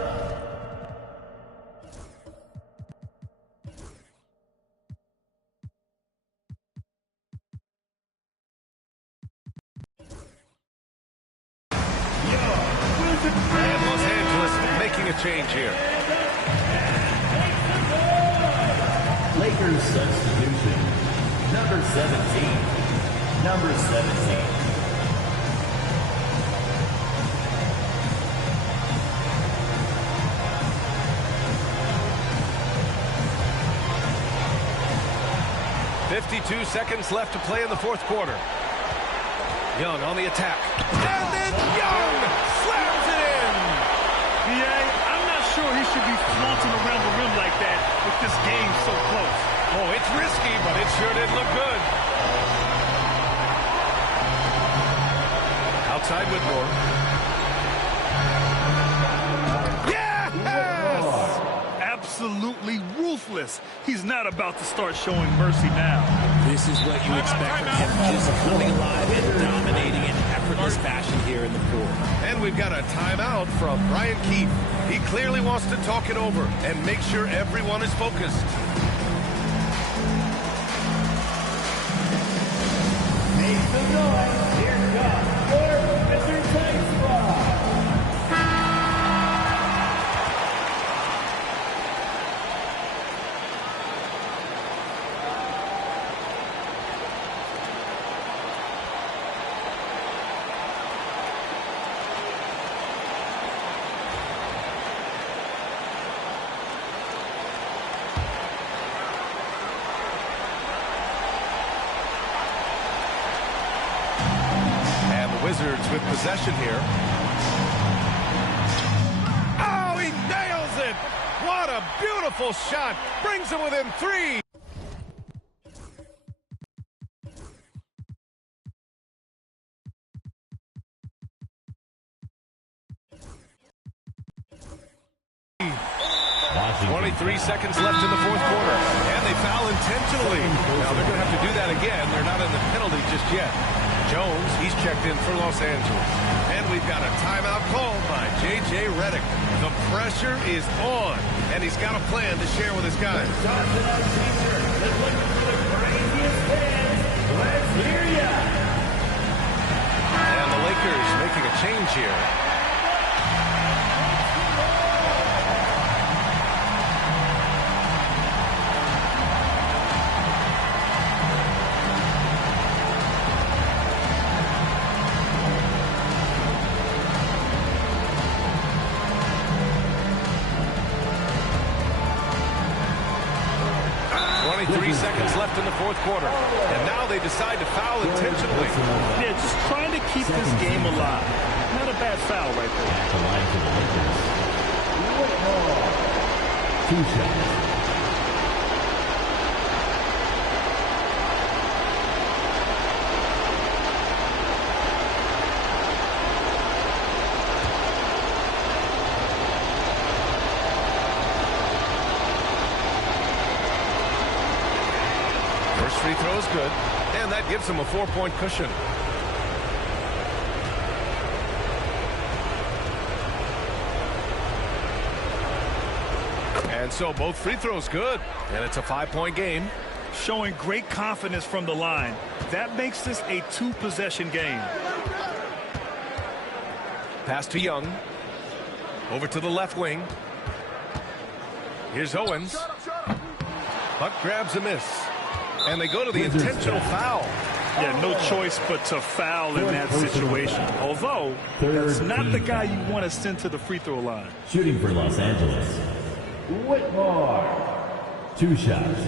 And Los Angeles making a change here. Lakers substitution. Number 17. Number 17. .52 seconds left to play in the fourth quarter. Young on the attack. And then Young slams it in. B.A., I'm not sure he should be flaunting around the rim like that with this game so close. Oh, it's risky, but it sure did look good. Outside Whitmore. Yes! Absolutely ruthless. He's not about to start showing mercy now. This is what you expect from him, just coming alive and dominating in effortless fashion here in the fourth. And we've got a timeout from Brian Keefe. He clearly wants to talk it over and make sure everyone is focused. Make some noise. Here comes your Wizards squad. Wizards with possession here. Oh, he nails it! What a beautiful shot! Brings him within 3. Washington. 23 seconds left in the fourth quarter, and they foul intentionally. Now they're going to have to do that again. They're not in the penalty just yet. Jones, he's checked in for Los Angeles. And we've got a timeout called by J.J. Redick. The pressure is on, and he's got a plan to share with his guys. Let's hear ya. And the Lakers making a change here. Seconds left in the fourth quarter, and now they decide to foul intentionally. Yeah, just trying to keep this game alive. Not a bad foul right there. At the line to the Lakers. 2 shots. Free throw is good, and that gives him a 4-point cushion. And so both free throws good, and it's a 5-point game. Showing great confidence from the line. That makes this a 2-possession game. Pass to Young. Over to the left wing. Here's Owens. Buck grabs a miss. And they go to the intentional foul. Yeah, no choice but to foul in that situation. Although, that's not the guy you want to send to the free throw line. Shooting for Los Angeles. Whitmore. 2 shots.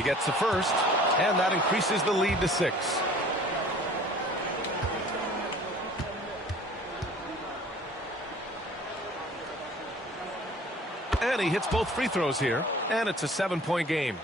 He gets the first, and that increases the lead to 6. And he hits both free throws here, and it's a 7-point game.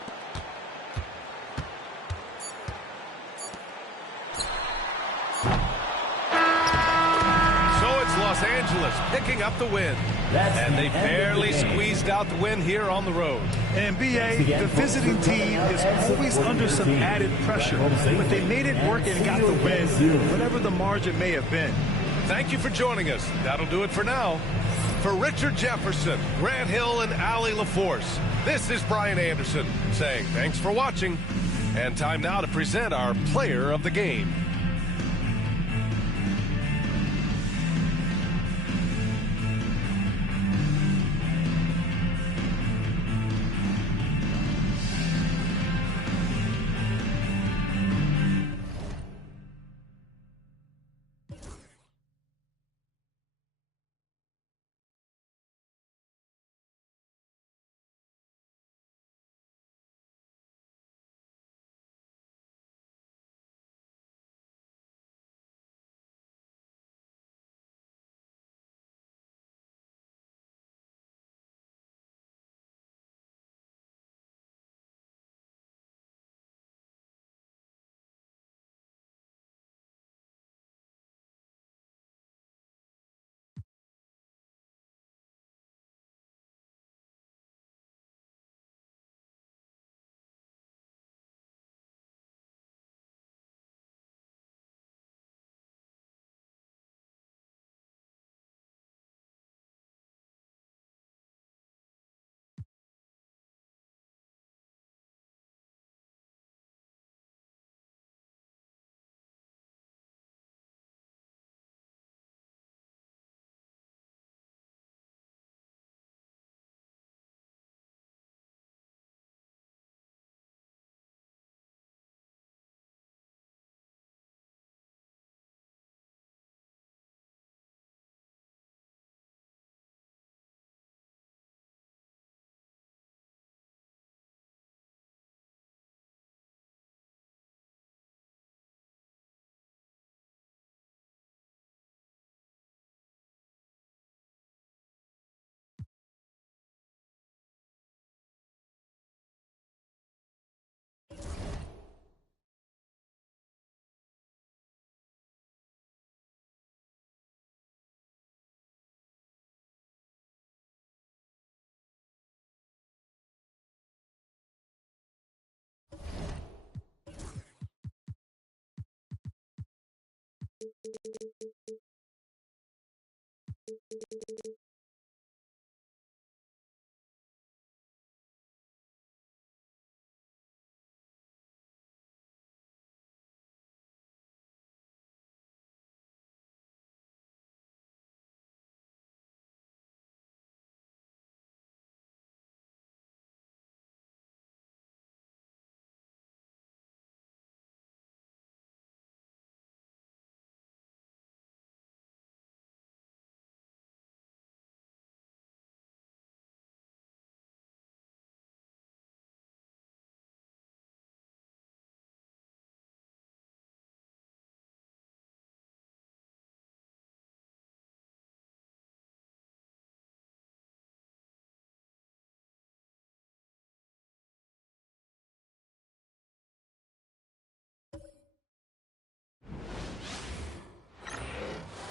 Los Angeles picking up the win. And they barely squeezed out the win here on the road. And B.A., the visiting team is always under some added pressure, but they made it work and got the win, whatever the margin may have been. Thank you for joining us. That'll do it for now. For Richard Jefferson, Grant Hill, and Allie LaForce, this is Brian Anderson saying thanks for watching. And time now to present our player of the game.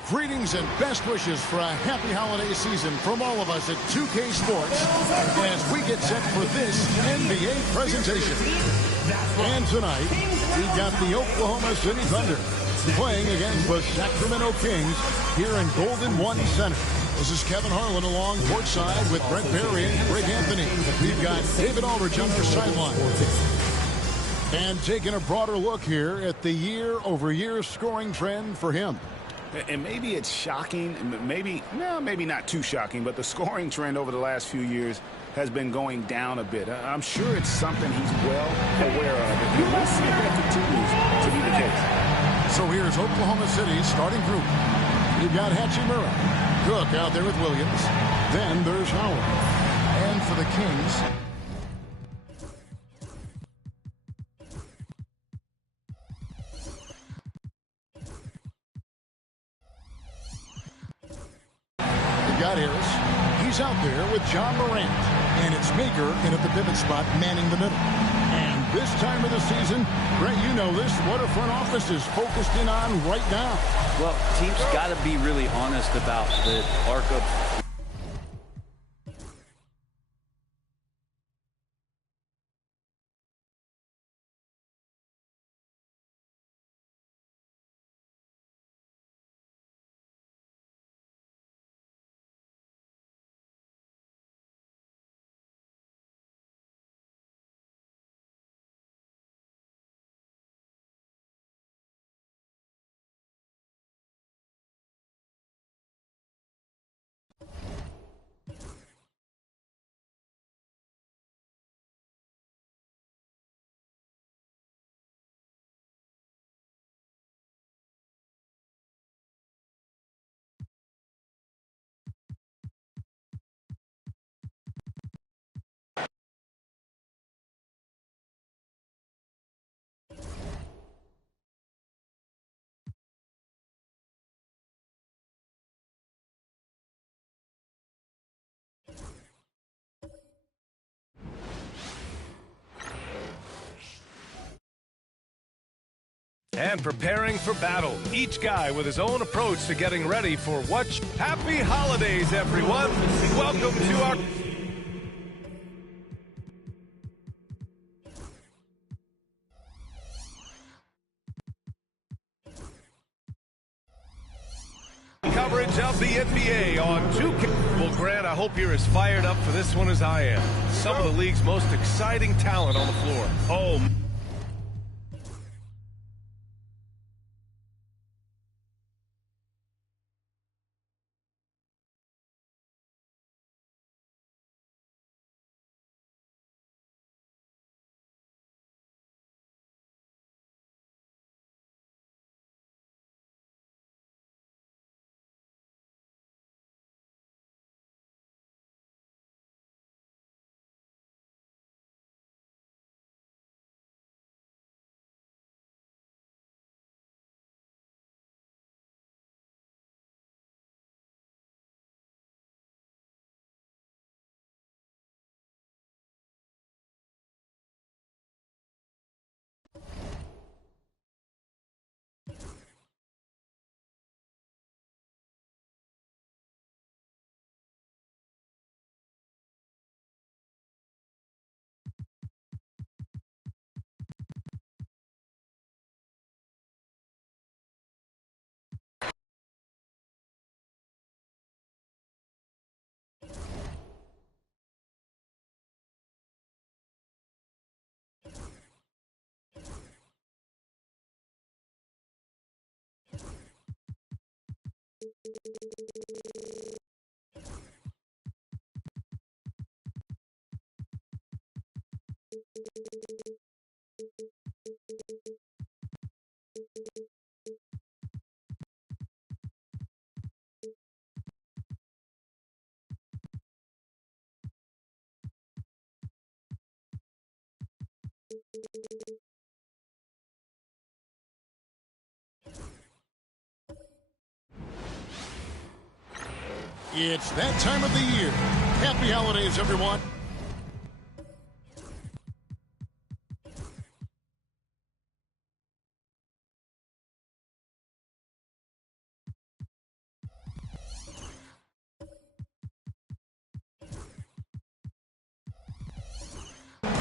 Greetings and best wishes for a happy holiday season from all of us at 2K Sports as we get set for this NBA presentation. And tonight, we've got the Oklahoma City Thunder playing against the Sacramento Kings here in Golden One Center. This is Kevin Harlan along courtside with Brent Barry and Greg Anthony. We've got David Aldridge on our sideline. And taking a broader look here at the year-over-year scoring trend for him. And maybe it's shocking, maybe not too shocking, but the scoring trend over the last few years has been going down a bit. I'm sure it's something he's well aware of, and we'll see if that continues to be the case. So here's Oklahoma City's starting group. You've got Hachimura, Cook out there with Williams. Then there's Howard. And for the Kings, They've got Harris. He's out there with John Morant. And it's Maker in at the pivot spot, manning the middle. And this time of the season, Brett, you know this, what a front office is focused in on right now. Well, teams got to be really honest about the arc of And preparing for battle. Each guy with his own approach to getting ready for what? Happy holidays, everyone. Welcome to our... coverage of the NBA on 2K. Well, Grant, I hope you're as fired up for this one as I am. Some of the league's most exciting talent on the floor. Oh, It's that time of the year. Happy holidays, everyone.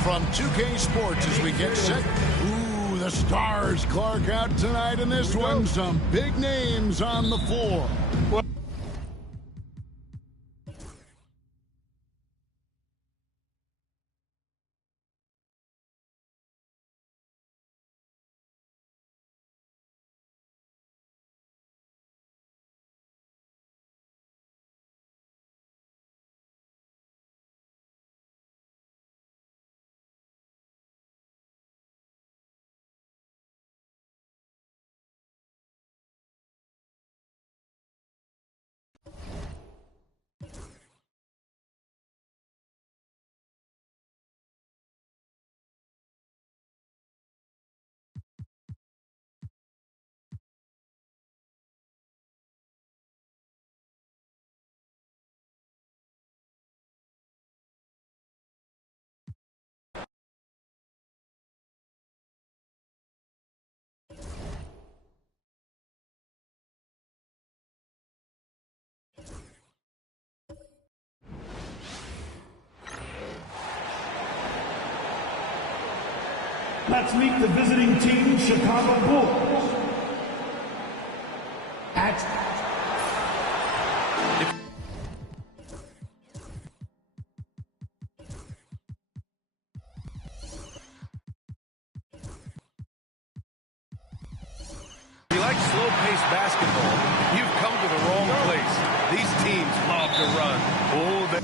From 2K Sports as we get set. Ooh, the stars Clark out tonight in this one. Some big names on the floor. Let's meet the visiting team, Chicago Bulls. If you like slow-paced basketball, you've come to the wrong place. These teams love to run. Oh, they...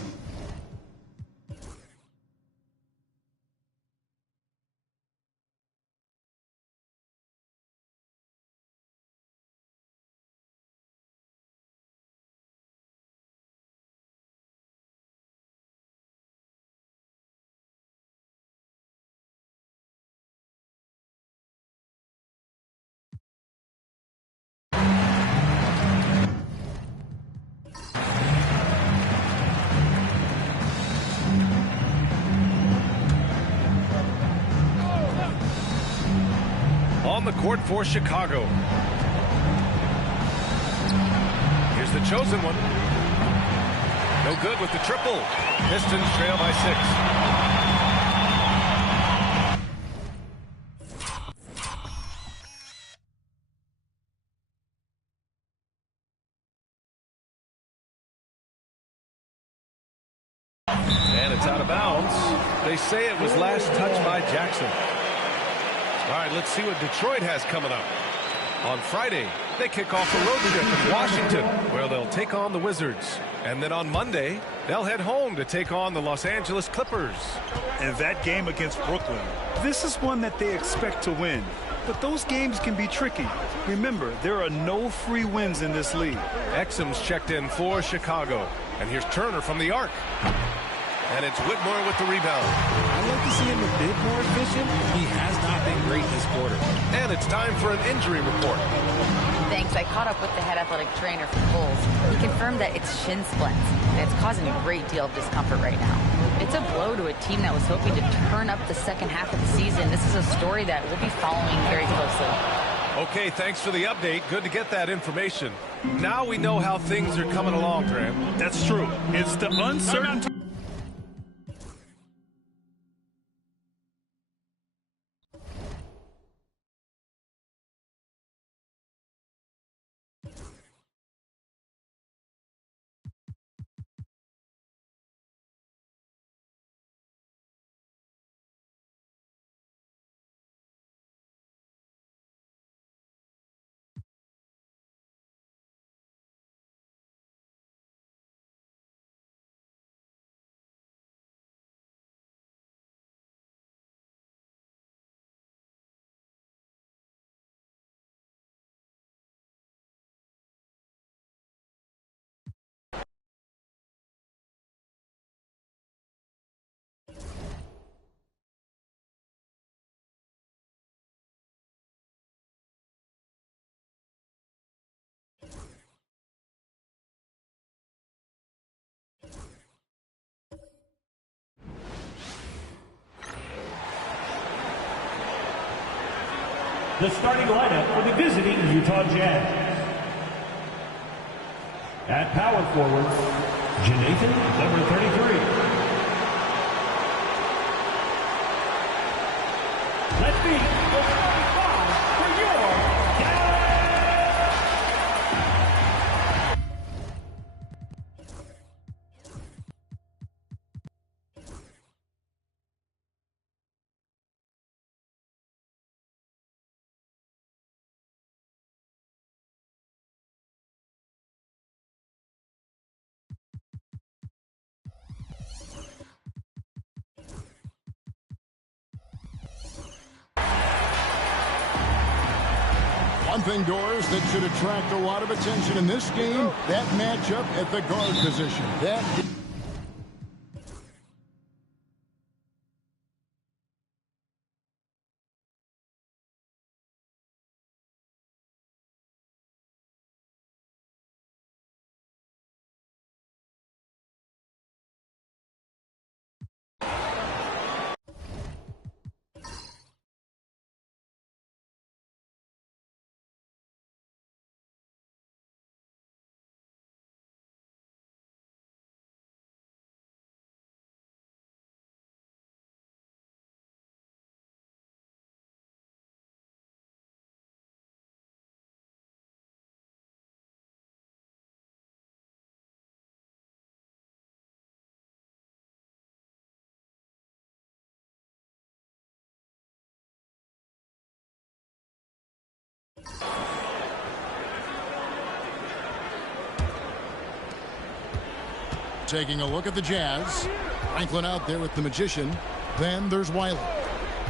On the court for Chicago. Here's the chosen one. No good with the triple. Pistons trail by 6. And it's out of bounds. They say it was last touched by Jackson. All right, let's see what Detroit has coming up. On Friday, they kick off a road trip in Washington, where they'll take on the Wizards. And then on Monday, they'll head home to take on the Los Angeles Clippers. And that game against Brooklyn, this is one that they expect to win. But those games can be tricky. Remember, there are no free wins in this league. Exum's checked in for Chicago. And here's Turner from the arc. And it's Whitmore with the rebound. I'd like to see him a bit more efficient. He has not been great this quarter. And it's time for an injury report. Thanks. I caught up with the head athletic trainer for the Bulls. He confirmed that it's shin splints, and it's causing a great deal of discomfort right now. It's a blow to a team that was hoping to turn up the second half of the season. This is a story that we'll be following very closely. Okay, thanks for the update. Good to get that information. Now we know how things are coming along, Graham. That's true. It's the uncertainty. The starting lineup for the visiting Utah Jazz. At power forward, Jonathan, number 33. Let's meet the starting five for your One thing, Doris, that should attract a lot of attention in this game, that matchup at the guard position. That taking a look at the Jazz. Franklin out there with the magician. Then there's Wiley.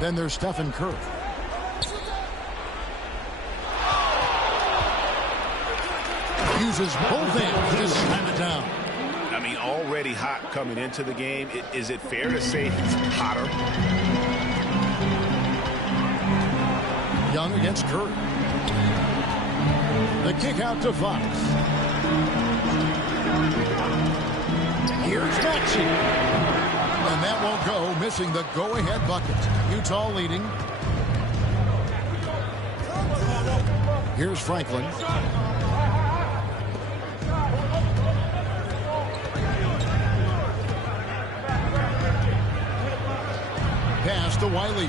Then there's Stephen Curry. Uses both hands to slam it down. I mean, already hot coming into the game. Is it fair to say he's hotter? Young against Curry. The kick out to Fox. Here's Maxey. And that won't go, missing the go-ahead bucket. Utah leading. Here's Franklin. Pass to Wiley.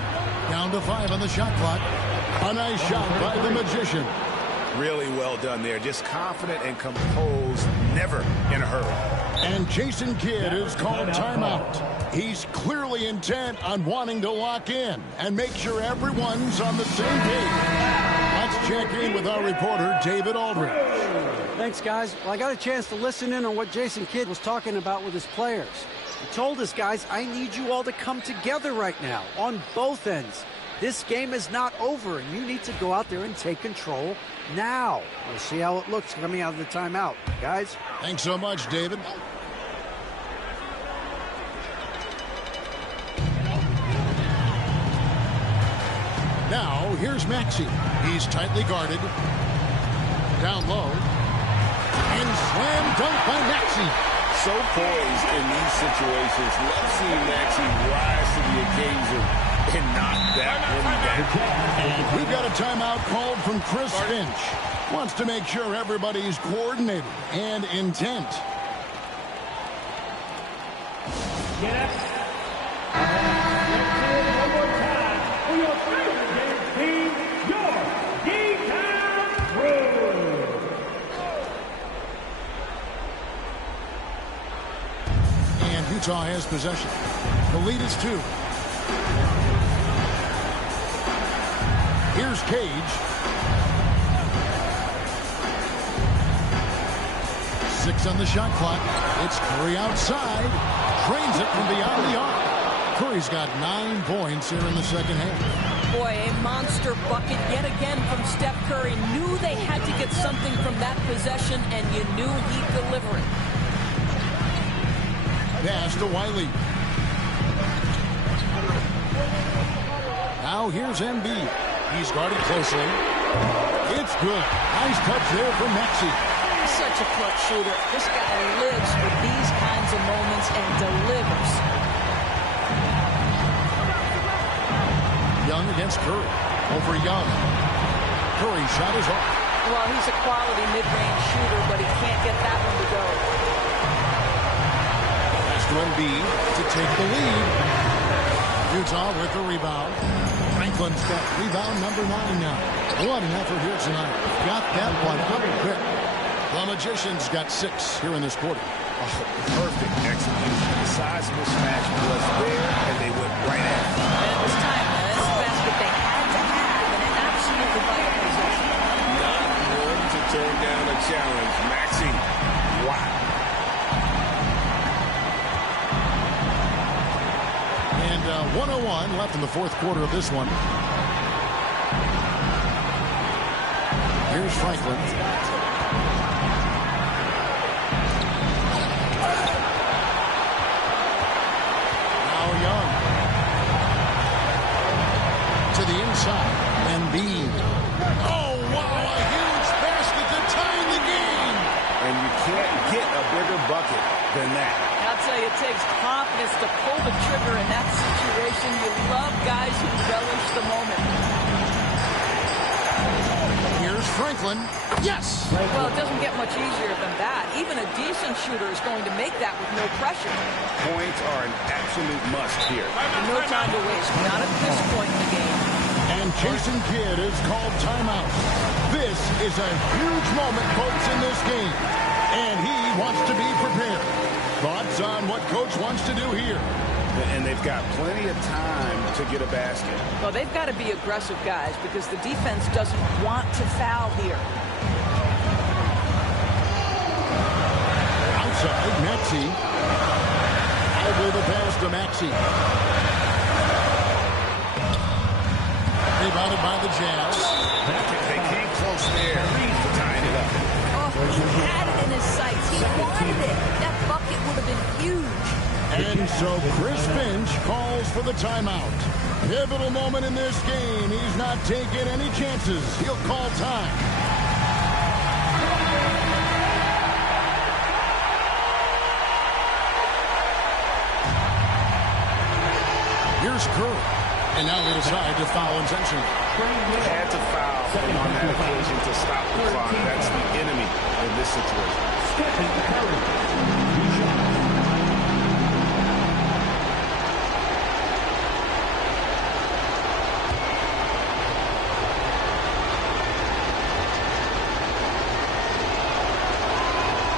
Down to 5 on the shot clock. A nice shot by the magician. Really well done there. Just confident and composed, never in a hurry. And Jason Kidd is called timeout. He's clearly intent on wanting to lock in and make sure everyone's on the same page. Let's check in with our reporter, David Aldridge. Thanks, guys. Well, I got a chance to listen in on what Jason Kidd was talking about with his players. He told us, guys, I need you all to come together right now on both ends. This game is not over, and you need to go out there and take control now. We'll see how it looks coming out of the timeout. Guys? Thanks so much, David. Now, here's Maxey. He's tightly guarded. Down low. And slam dunk by Maxey. So poised in these situations. Love seeing Maxey rise to the occasion and knock that one down. And we've got a timeout called from Chris Finch. Wants to make sure everybody's coordinated and intent. Get up. One more time for your favorite team, your D-Town Crew. And Utah has possession. The lead is 2. Here's Cage. 6 on the shot clock. It's Curry outside. Drains it from beyond the arc. Curry's got 9 points here in the second half. Boy, a monster bucket yet again from Steph Curry. Knew they had to get something from that possession, and you knew he'd deliver it. Pass to Wiley. Now here's Embiid. He's guarded closely. It's good. Nice touch there from Maxey. Such a clutch shooter. This guy lives for these kinds of moments and delivers. Young against Curry. Over Young. Curry shot is off. Well, he's a quality mid-range shooter, but he can't get that one to go. Pass to Embiid to take the lead. Utah with the rebound. Franklin's got rebound number 9 now. What an effort here tonight. Got that one up quick. The Magicians got 6 here in this quarter. Oh, perfect execution. The size mismatch was there, and they went right at it. And this time, that's the basket they had to have, and an absolutely vital possession. Not one to turn down a challenge. Maxey, wow. And 1:01 left in the fourth quarter of this one. Here's Franklin. Now Young. To the inside. Embiid. Oh, wow, a huge basket to tie the game. And you can't get a bigger bucket than that. I'll tell you, it takes confidence to pull the trigger in that situation. You love guys who relish the moment. Here's Franklin. Yes! Well, it doesn't get much easier than that. Even a decent shooter is going to make that with no pressure. Points are an absolute must here. No time to waste. Not at this point in the game. And Jason Kidd is called timeout. This is a huge moment, folks, in this game. And he wants to be prepared. Thoughts on what Coach wants to do here? And they've got plenty of time to get a basket. Well, they've got to be aggressive, guys, because the defense doesn't want to foul here. Outside, Maxey. Quickly the pass to Maxey. Rebounded by the Jazz. They came close there to tying it up. Oh, he had it in his sights. He wanted it. That bucket would have been huge. And so Chris Finch calls for the timeout. Pivotal moment in this game. He's not taking any chances. He'll call time. Here's Curry. And now they decide to foul intentionally. Had to foul on that occasion to stop the clock. That's the enemy in this situation.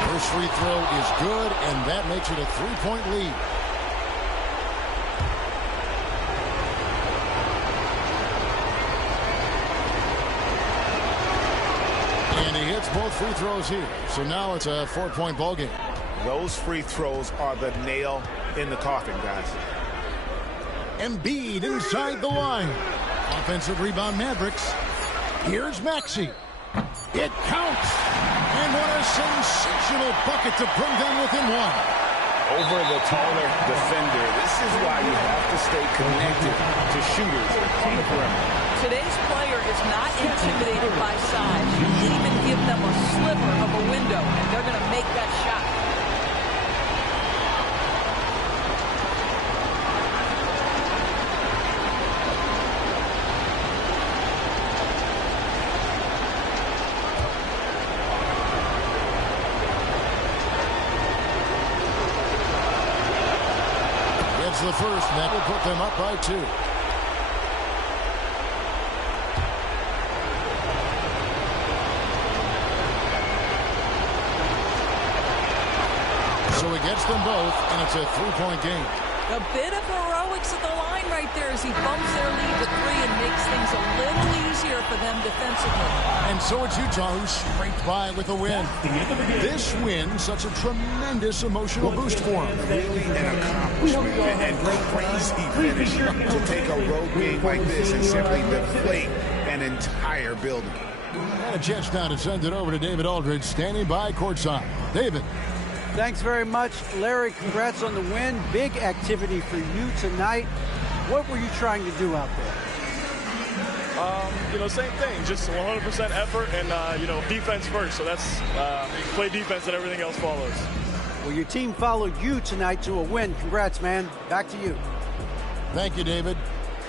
First free throw is good, and that makes it a 3-point lead. And he hits both free throws here. So now it's a 4-point ball game. Those free throws are the nail in the coffin, guys. Embiid inside the line. Offensive rebound Mavericks. Here's Maxey. It counts. And what a sensational bucket to bring them within one. Over the taller defender. This is why you have to stay connected to shooters on the perimeter. Today's player is not intimidated by size. You even give them a sliver of a window, and they're going to make that shot. Gets the first, and that will put them up by 2. So he gets them both, and it's a 3-point game. A bit of heroics at the line right there as he bumps their lead to 3 and makes things a little easier for them defensively. And so it's Utah who scraped by with a win. This win, such a tremendous emotional boost for him. Really an accomplishment and crazy finish to take a road game like this and simply deflate an entire building. And a chance now to send it over to David Aldridge, standing by courtside. David. Thanks very much, Larry. Congrats on the win. Big activity for you tonight. What were you trying to do out there? Same thing, just 100% effort and, defense first. So that's play defense and everything else follows. Well, your team followed you tonight to a win. Congrats, man. Back to you. Thank you, David.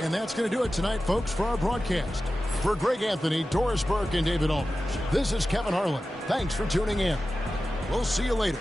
And that's going to do it tonight, folks, for our broadcast. For Greg Anthony, Doris Burke, and David Aldridge, this is Kevin Harlan. Thanks for tuning in. We'll see you later.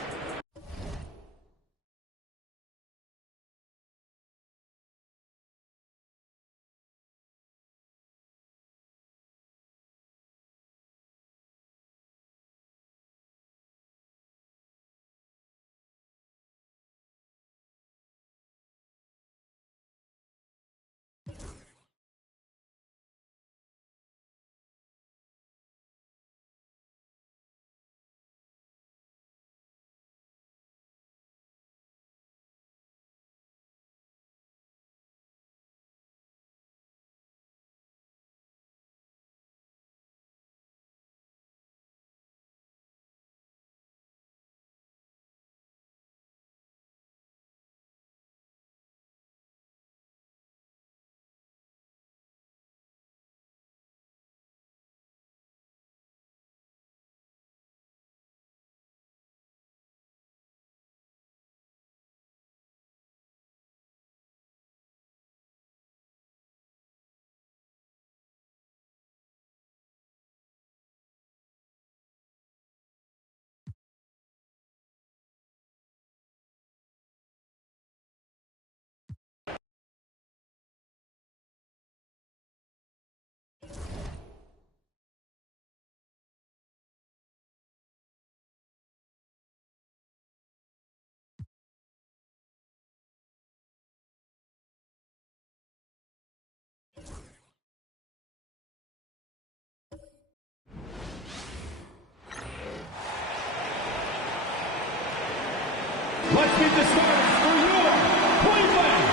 Let's get this started for your Cleveland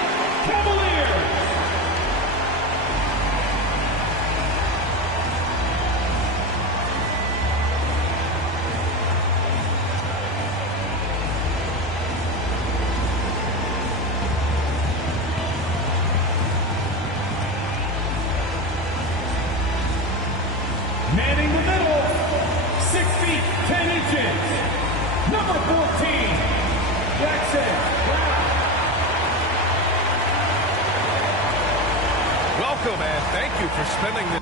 Cavaliers. Manning the middle, 6 feet 10 inches. Number 14, Jackson Brown. Welcome and thank you for spending the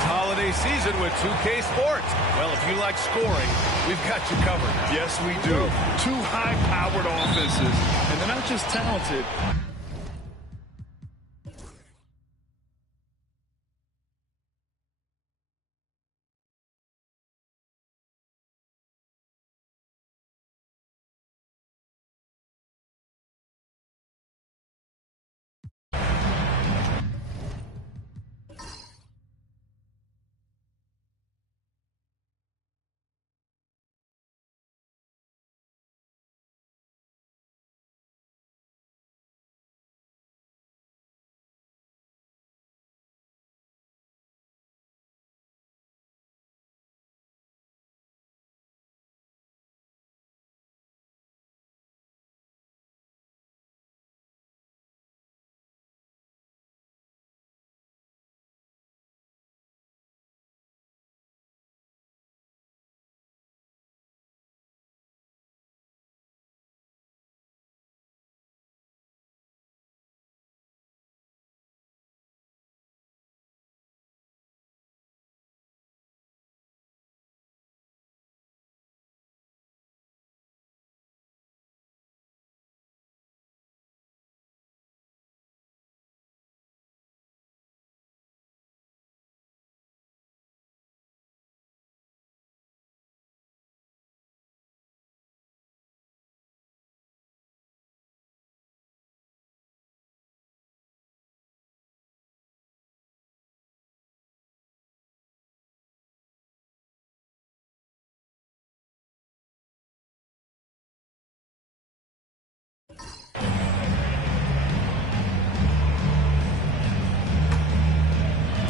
holiday season with 2K Sports. Well, if you like scoring, we've got you covered. Yes, we do. Two high-powered offenses, and they're not just talented.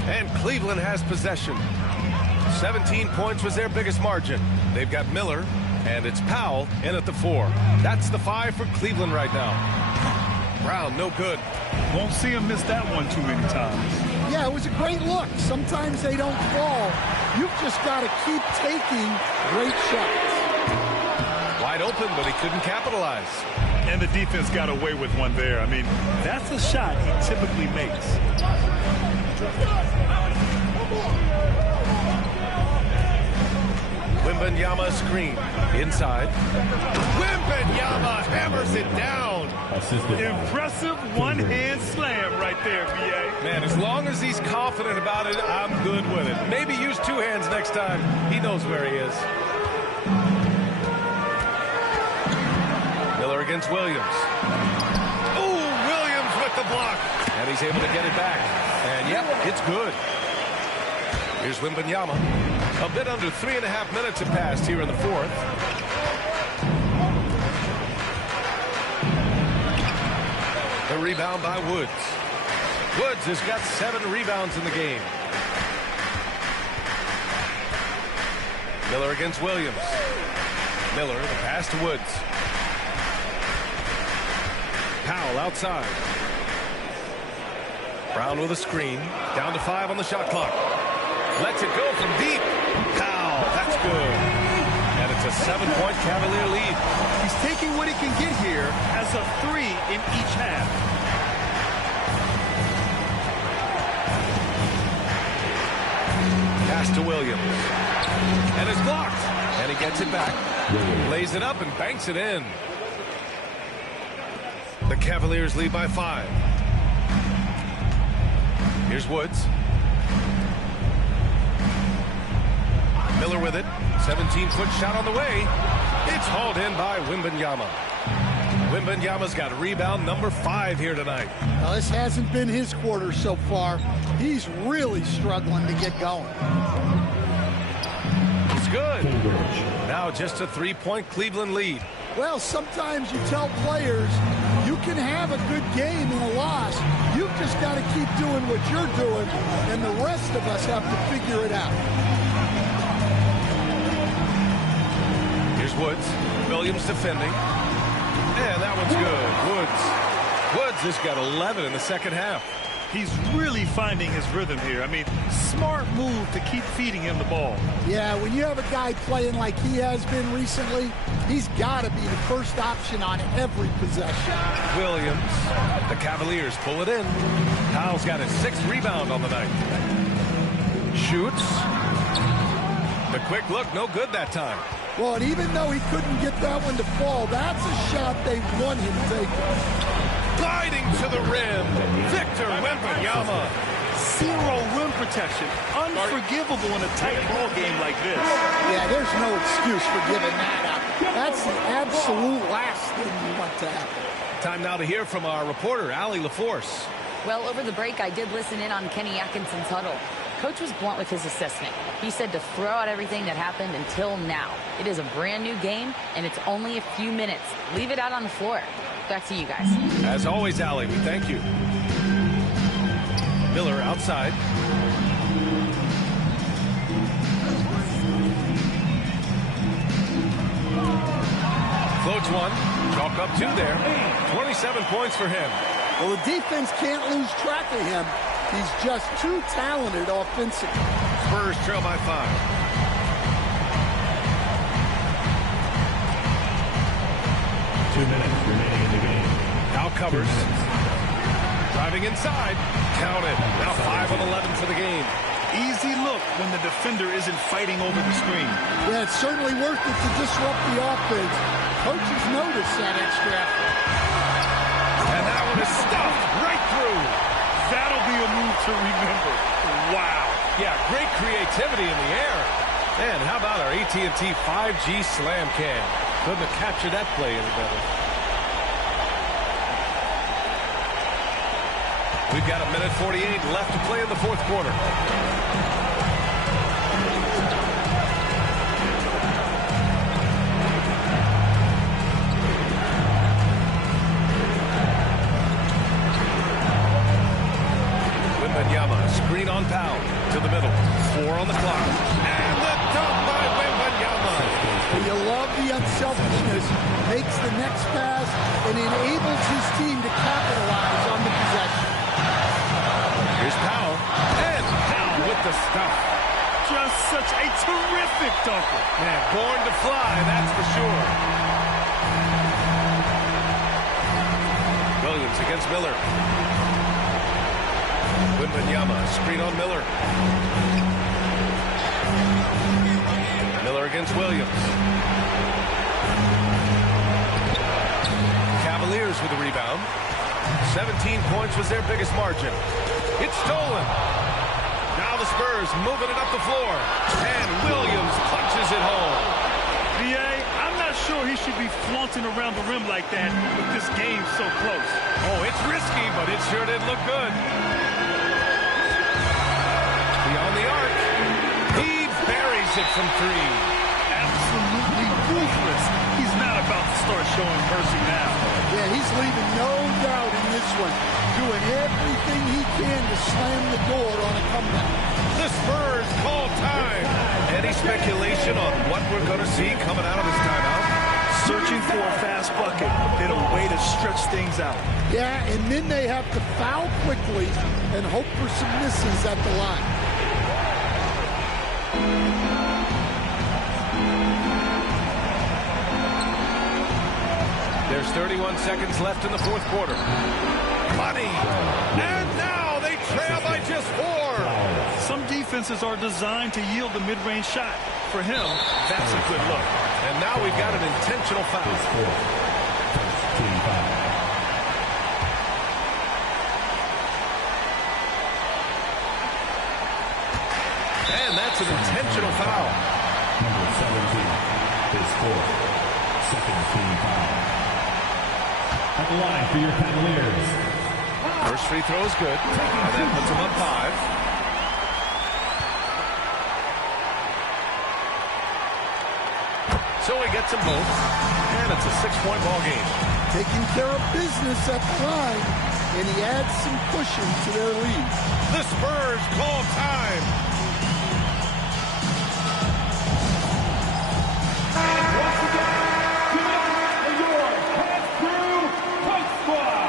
And Cleveland has possession. 17 points was their biggest margin. They've got Miller, and it's Powell in at the 4. That's the 5 for Cleveland right now. Brown, no good. Won't see him miss that one too many times. Yeah, it was a great look. Sometimes they don't fall. You've just got to keep taking great shots. Wide open, but he couldn't capitalize. And the defense got away with one there. I mean, that's a shot he typically makes. Wembanyama screen. Inside. Wembanyama hammers it down. Impressive one-hand slam right there, B.A. Man, as long as he's confident about it, I'm good with it. Maybe use 2 hands next time. He knows where he is. Miller against Williams. Ooh, Williams with the block. And he's able to get it back. And, yep, it's good. Here's Wembanyama. A bit under 3.5 minutes have passed here in the 4th. The rebound by Woods. Woods has got 7 rebounds in the game. Miller against Williams. Miller, the pass to Woods. Powell outside. Brown with a screen. Down to 5 on the shot clock. Lets it go from deep. Powell, that's good. And it's a 7-point Cavalier lead. He's taking what he can get here as a 3 in each half. Pass to Williams. And it's blocked. And he gets it back. Lays it up and banks it in. The Cavaliers lead by 5. Here's Woods. Miller with it. 17-foot shot on the way. It's hauled in by Wembanyama. Wembanyama's got rebound number 5 here tonight. Now, this hasn't been his quarter so far. He's really struggling to get going. It's good. Now just a 3-point Cleveland lead. Well, sometimes you tell players you can have a good game in a loss. You've just got to keep doing what you're doing, and the rest of us have to figure it out. Here's Woods. Williams defending. And that one's good. Woods has got 11 in the second half. He's really finding his rhythm here. I mean, smart move to keep feeding him the ball. Yeah, when you have a guy playing like he has been recently, he's got to be the first option on every possession. Williams. The Cavaliers pull it in. Powell's got his 6th rebound on the night. Shoots. The quick look, no good that time. Well, and even though he couldn't get that one to fall, that's a shot they want him taking. Gliding to the rim, Victor Wembanyama. Zero rim protection. Unforgivable in a tight ball game like this. Yeah, there's no excuse for giving that up. That's the absolute last thing you want to happen. Time now to hear from our reporter, Allie LaForce. Well, over the break, I did listen in on Kenny Atkinson's huddle. Coach was blunt with his assessment. He said to throw out everything that happened until now. It is a brand new game, and it's only a few minutes. Leave it out on the floor. Back to you guys. As always, Allie, we thank you. Miller outside. Floats one. Chalk up 2 there. 27 points for him. Well, the defense can't lose track of him. He's just too talented offensively. Spurs trail by 5. Remaining in the game. Now covers. Driving inside. Count it. Now 5 on 11 for the game. Easy look when the defender isn't fighting over the screen. Yeah, it's certainly worth it to disrupt the offense. Coaches notice that extra effort. And that one is stuffed right through. That'll be a move to remember. Wow. Yeah, great creativity in the air. And how about our AT&T 5G Slam Cam? Couldn't have captured that play any better. We've got 1:48 left to play in the 4th quarter. Wembanyama, screen on Powell to the middle. 4 on the clock. And the dunk by Wembanyama. You love the unselfishness, makes the next pass, and enables his team to capitalize on the possession. Here's Powell, and Powell with the stuff. Just such a terrific dunker. Man, born to fly, that's for sure. Williams against Miller. Wembanyama, screen on Miller. Miller against Williams. Cavaliers with a rebound. 17 points was their biggest margin. It's stolen. Now the Spurs moving it up the floor. And Williams punches it home. B.A., I'm not sure he should be flaunting around the rim like that with this game so close. Oh, it's risky, but it sure did look good. Beyond the arc. He buries it from 3. Absolutely ruthless. He's not about to start showing mercy now. Yeah, he's leaving no doubt in this one. Doing everything he can to slam the door on a comeback. The Spurs call time. Any speculation on what we're going to see coming out of this timeout? Searching for a fast bucket. Then a way to stretch things out. Yeah, and then they have to foul quickly and hope for some misses at the line. There's 31 seconds left in the 4th quarter. Money! And now they trail by just 4. Some defenses are designed to yield the mid-range shot. For him, that's a good look. And now we've got an intentional foul. And that's an intentional foul. Number 17, his 4th, second team foul. At the line for your Cavaliers. First free throw is good, and that puts him up 5. So he gets them both, and it's a 6-point ball game. Taking care of business at the line, and he adds some cushion to their lead. The Spurs call time. And once again, tonight, your head crew coach squad.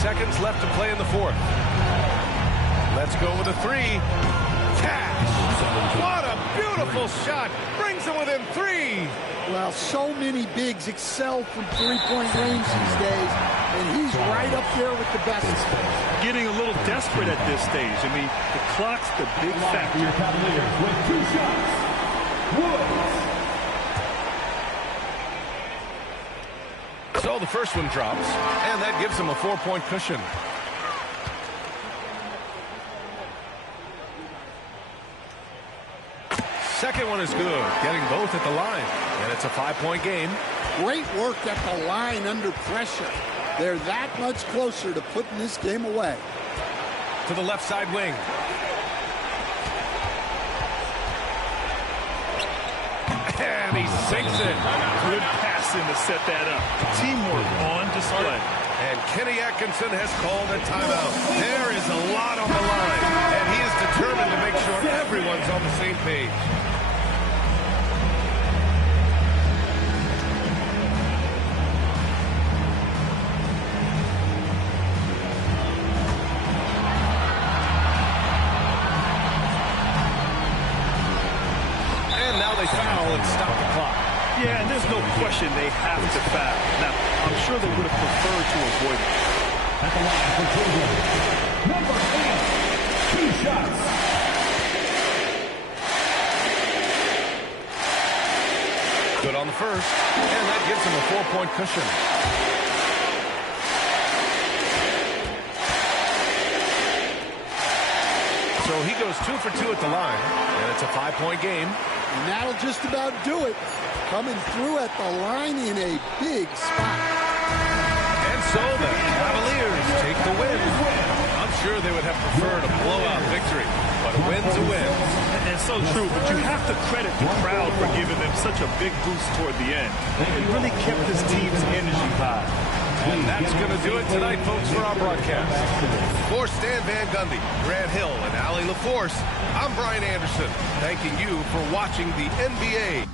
Seconds left to play in the fourth. Let's go with a 3. Cash! What a beautiful shot! Brings him within 3. Well, so many bigs excel from three-point range these days, and he's right up there with the best. Getting a little desperate at this stage. I mean, the clock's the big factor. Your Cavaliers with 2 shots. Woods. So the first one drops, and that gives him a 4-point cushion. Second one is good, getting both at the line, and it's a 5-point game. Great work at the line under pressure. They're that much closer to putting this game away. To the left side wing. And he sinks it. Good passing to set that up. Teamwork on display. And Kenny Atkinson has called a timeout. There is a lot on the line, and he is determined to make sure everyone's on the same page. And now they foul and stop the clock. Yeah, and there's no question they have to foul. Now, I'm sure they would have preferred to avoid it. At the line for Cleveland, number 8, 2 shots. Good on the first, and that gives him a 4-point cushion. So he goes 2 for 2 at the line, and it's a 5-point game. And that'll just about do it. Coming through at the line in a big spot. And so the Cavaliers take the win. I'm sure they would have preferred a blowout victory, but a win's a win. And so true, but you have to credit the crowd for giving them such a big boost toward the end. It really kept this team's energy high. And that's going to do it tonight, folks, for our broadcast. For Stan Van Gundy, Grant Hill, and Allie LaForce, I'm Brian Anderson, thanking you for watching the NBA.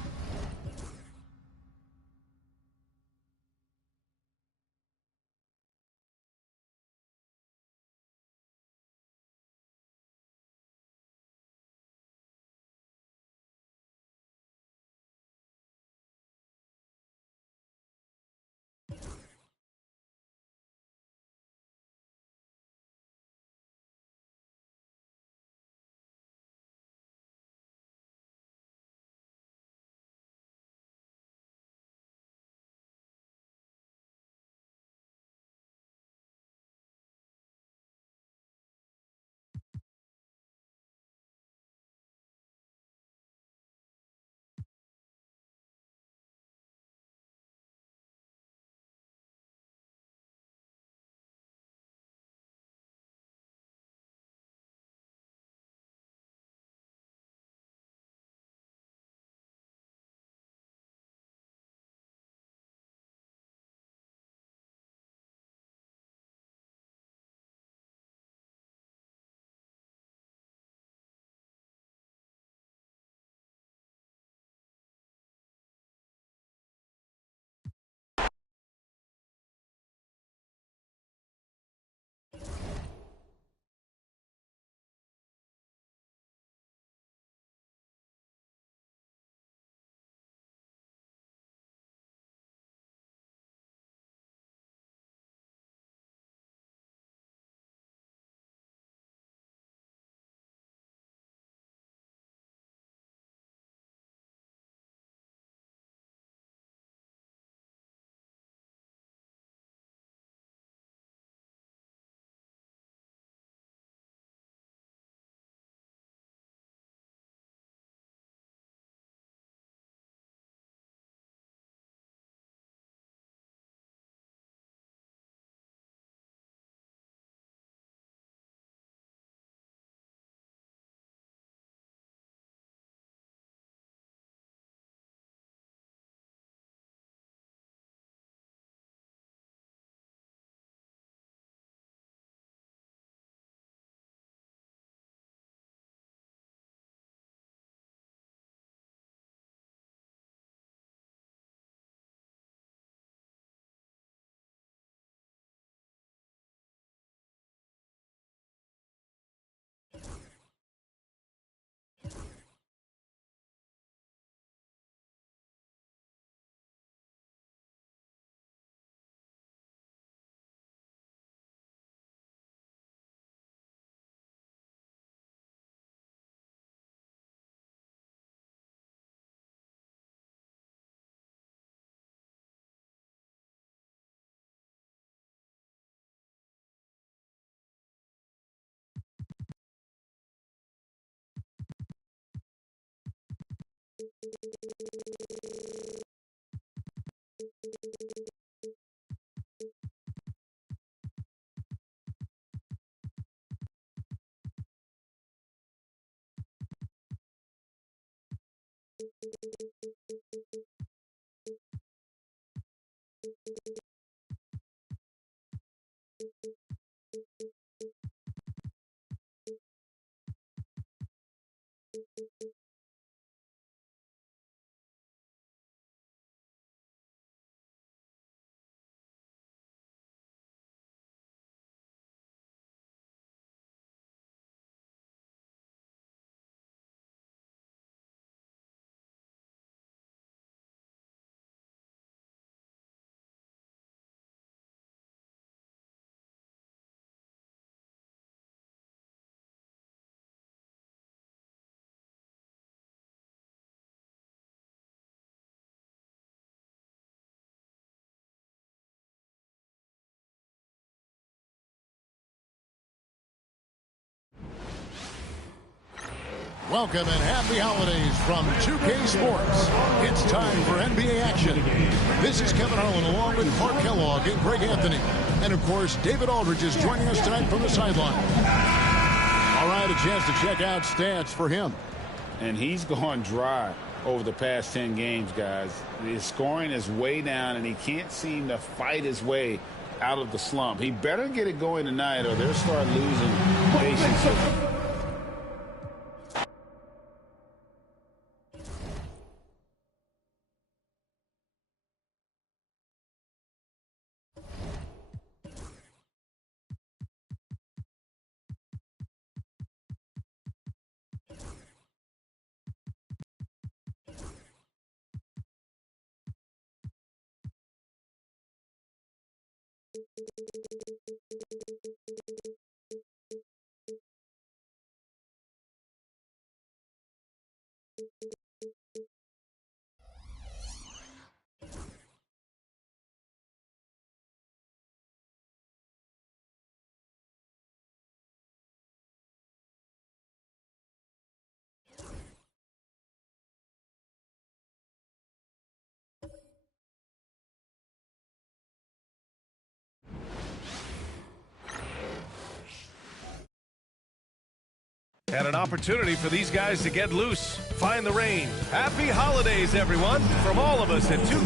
Welcome and happy holidays from 2K Sports. It's time for NBA action. This is Kevin Harlan along with Mark Kellogg and Greg Anthony. And, of course, David Aldridge is joining us tonight from the sideline. All right, a chance to check out stats for him. And he's gone dry over the past 10 games, guys. His scoring is way down, and he can't seem to fight his way out of the slump. He better get it going tonight, or they'll start losing patience with him. And an opportunity for these guys to get loose, find the range. Happy holidays, everyone, from all of us at 2.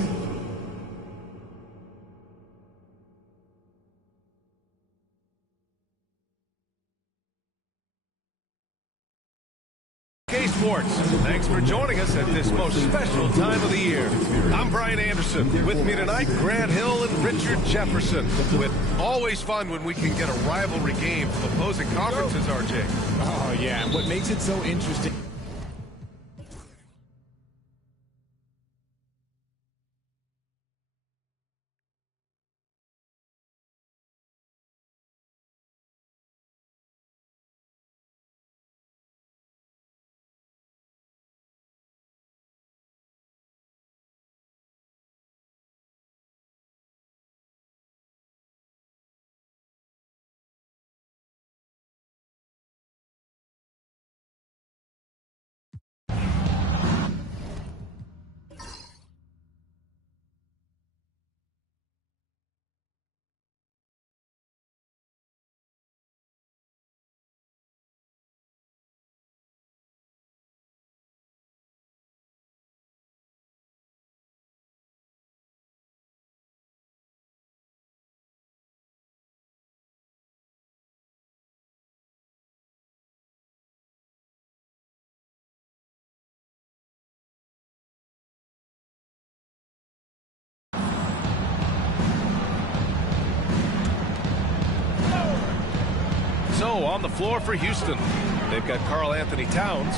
Sports. Thanks for joining us at this most special time of the year. I'm Brian Anderson. With me tonight, Grant Hill and Richard Jefferson. With always fun when we can get a rivalry game from opposing conferences, RJ. Oh, yeah. And what makes it so interesting... So, on the floor for Houston, they've got Karl Anthony Towns.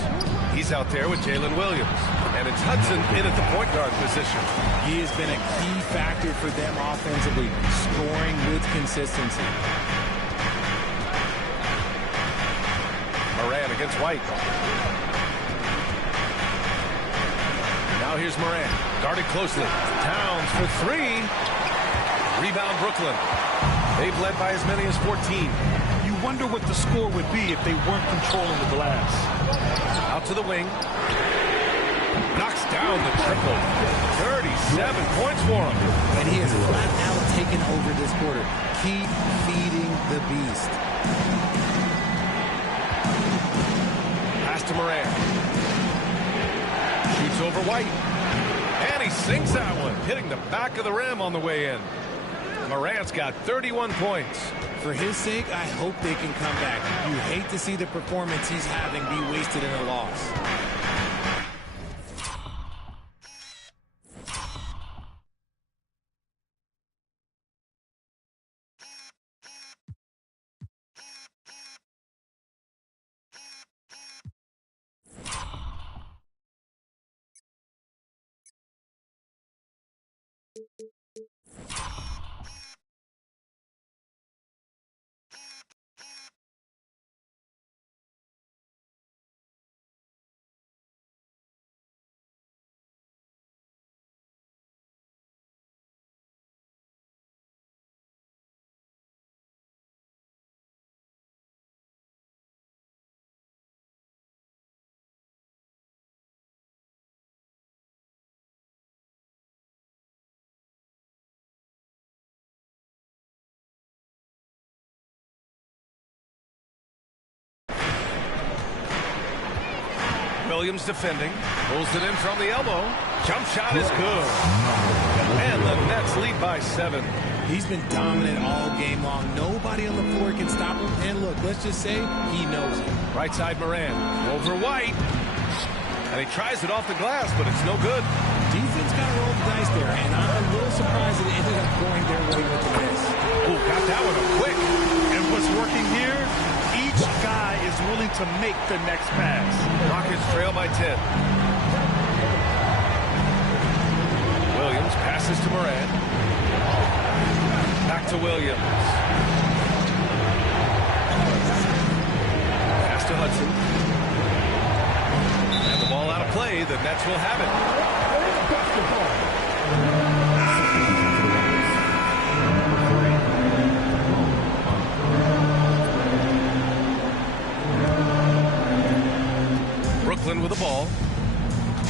He's out there with Jalen Williams. And it's Hudson in at the point guard position. He has been a key factor for them offensively, scoring with consistency. Moran against White. Now here's Moran, guarded closely. Towns for 3. Rebound Brooklyn. They've led by as many as 14. Wonder what the score would be if they weren't controlling the glass. Out to the wing. Knocks down the triple. 37 points for him. And he has flat out taken over this quarter. Keep feeding the beast. Pass to Moran. Shoots over White. And he sinks that one, hitting the back of the rim on the way in. Morant's got 31 points. For his sake, I hope they can come back. You hate to see the performance he's having be wasted in a loss. Williams defending. Pulls it in from the elbow. Jump shot is good. And the Nets lead by 7. He's been dominant all game long. Nobody on the floor can stop him. And look, let's just say he knows it. Right side Moran. Over White. And he tries it off the glass, but it's no good. Defense got to roll the dice there, and I'm a little surprised that it ended up going their way with the miss. Oh, got that one up quick. And what's working here? Each guy is willing to make the next pass. Rockets trail by 10. Williams passes to Moran. Back to Williams. Pass to Hudson. And the ball out of play. The Nets will have it. Brooklyn with the ball.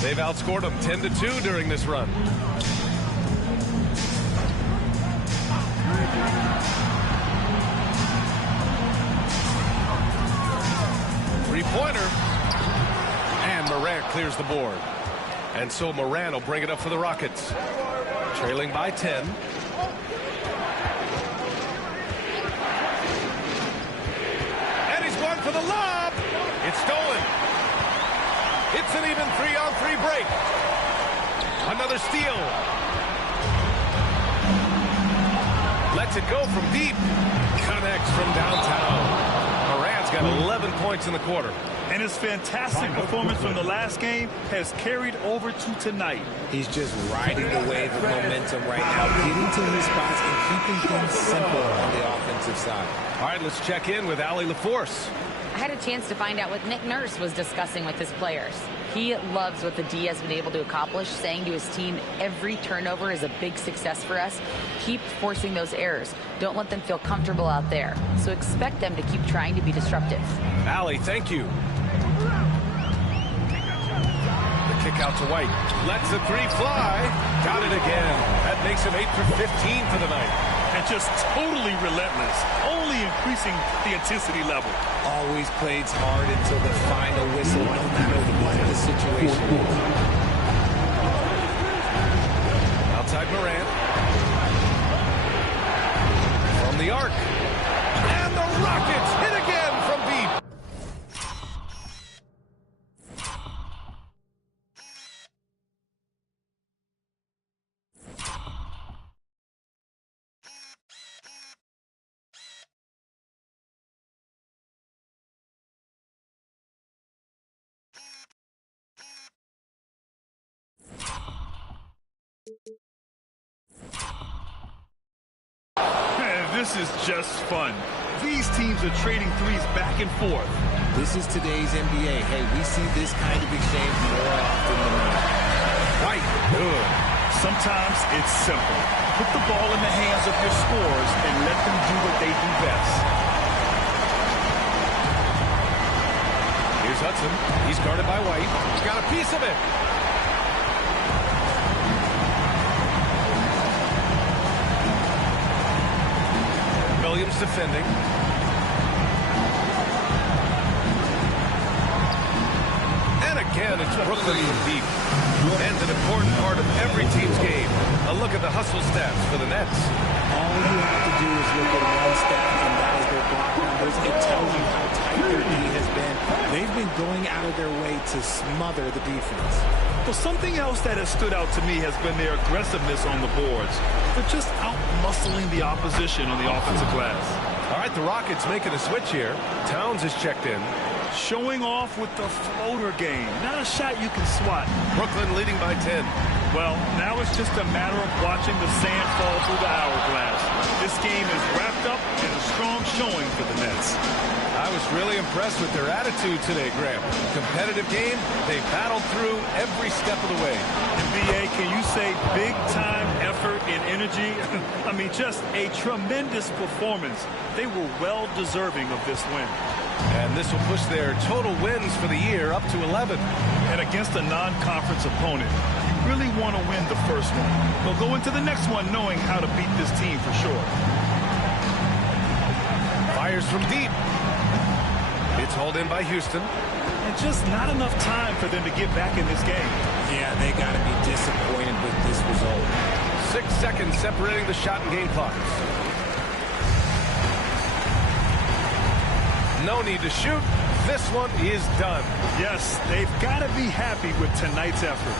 They've outscored them 10-2 during this run. Three-pointer. And Morant clears the board. And so Morant will bring it up for the Rockets. Trailing by 10. And he's going for the lob. It's stolen. It's an even 3-on-3 break. Another steal. Lets it go from deep. Connects from downtown. Morant's got 11 points in the quarter. And his fantastic performance from the last game has carried over to tonight. He's just riding the wave of momentum right now, getting to his spots and keeping things simple on the offensive side. All right, let's check in with Allie LaForce. I had a chance to find out what Nick Nurse was discussing with his players. He loves what the D has been able to accomplish, saying to his team, every turnover is a big success for us. Keep forcing those errors. Don't let them feel comfortable out there. So expect them to keep trying to be disruptive. Allie, thank you. The kick out to White. Lets the three fly. Got it again. That makes him 8 for 15 for the night. And just totally relentless, only increasing the intensity level. Always plays hard until the final whistle, no matter what the situation is. Outside Moran. From the arc. And the Rockets hit again from deep. This is just fun. These teams are trading threes back and forth. This is today's NBA. Hey, we see this kind of exchange more often than not. White, good. Sometimes it's simple. Put the ball in the hands of your scorers and let them do what they do best. Here's Hudson. He's guarded by White. He's got a piece of it. defending. And again, it's Brooklyn from deep. And an important part of every team's game. A look at the hustle stats for the Nets. All you have to do is look at one stat, and that is their block numbers. It tells you how tight their D has been. They've been going out of their way to smother the defense. Well, something else that has stood out to me has been their aggressiveness on the boards. They're just out-muscling the opposition on the offensive glass. All right, the Rockets making a switch here. Towns is checked in. Showing off with the floater game. Not a shot you can swat. Brooklyn leading by 10. Well, now it's just a matter of watching the sand fall through the hourglass. This game is wrapped up in a strong showing for the Nets. I was really impressed with their attitude today, Graham. Competitive game, they battled through every step of the way. NBA, can you say big-time effort and energy? I mean, just a tremendous performance. They were well deserving of this win. And this will push their total wins for the year up to 11. And against a non-conference opponent, you really want to win the first one. They'll go into the next one knowing how to beat this team for sure. Fires from deep. It's hauled in by Houston. And just not enough time for them to get back in this game. Yeah, they got to be disappointed with this result. 6 seconds separating the shot and game clocks. No need to shoot. This one is done. Yes, they've got to be happy with tonight's effort.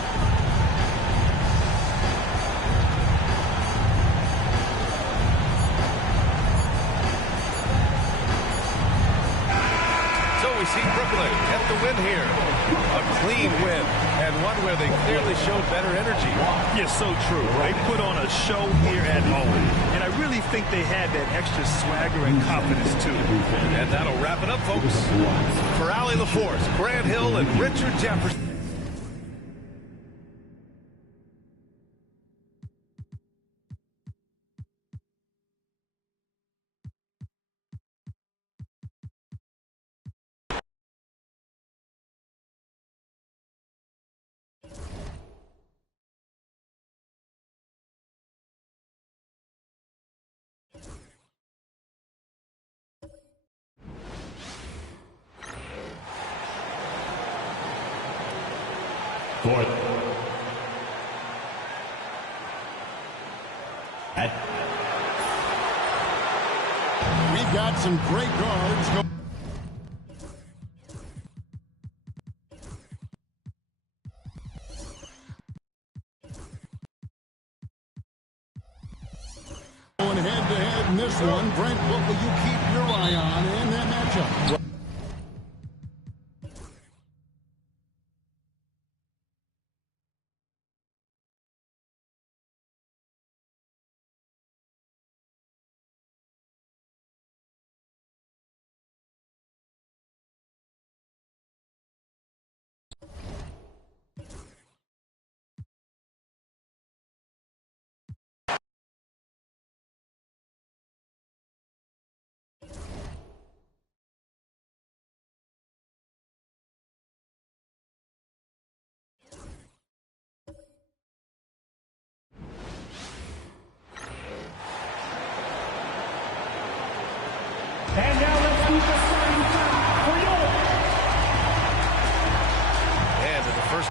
So we see Brooklyn get the win here. A clean win, and one where they clearly showed better energy. Yes, so true. They put on a show here at home, and I really think they had that extra swagger and confidence, too. And that'll wrap it up, folks. For Allie LaForce, Grant Hill, and Richard Jefferson. Fourth. We've got some great guards. Going head-to-head in this one. Brent, what will you keep your eye on in that matchup? And now let's move the starting time for York. And in the first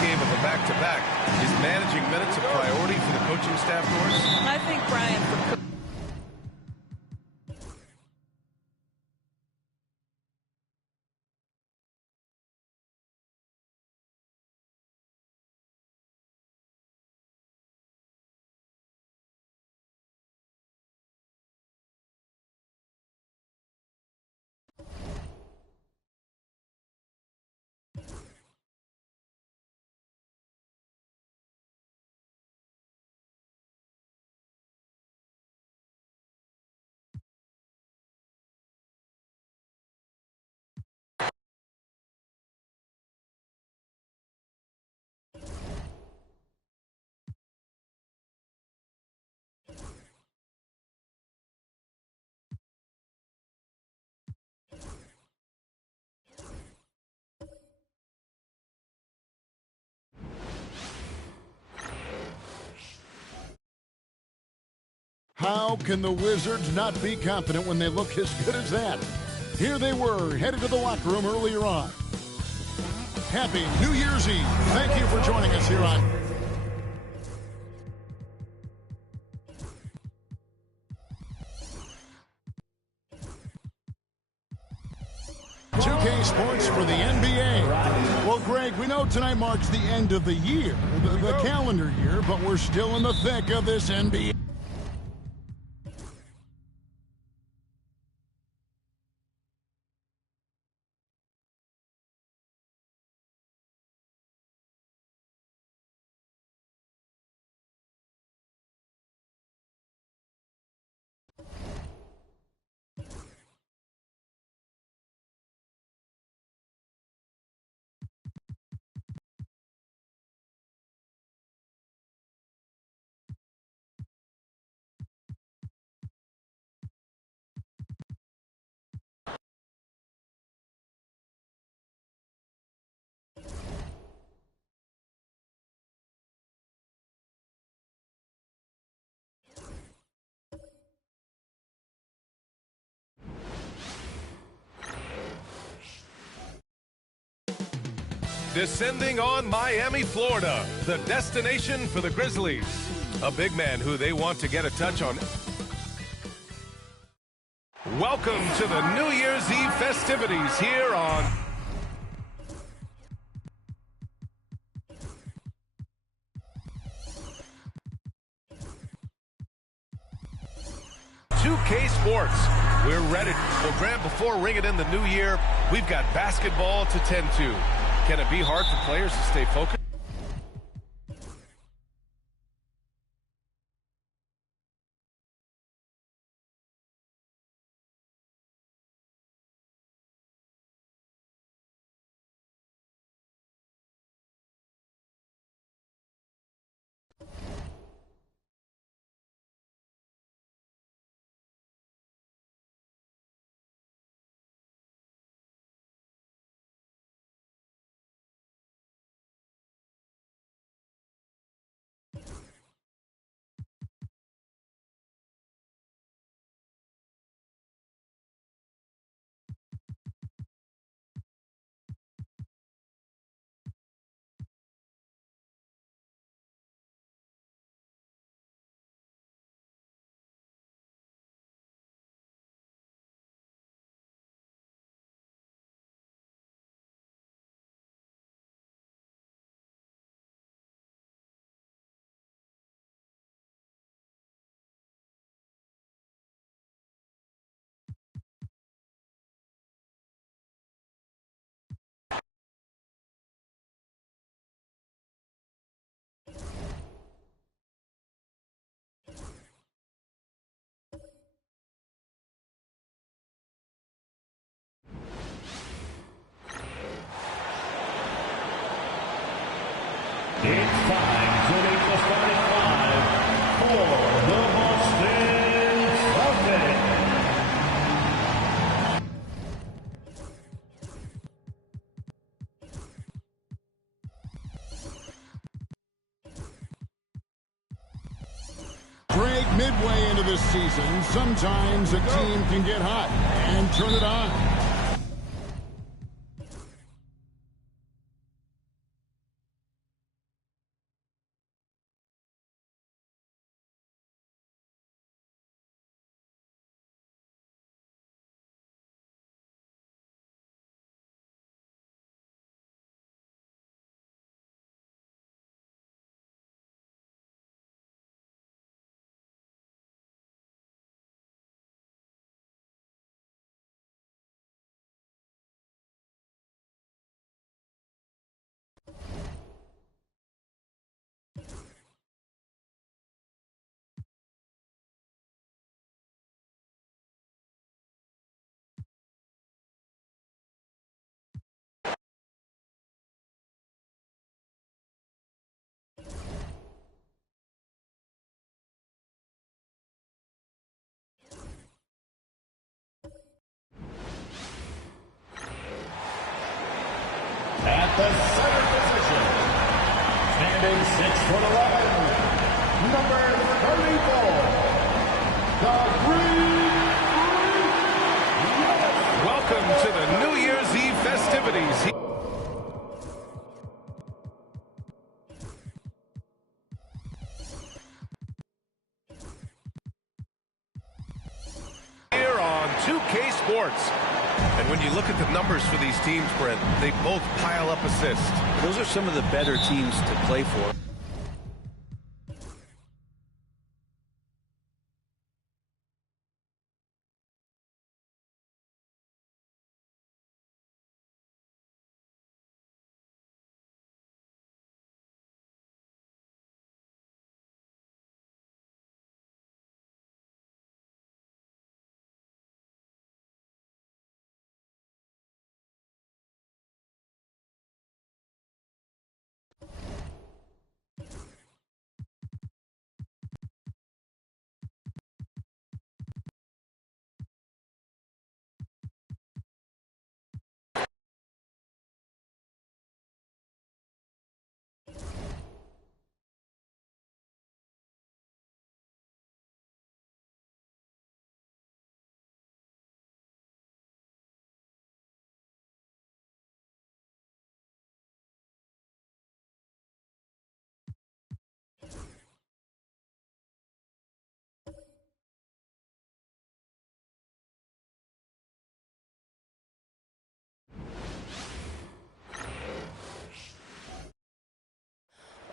game of a back-to-back, is managing minutes a priority for the coaching staff, Doris? I think, Brian, for How can the Wizards not be confident when they look as good as that? Here they were, headed to the locker room earlier on. Happy New Year's Eve. Thank you for joining us here on 2K Sports for the NBA. Well, Greg, we know tonight marks the end of the year, the calendar year, but we're still in the thick of this NBA. Descending on Miami, Florida, the destination for the Grizzlies. A big man who they want to get a touch on. Welcome to the New Year's Eve festivities here on 2K Sports. We're ready. Well, Grant, before ringing in the new year, we've got basketball to tend to. Can it be hard for players to stay focused? It's time to make the starting five for the Boston Celtics. Greg, midway into this season, sometimes a team can get hot and turn it on. At the center position, standing 6'11", number 34, Welcome to the New Year's Eve festivities. Here on 2K Sports. And when you look at the numbers for these teams, Brent, they both pile up assists. Those are some of the better teams to play for.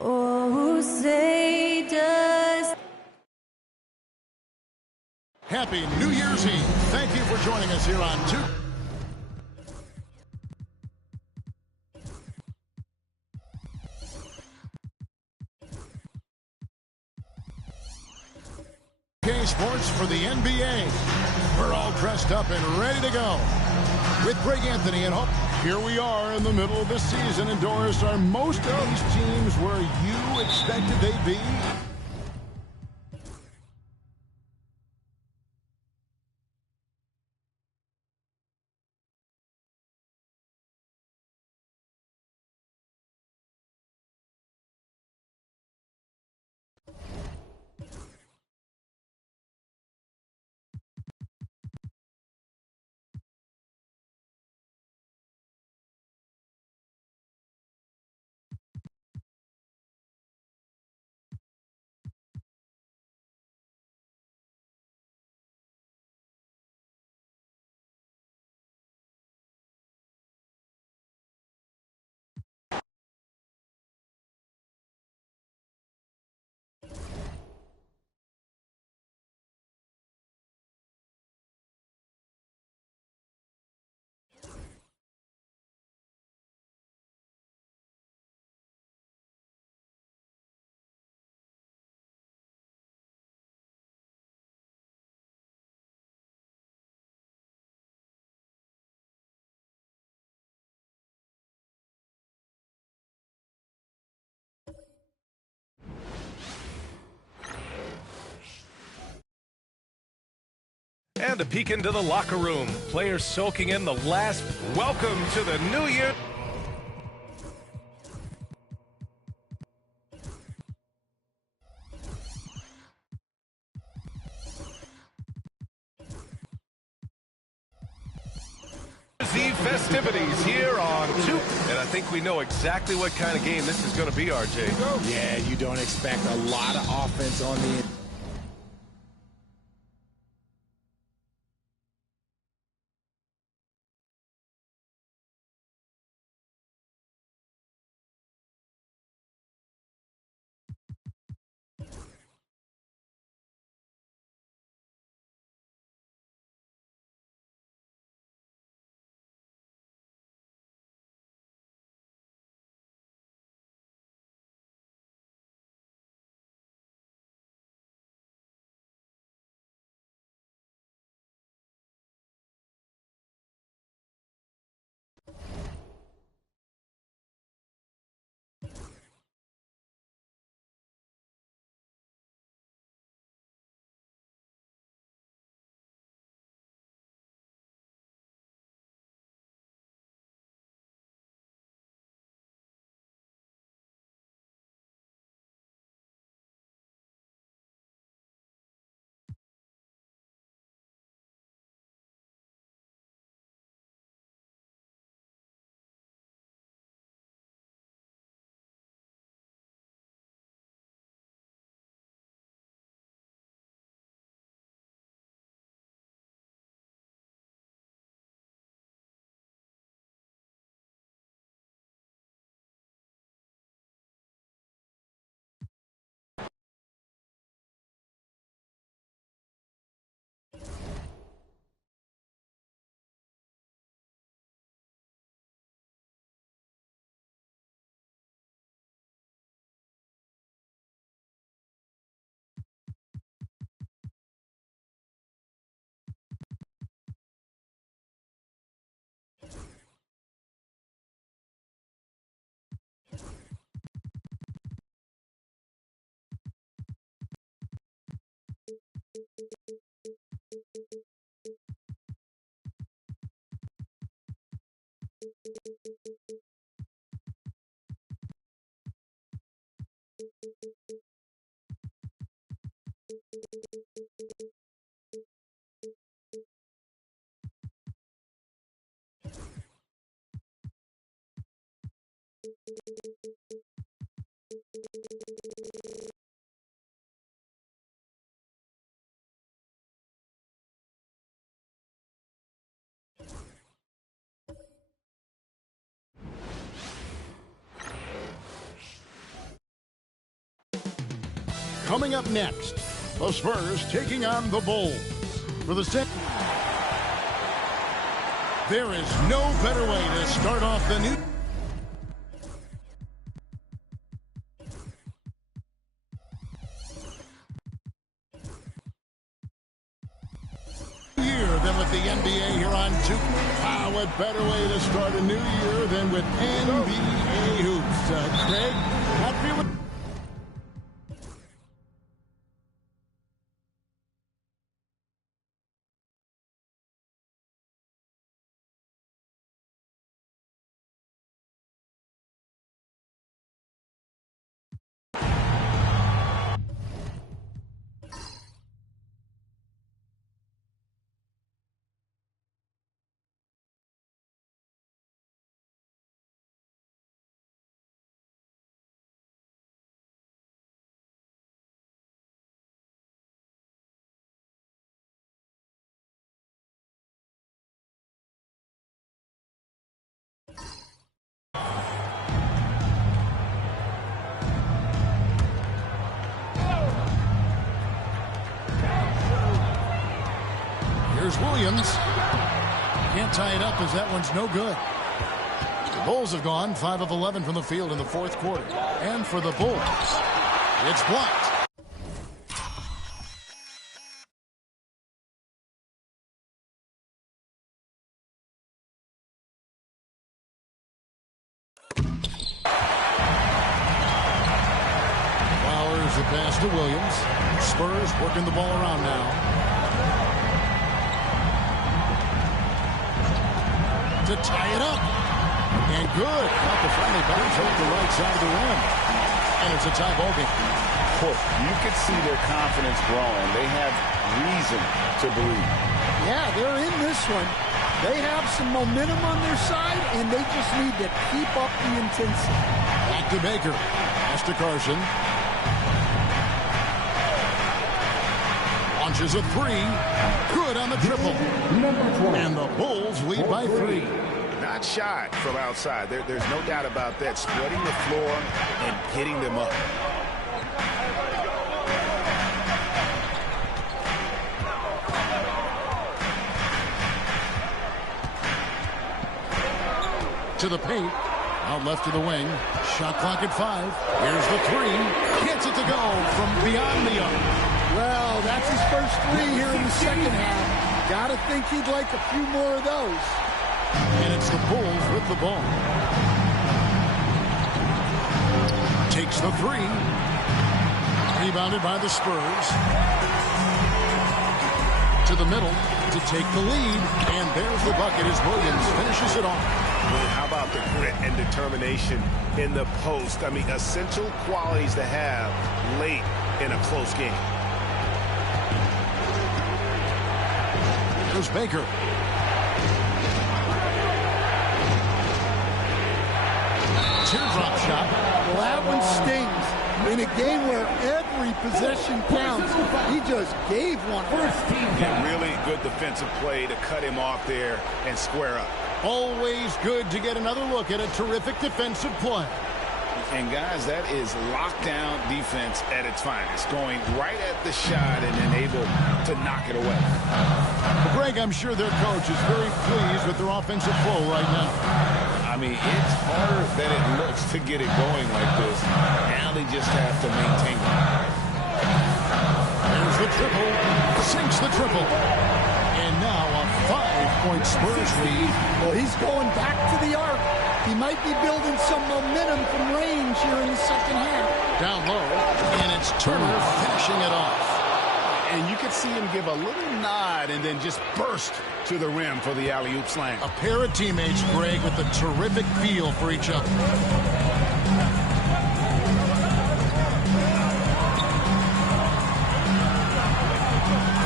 Oh, say does. Happy New Year's Eve. Thank you for joining us here on 2. Sports for the NBA. We're all dressed up and ready to go. With Greg Anthony and Hope. Here we are in the middle of the season. And Doris, are most of these teams where you expected they'd be? And a peek into the locker room. Players soaking in the last welcome to the new year. Eve festivities here on 2. And I think we know exactly what kind of game this is going to be, RJ. Yeah, you don't expect a lot of offense on the Coming up next, the Spurs taking on the Bulls. For the second, there is no better way to start off the new year than with the NBA here on 2. What better way to start a new year than with NBA hoops? Craig, not feeling. Here's Williams. Can't tie it up as that one's no good. The Bulls have gone 5 of 11 from the field in the fourth quarter. And for the Bulls, it's blocked. Flowers the pass to Williams. Spurs working the ball around now. To tie it up. And good. Got the friendly bounce over the right side of the rim. And it's a tie ball game. Well, you can see their confidence growing. They have reason to believe. Yeah, they're in this one. They have some momentum on their side, and they just need to keep up the intensity. Back to Baker. Pass to Carson. Launches a 3. Good on the triple. And the Bulls lead by 3. Not shy from outside. There's no doubt about that. Spreading the floor and getting them up. To the paint. Out left to the wing. Shot clock at 5. Here's the 3. Gets it to go from beyond the arc. Well, that's his first 3 here in the second half. Gotta think he'd like a few more of those. And it's the Bulls with the ball. Takes the 3. Rebounded by the Spurs. To the middle to take the lead. And there's the bucket as Williams finishes it off. How about the grit and determination in the post? I mean, essential qualities to have late in a close game. Here's Baker. Teardrop shot. Well, that one stings. In a game where every possession counts, he just gave one. A really good defensive play to cut him off there and square up. Always good to get another look at a terrific defensive play. And, guys, that is lockdown defense at its finest, going right at the shot and then able to knock it away. Well, Greg, I'm sure their coach is very pleased with their offensive flow right now. I mean, it's harder than it looks to get it going like this. Now they just have to maintain it. There's the triple. Sinks the triple. And now a 5-point Spurs lead. Well, he's going back to the arc. He might be building some momentum from range here in the second half. Down low, and it's Turner finishing it off. And you could see him give a little nod and then just burst to the rim for the alley-oop slam. A pair of teammates, Greg, with a terrific feel for each other.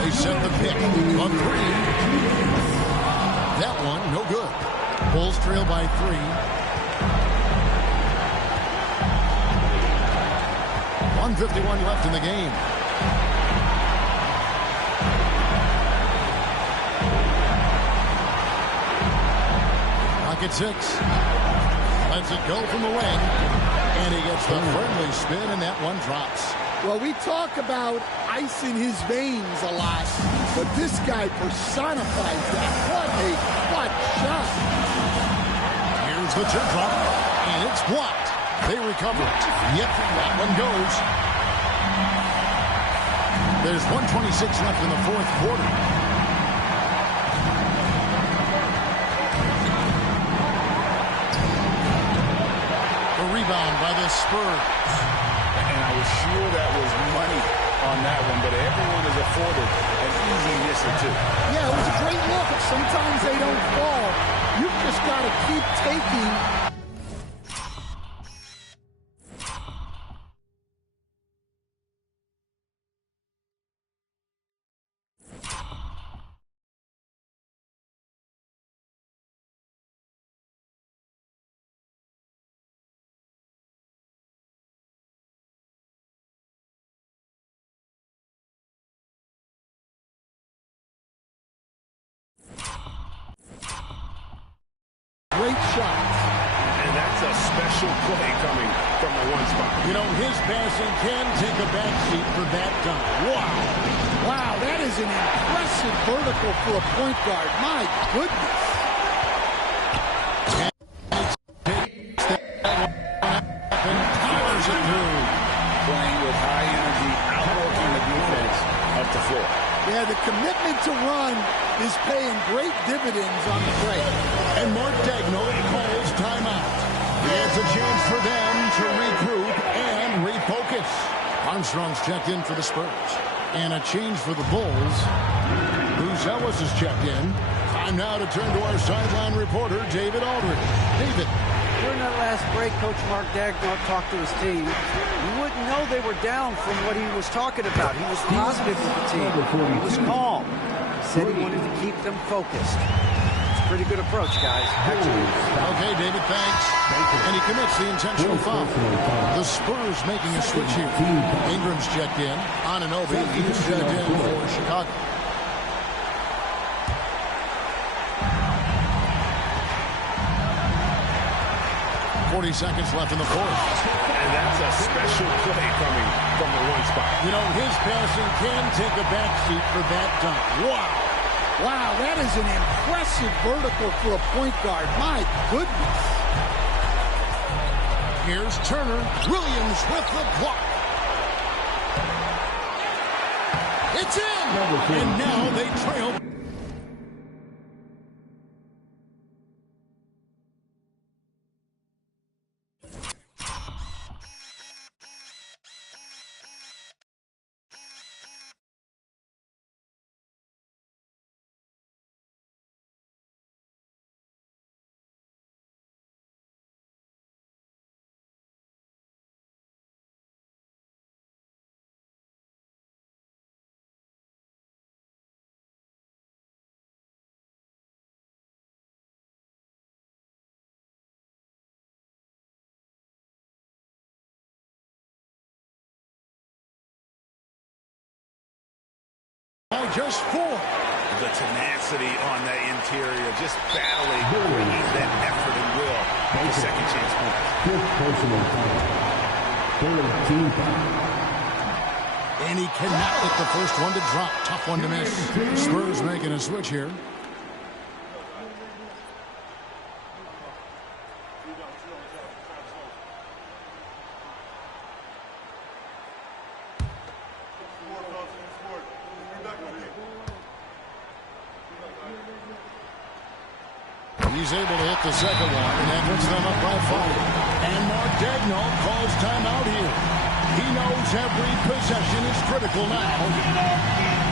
They set the pick on 3. That one, no good. Bulls trail by 3. 1:51 left in the game. Pocket 6. Lets it go from the wing. And he gets the friendly spin, and that one drops. Well, we talk about ice in his veins a lot, but this guy personifies that. What a clutch shot. Here's the tip drop, and it's blocked. They recover it. Yep, that one goes. There's 1:26 left in the fourth quarter. The rebound by the Spurs. And I was sure that was money on that one, but everyone is afforded an easy miss or two. Yeah, it was a great look. Sometimes they don't fall. You've just got to keep taking. Great shots. And that's a special play coming from the one spot. You know, his passing can take a backseat for that dunk. Wow. Wow, that is an impressive vertical for a point guard. My goodness. Playing with high energy, outworking the defense up the floor. Yeah, the commitment to run is paying great dividends on the break. And Mark Daigneault calls timeout. It's a chance for them to regroup and refocus. Armstrong's checked in for the Spurs. And a change for the Bulls. Bruce Ellis is checked in. Time now to turn to our sideline reporter, David Aldridge. David. During that last break, Coach Mark Daigneault talked to his team. You wouldn't know they were down from what he was talking about. He was positive with the team. He was calm. He said he wanted to keep them focused. It's a pretty good approach, guys. Back to you. Okay, David, thanks. And he commits the intentional foul. The Spurs making a switch here. Ingram's checked in. Anunoby, he's checked in for Chicago. 40 seconds left in the fourth. And that's a special play coming from the one spot. You know, his passing can take a backseat for that dunk. Wow. Wow, that is an impressive vertical for a point guard. My goodness. Here's Turner. Williams with the block. It's in. And now they trail. Just 4. The tenacity on the interior, just battling, bringing that effort and will for the second chance point. Fifth personal foul. Third team foul. And he cannot get the first one to drop. Tough one to miss. Spurs making a switch here. He's able to hit the second one, and that puts them up by 5. And Mark Daigneault calls timeout here. He knows every possession is critical now.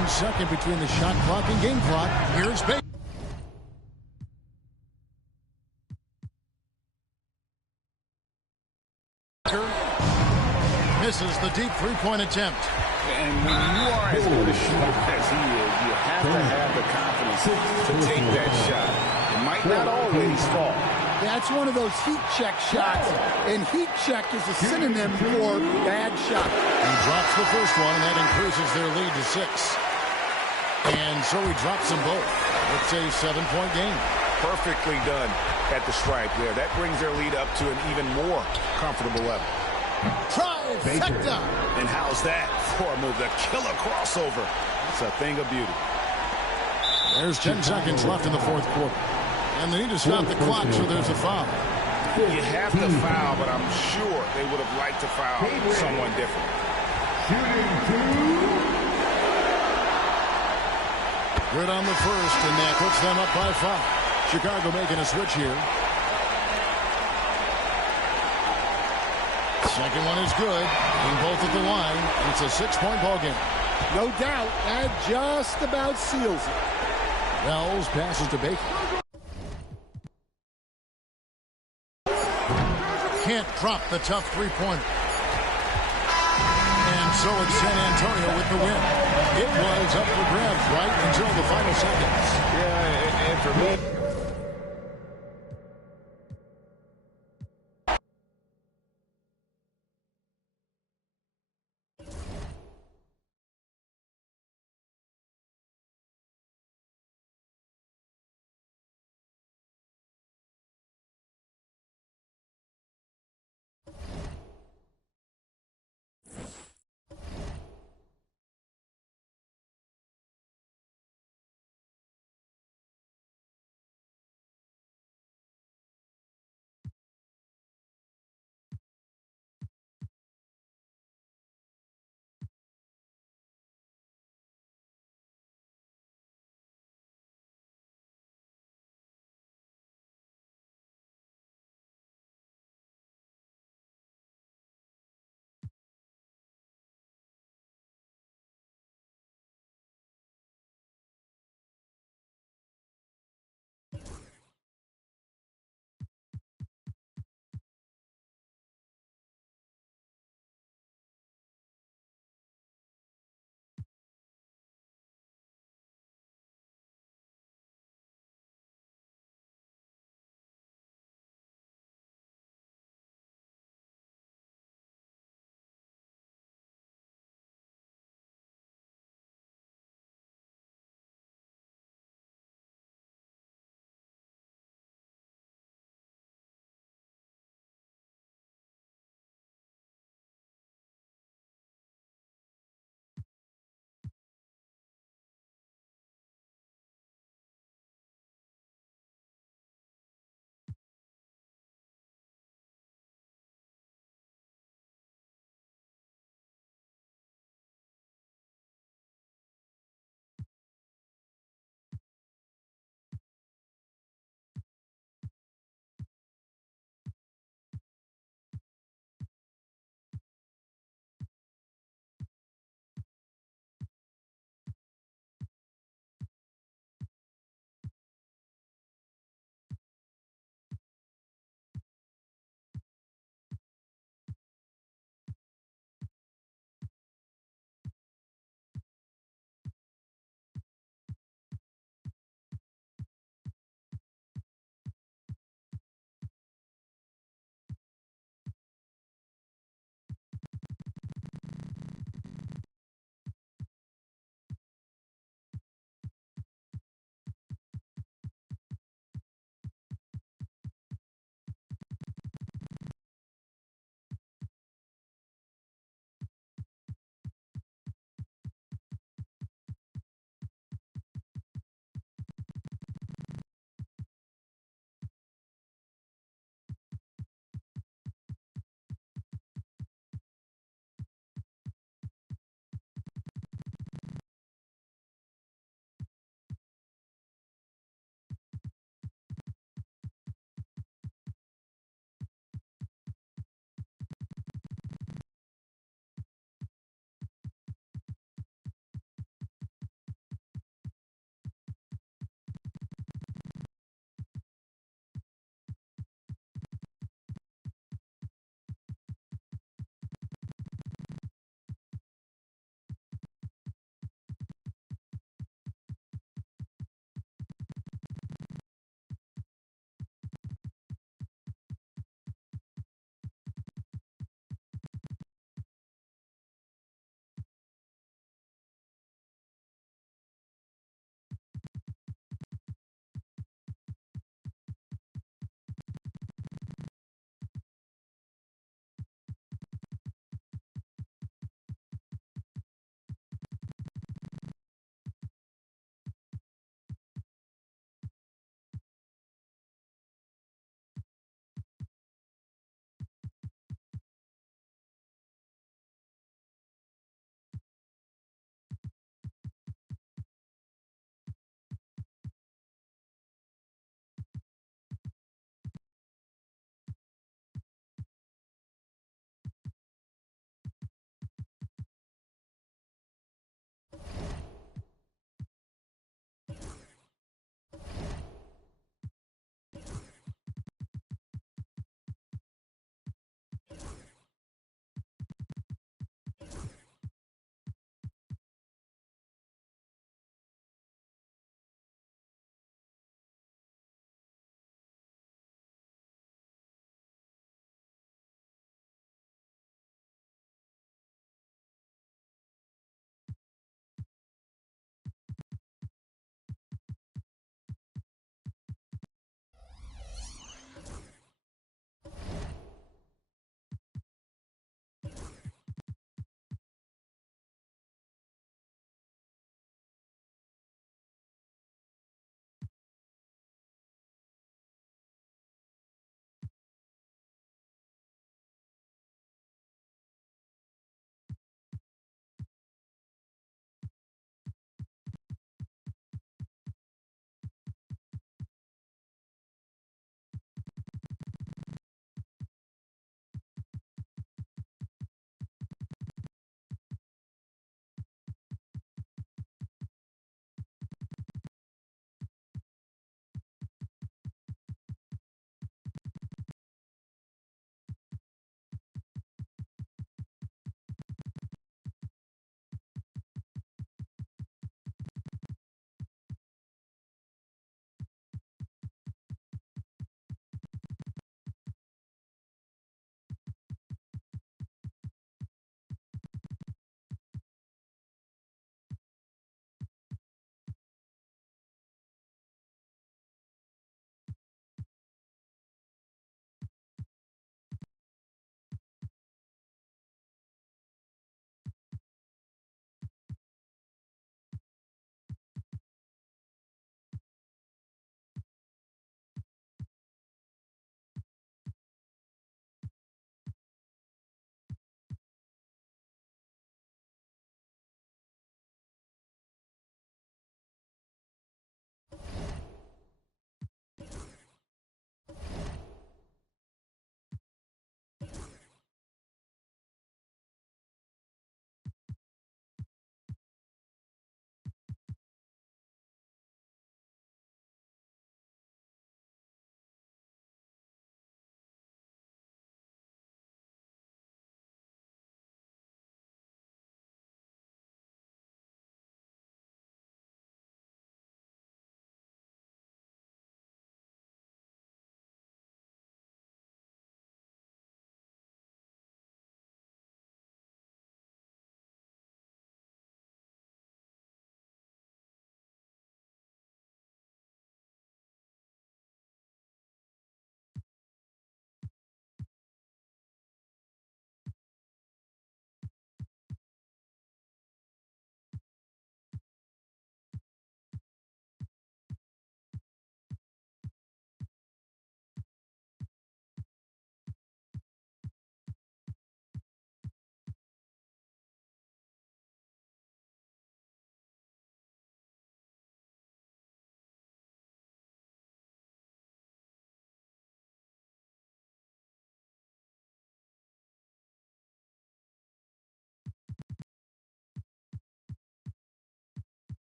1 second between the shot clock and game clock. Here's Baker. Misses the deep three-point attempt. And when you are as good a shooter as he is, you have to have the confidence to take that shot. It might not always fall. That's one of those heat check shots, and heat check is a synonym for bad shot. He drops the first one, and that increases their lead to 6. And so he drops them both. It's a 7-point game. Perfectly done at the stripe there. That brings their lead up to an even more comfortable level. Trifecta. And how's that for a move? The killer crossover. It's a thing of beauty. There's 10 seconds left in the fourth quarter. And they need to stop the clock, so there's a foul. You have to foul, but I'm sure they would have liked to foul someone different. Good on the first, and that puts them up by 5. Chicago making a switch here. Second one is good. And both at the line. It's a 6-point ball game. No doubt, that just about seals it. Wells passes to Baker. Can't drop the tough three-pointer. And so it's San Antonio with the win. It was up for grabs right until the final seconds. Yeah, and for me,